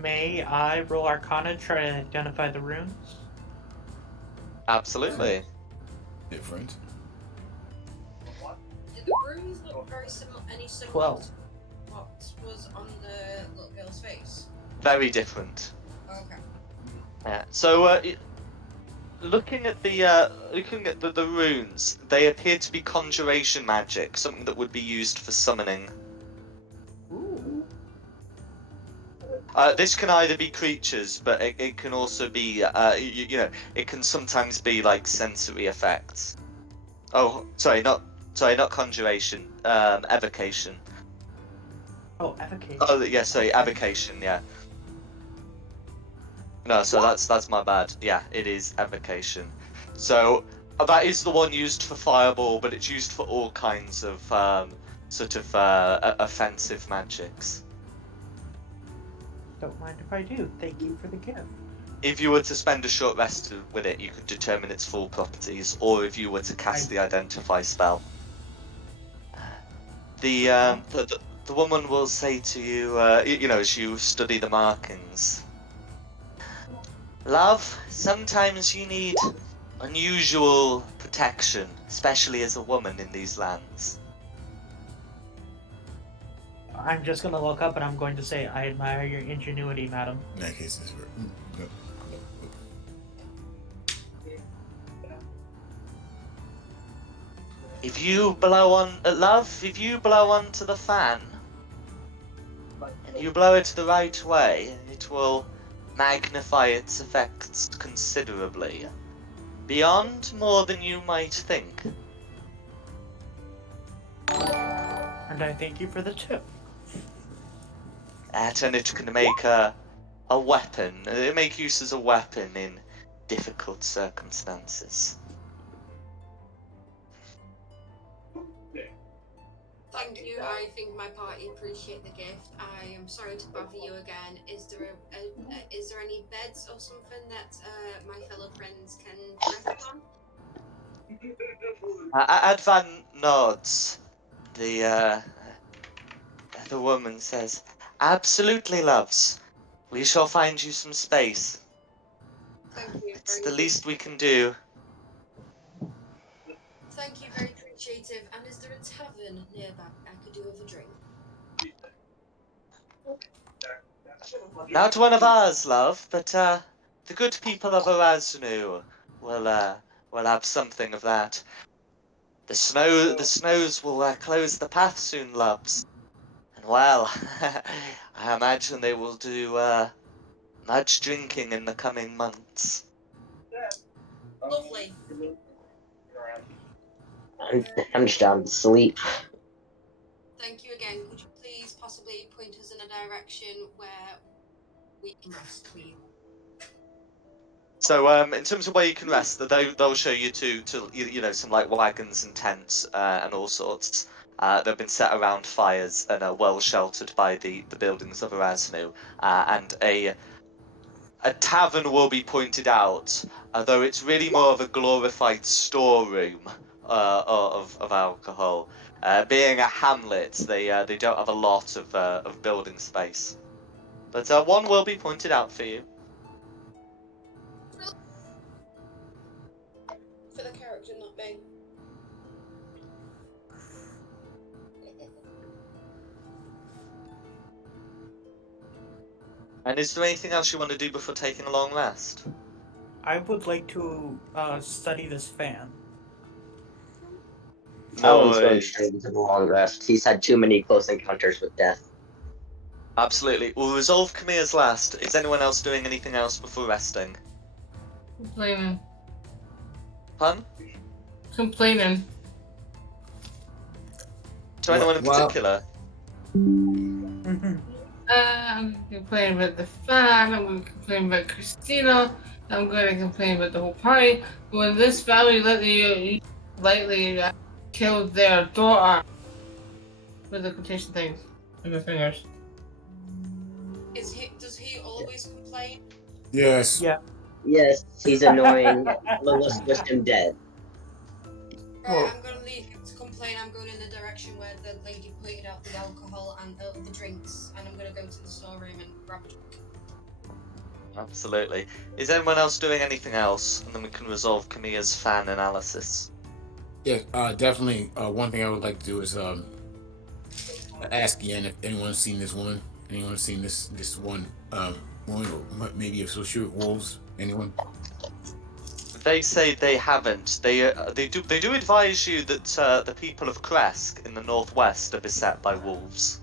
May I roll Arcana to try to identify the runes? Absolutely. Different. Did the runes look very similar? Any similar 12. to what was on the little girl's face? Very different. Okay. Yeah. So looking at the runes, they appear to be conjuration magic, something that would be used for summoning. Ooh. This can either be creatures, but it can also be, it can sometimes be like sensory effects. Oh, not conjuration. Evocation. Oh, evocation. Oh, yeah, sorry, Okay. evocation. Yeah. No, so that's my bad. Yeah, it is evocation. So that is the one used for fireball, but it's used for all kinds of offensive magics. Don't mind if I do. Thank you for the gift. If you were to spend a short rest with it, you could determine its full properties, or if you were to cast the identify spell. The woman will say to you, as you study the markings, love, sometimes you need unusual protection, especially as a woman in these lands. I'm just gonna look up and I'm going to say, I admire your ingenuity, madam. In that case, it's very. No. If you blow onto the fan, and you blow it the right way, it will magnify its effects considerably, beyond more than you might think. And I thank you for the tip. And it can make a weapon. Make use as a weapon in difficult circumstances. Thank you. I think my party appreciate the gift. I am sorry to bother you again. Is there any beds or something that my fellow friends can rest on? Advan nods. The woman says, "Absolutely, loves. We shall find you some space. Thank you. It's the least we can do." Thank you, very appreciative. And is there a tavern nearby I could do with a drink? Not one of ours, love, but the good people of Erasnu will have something of that. The snows will close the path soon, loves. And well, I imagine they will do much drinking in the coming months. Lovely. I'm just down to sleep. Thank you again. Could you please possibly point us in a direction where we can rest, please? So, in terms of where you can rest, they'll show you to some like wagons and tents and all sorts. They've been set around fires and are well sheltered by the buildings of Erasnu. And a tavern will be pointed out, although it's really more of a glorified storeroom of alcohol. Being a hamlet, they don't have a lot of building space, but one will be pointed out for you. For the character, not me. And is there anything else you want to do before taking a long rest? I would like to study this fan. Alan's going straight into the long rest. He's had too many close encounters with death. Absolutely. We'll resolve Kamia's last. Is anyone else doing anything else before resting? Complaining. Pun? Complaining. To anyone in Well, particular? I'm going to complain about the fan, I'm going to complain about Christina, I'm going to complain about the whole party. When this family lightly killed their daughter with the quotation thing in the fingers. Does he always complain? yes. Yeah. Yes, he's annoying. Let's wish him dead. Right, Well, I'm gonna leave him to complain. I'm going in the direction where the lady pointed out the alcohol and the drinks, and I'm gonna go to the storeroom and grab a drink. Absolutely. Is anyone else doing anything else? And then we can resolve Kamiya's fan analysis. Yes, definitely. One thing I would like to do is ask again if anyone's seen this woman. Anyone's seen this one woman, or maybe associated with wolves? Anyone? They say they haven't. They do advise you that the people of Kresk in the northwest are beset by wolves.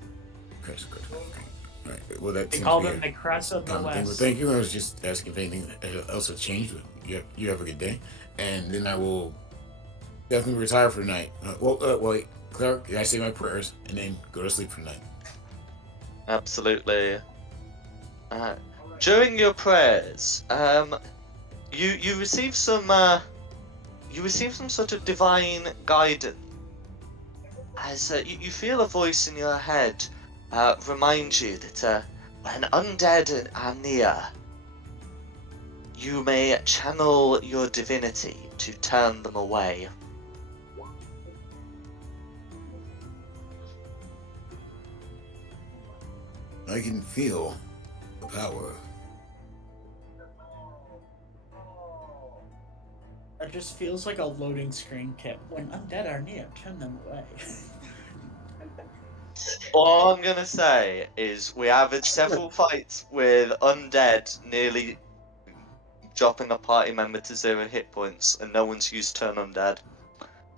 Okay, so good. Okay. All right. Well, that they seems call to be them the Crest of a the common thing. But West. thank you. I was just asking if anything else has changed. You have a good day, and then I will definitely retire for the night. Wait, Clark, I say my prayers and then go to sleep for the night. Absolutely. During your prayers, you receive some sort of divine guidance as you feel a voice in your head remind you that when undead are near, you may channel your divinity to turn them away. I can feel the power. It just feels like a loading screen tip. When undead are near, turn them away. All I'm gonna say is we have had several fights with undead nearly dropping a party member to 0 hit points, and no one's used turn undead.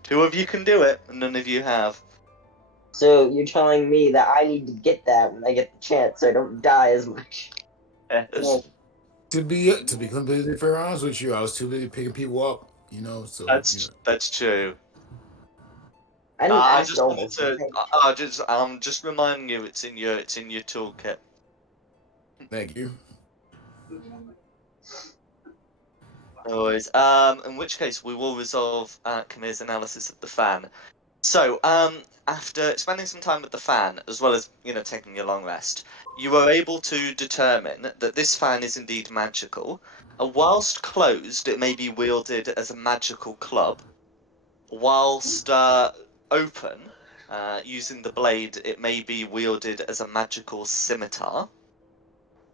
2 of you can do it, and none of you have. So you're telling me that I need to get that when I get the chance, so I don't die as much. Yes. To be completely fair honest with you, I was too busy picking people up. So That's true. I didn't I ask just all wanted this. to. Okay. I'm just reminding you, it's in your toolkit. Thank you. No worries. In which case we will resolve Kamiya's analysis of the fan. So, after spending some time with the fan, as well as taking a long rest, you are able to determine that this fan is indeed magical. Whilst closed, it may be wielded as a magical club. Whilst open, using the blade, it may be wielded as a magical scimitar.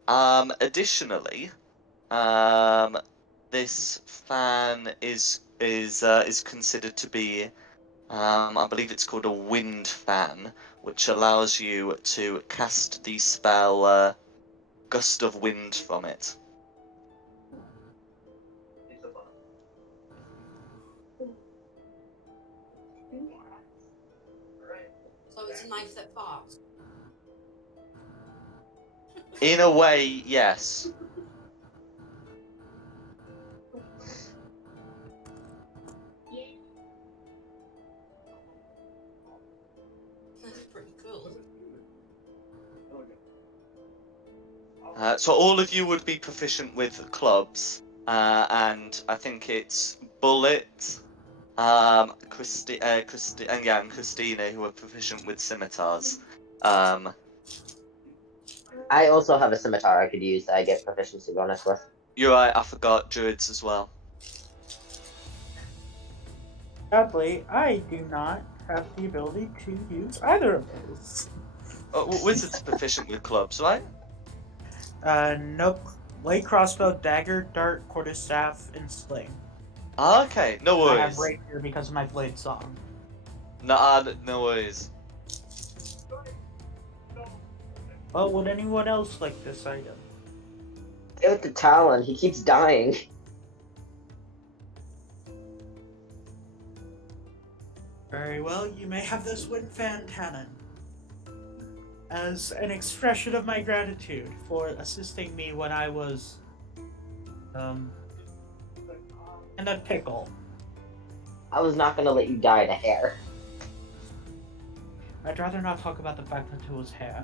Additionally, um, this fan is considered to be, I believe it's called a wind fan, which allows you to cast the spell Gust of Wind from it. So it's a knife that farts. In a way, yes. That's pretty cool. So all of you would be proficient with clubs, and I think it's Bullet, and Christina who are proficient with scimitars. Um, I also have a scimitar I could use that I get proficiency bonus with. you're right, I forgot druids as well. Sadly, I do not have the ability to use either of those. Wizards are proficient with clubs, right? Nope. Blade, crossbow, dagger, dart, quarterstaff, and sling. Okay, no I have worries. rapier because of my blade song. No worries. Well, would anyone else like this item? Stay with the Talon, he keeps dying. Very well, you may have this wind fan cannon. As an expression of my gratitude for assisting me when I was in a pickle. I was not gonna let you die to hair. I'd rather not talk about the fact that it was hair.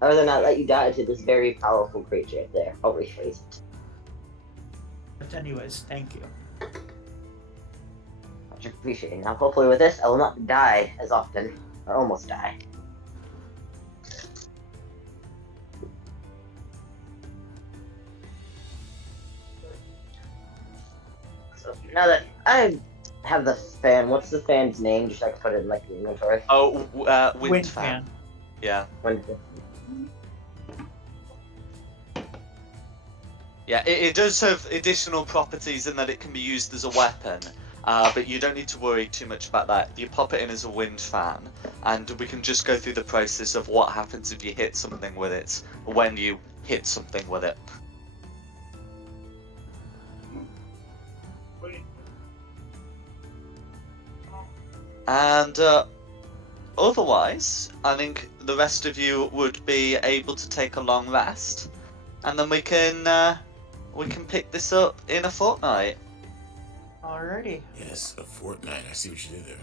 I'd rather not let you die to this very powerful creature. There, I'll rephrase it. But anyways, thank you. Much appreciated. Now, hopefully with this, I will not die as often. Or almost die. So, now that I have the fan, what's the fan's name? Just so I can put it in, like, the inventory. Oh, wind Wind fan. fan. Yeah. Wonderful. Yeah, it does have additional properties in that it can be used as a weapon, but you don't need to worry too much about that. You pop it in as a wind fan, and we can just go through the process of what happens if you hit something with it, when you hit something with it. And otherwise, I think the rest of you would be able to take a long rest, and then we can pick this up in a fortnight. Alrighty. Yes, a fortnight. I see what you did there.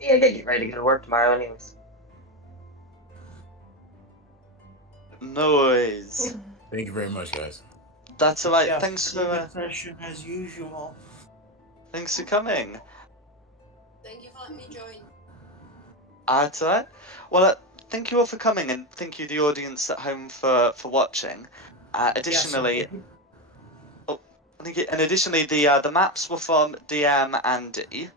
Yeah, I gotta get ready to go to work tomorrow anyways. Noise. Thank you very much, guys. That's alright. Yes, Thanks good session as usual. for coming. Thank you for letting me join. That's alright. Well, thank you all for coming, and thank you the audience at home for watching. Additionally, Yes, additionally, the maps were from DM and D.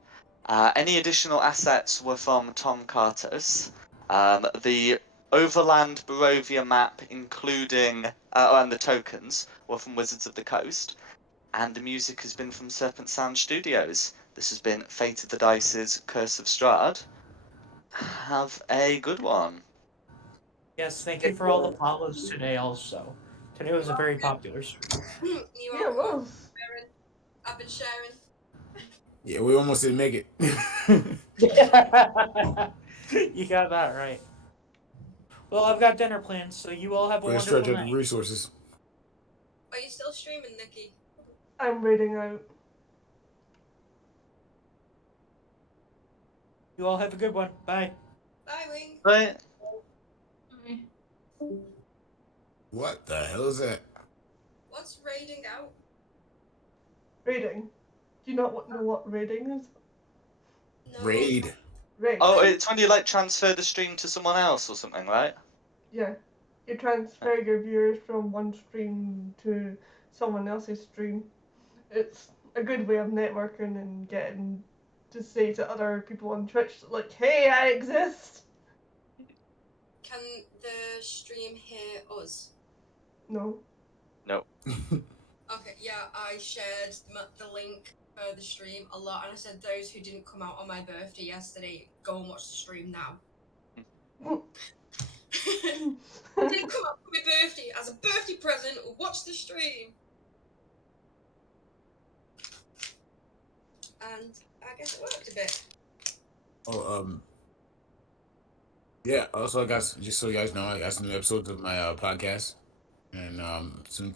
Any additional assets were from Tom Carter's. The Overland Barovia map, including and the tokens, were from Wizards of the Coast. And the music has been from Serpent Sound Studios. This has been Fate of the Dice's Curse of Strahd. Have a good one. yes, thank you for all the follows today also. Today was a very popular stream. You Yeah, it are was. sharing. I've been sharing. Yeah, we almost didn't make it. You got that right. Well, I've got dinner plans, so you all have a We're gonna stretch wonderful out the night. resources. Are you still streaming, Nikki? I'm reading out. You all have a good one. Bye. Bye, Wing. Right. What the hell is that? What's raiding out? Raiding. Do you not know what raiding is? No. Raid. Raid. Oh, it's when you like transfer the stream to someone else or something, right? Yeah. You transfer your viewers from one stream to someone else's stream. It's a good way of networking and getting to say to other people on Twitch, like, hey, I exist! Can the stream hear us? No. No. Okay, yeah, I shared the link for the stream a lot, and I said those who didn't come out on my birthday yesterday, go and watch the stream now. Didn't come out for my birthday as a birthday present, watch the stream. And I guess it worked a bit. Oh, yeah. Also, guys, just so you guys know, I got some new episodes of my podcast, and soon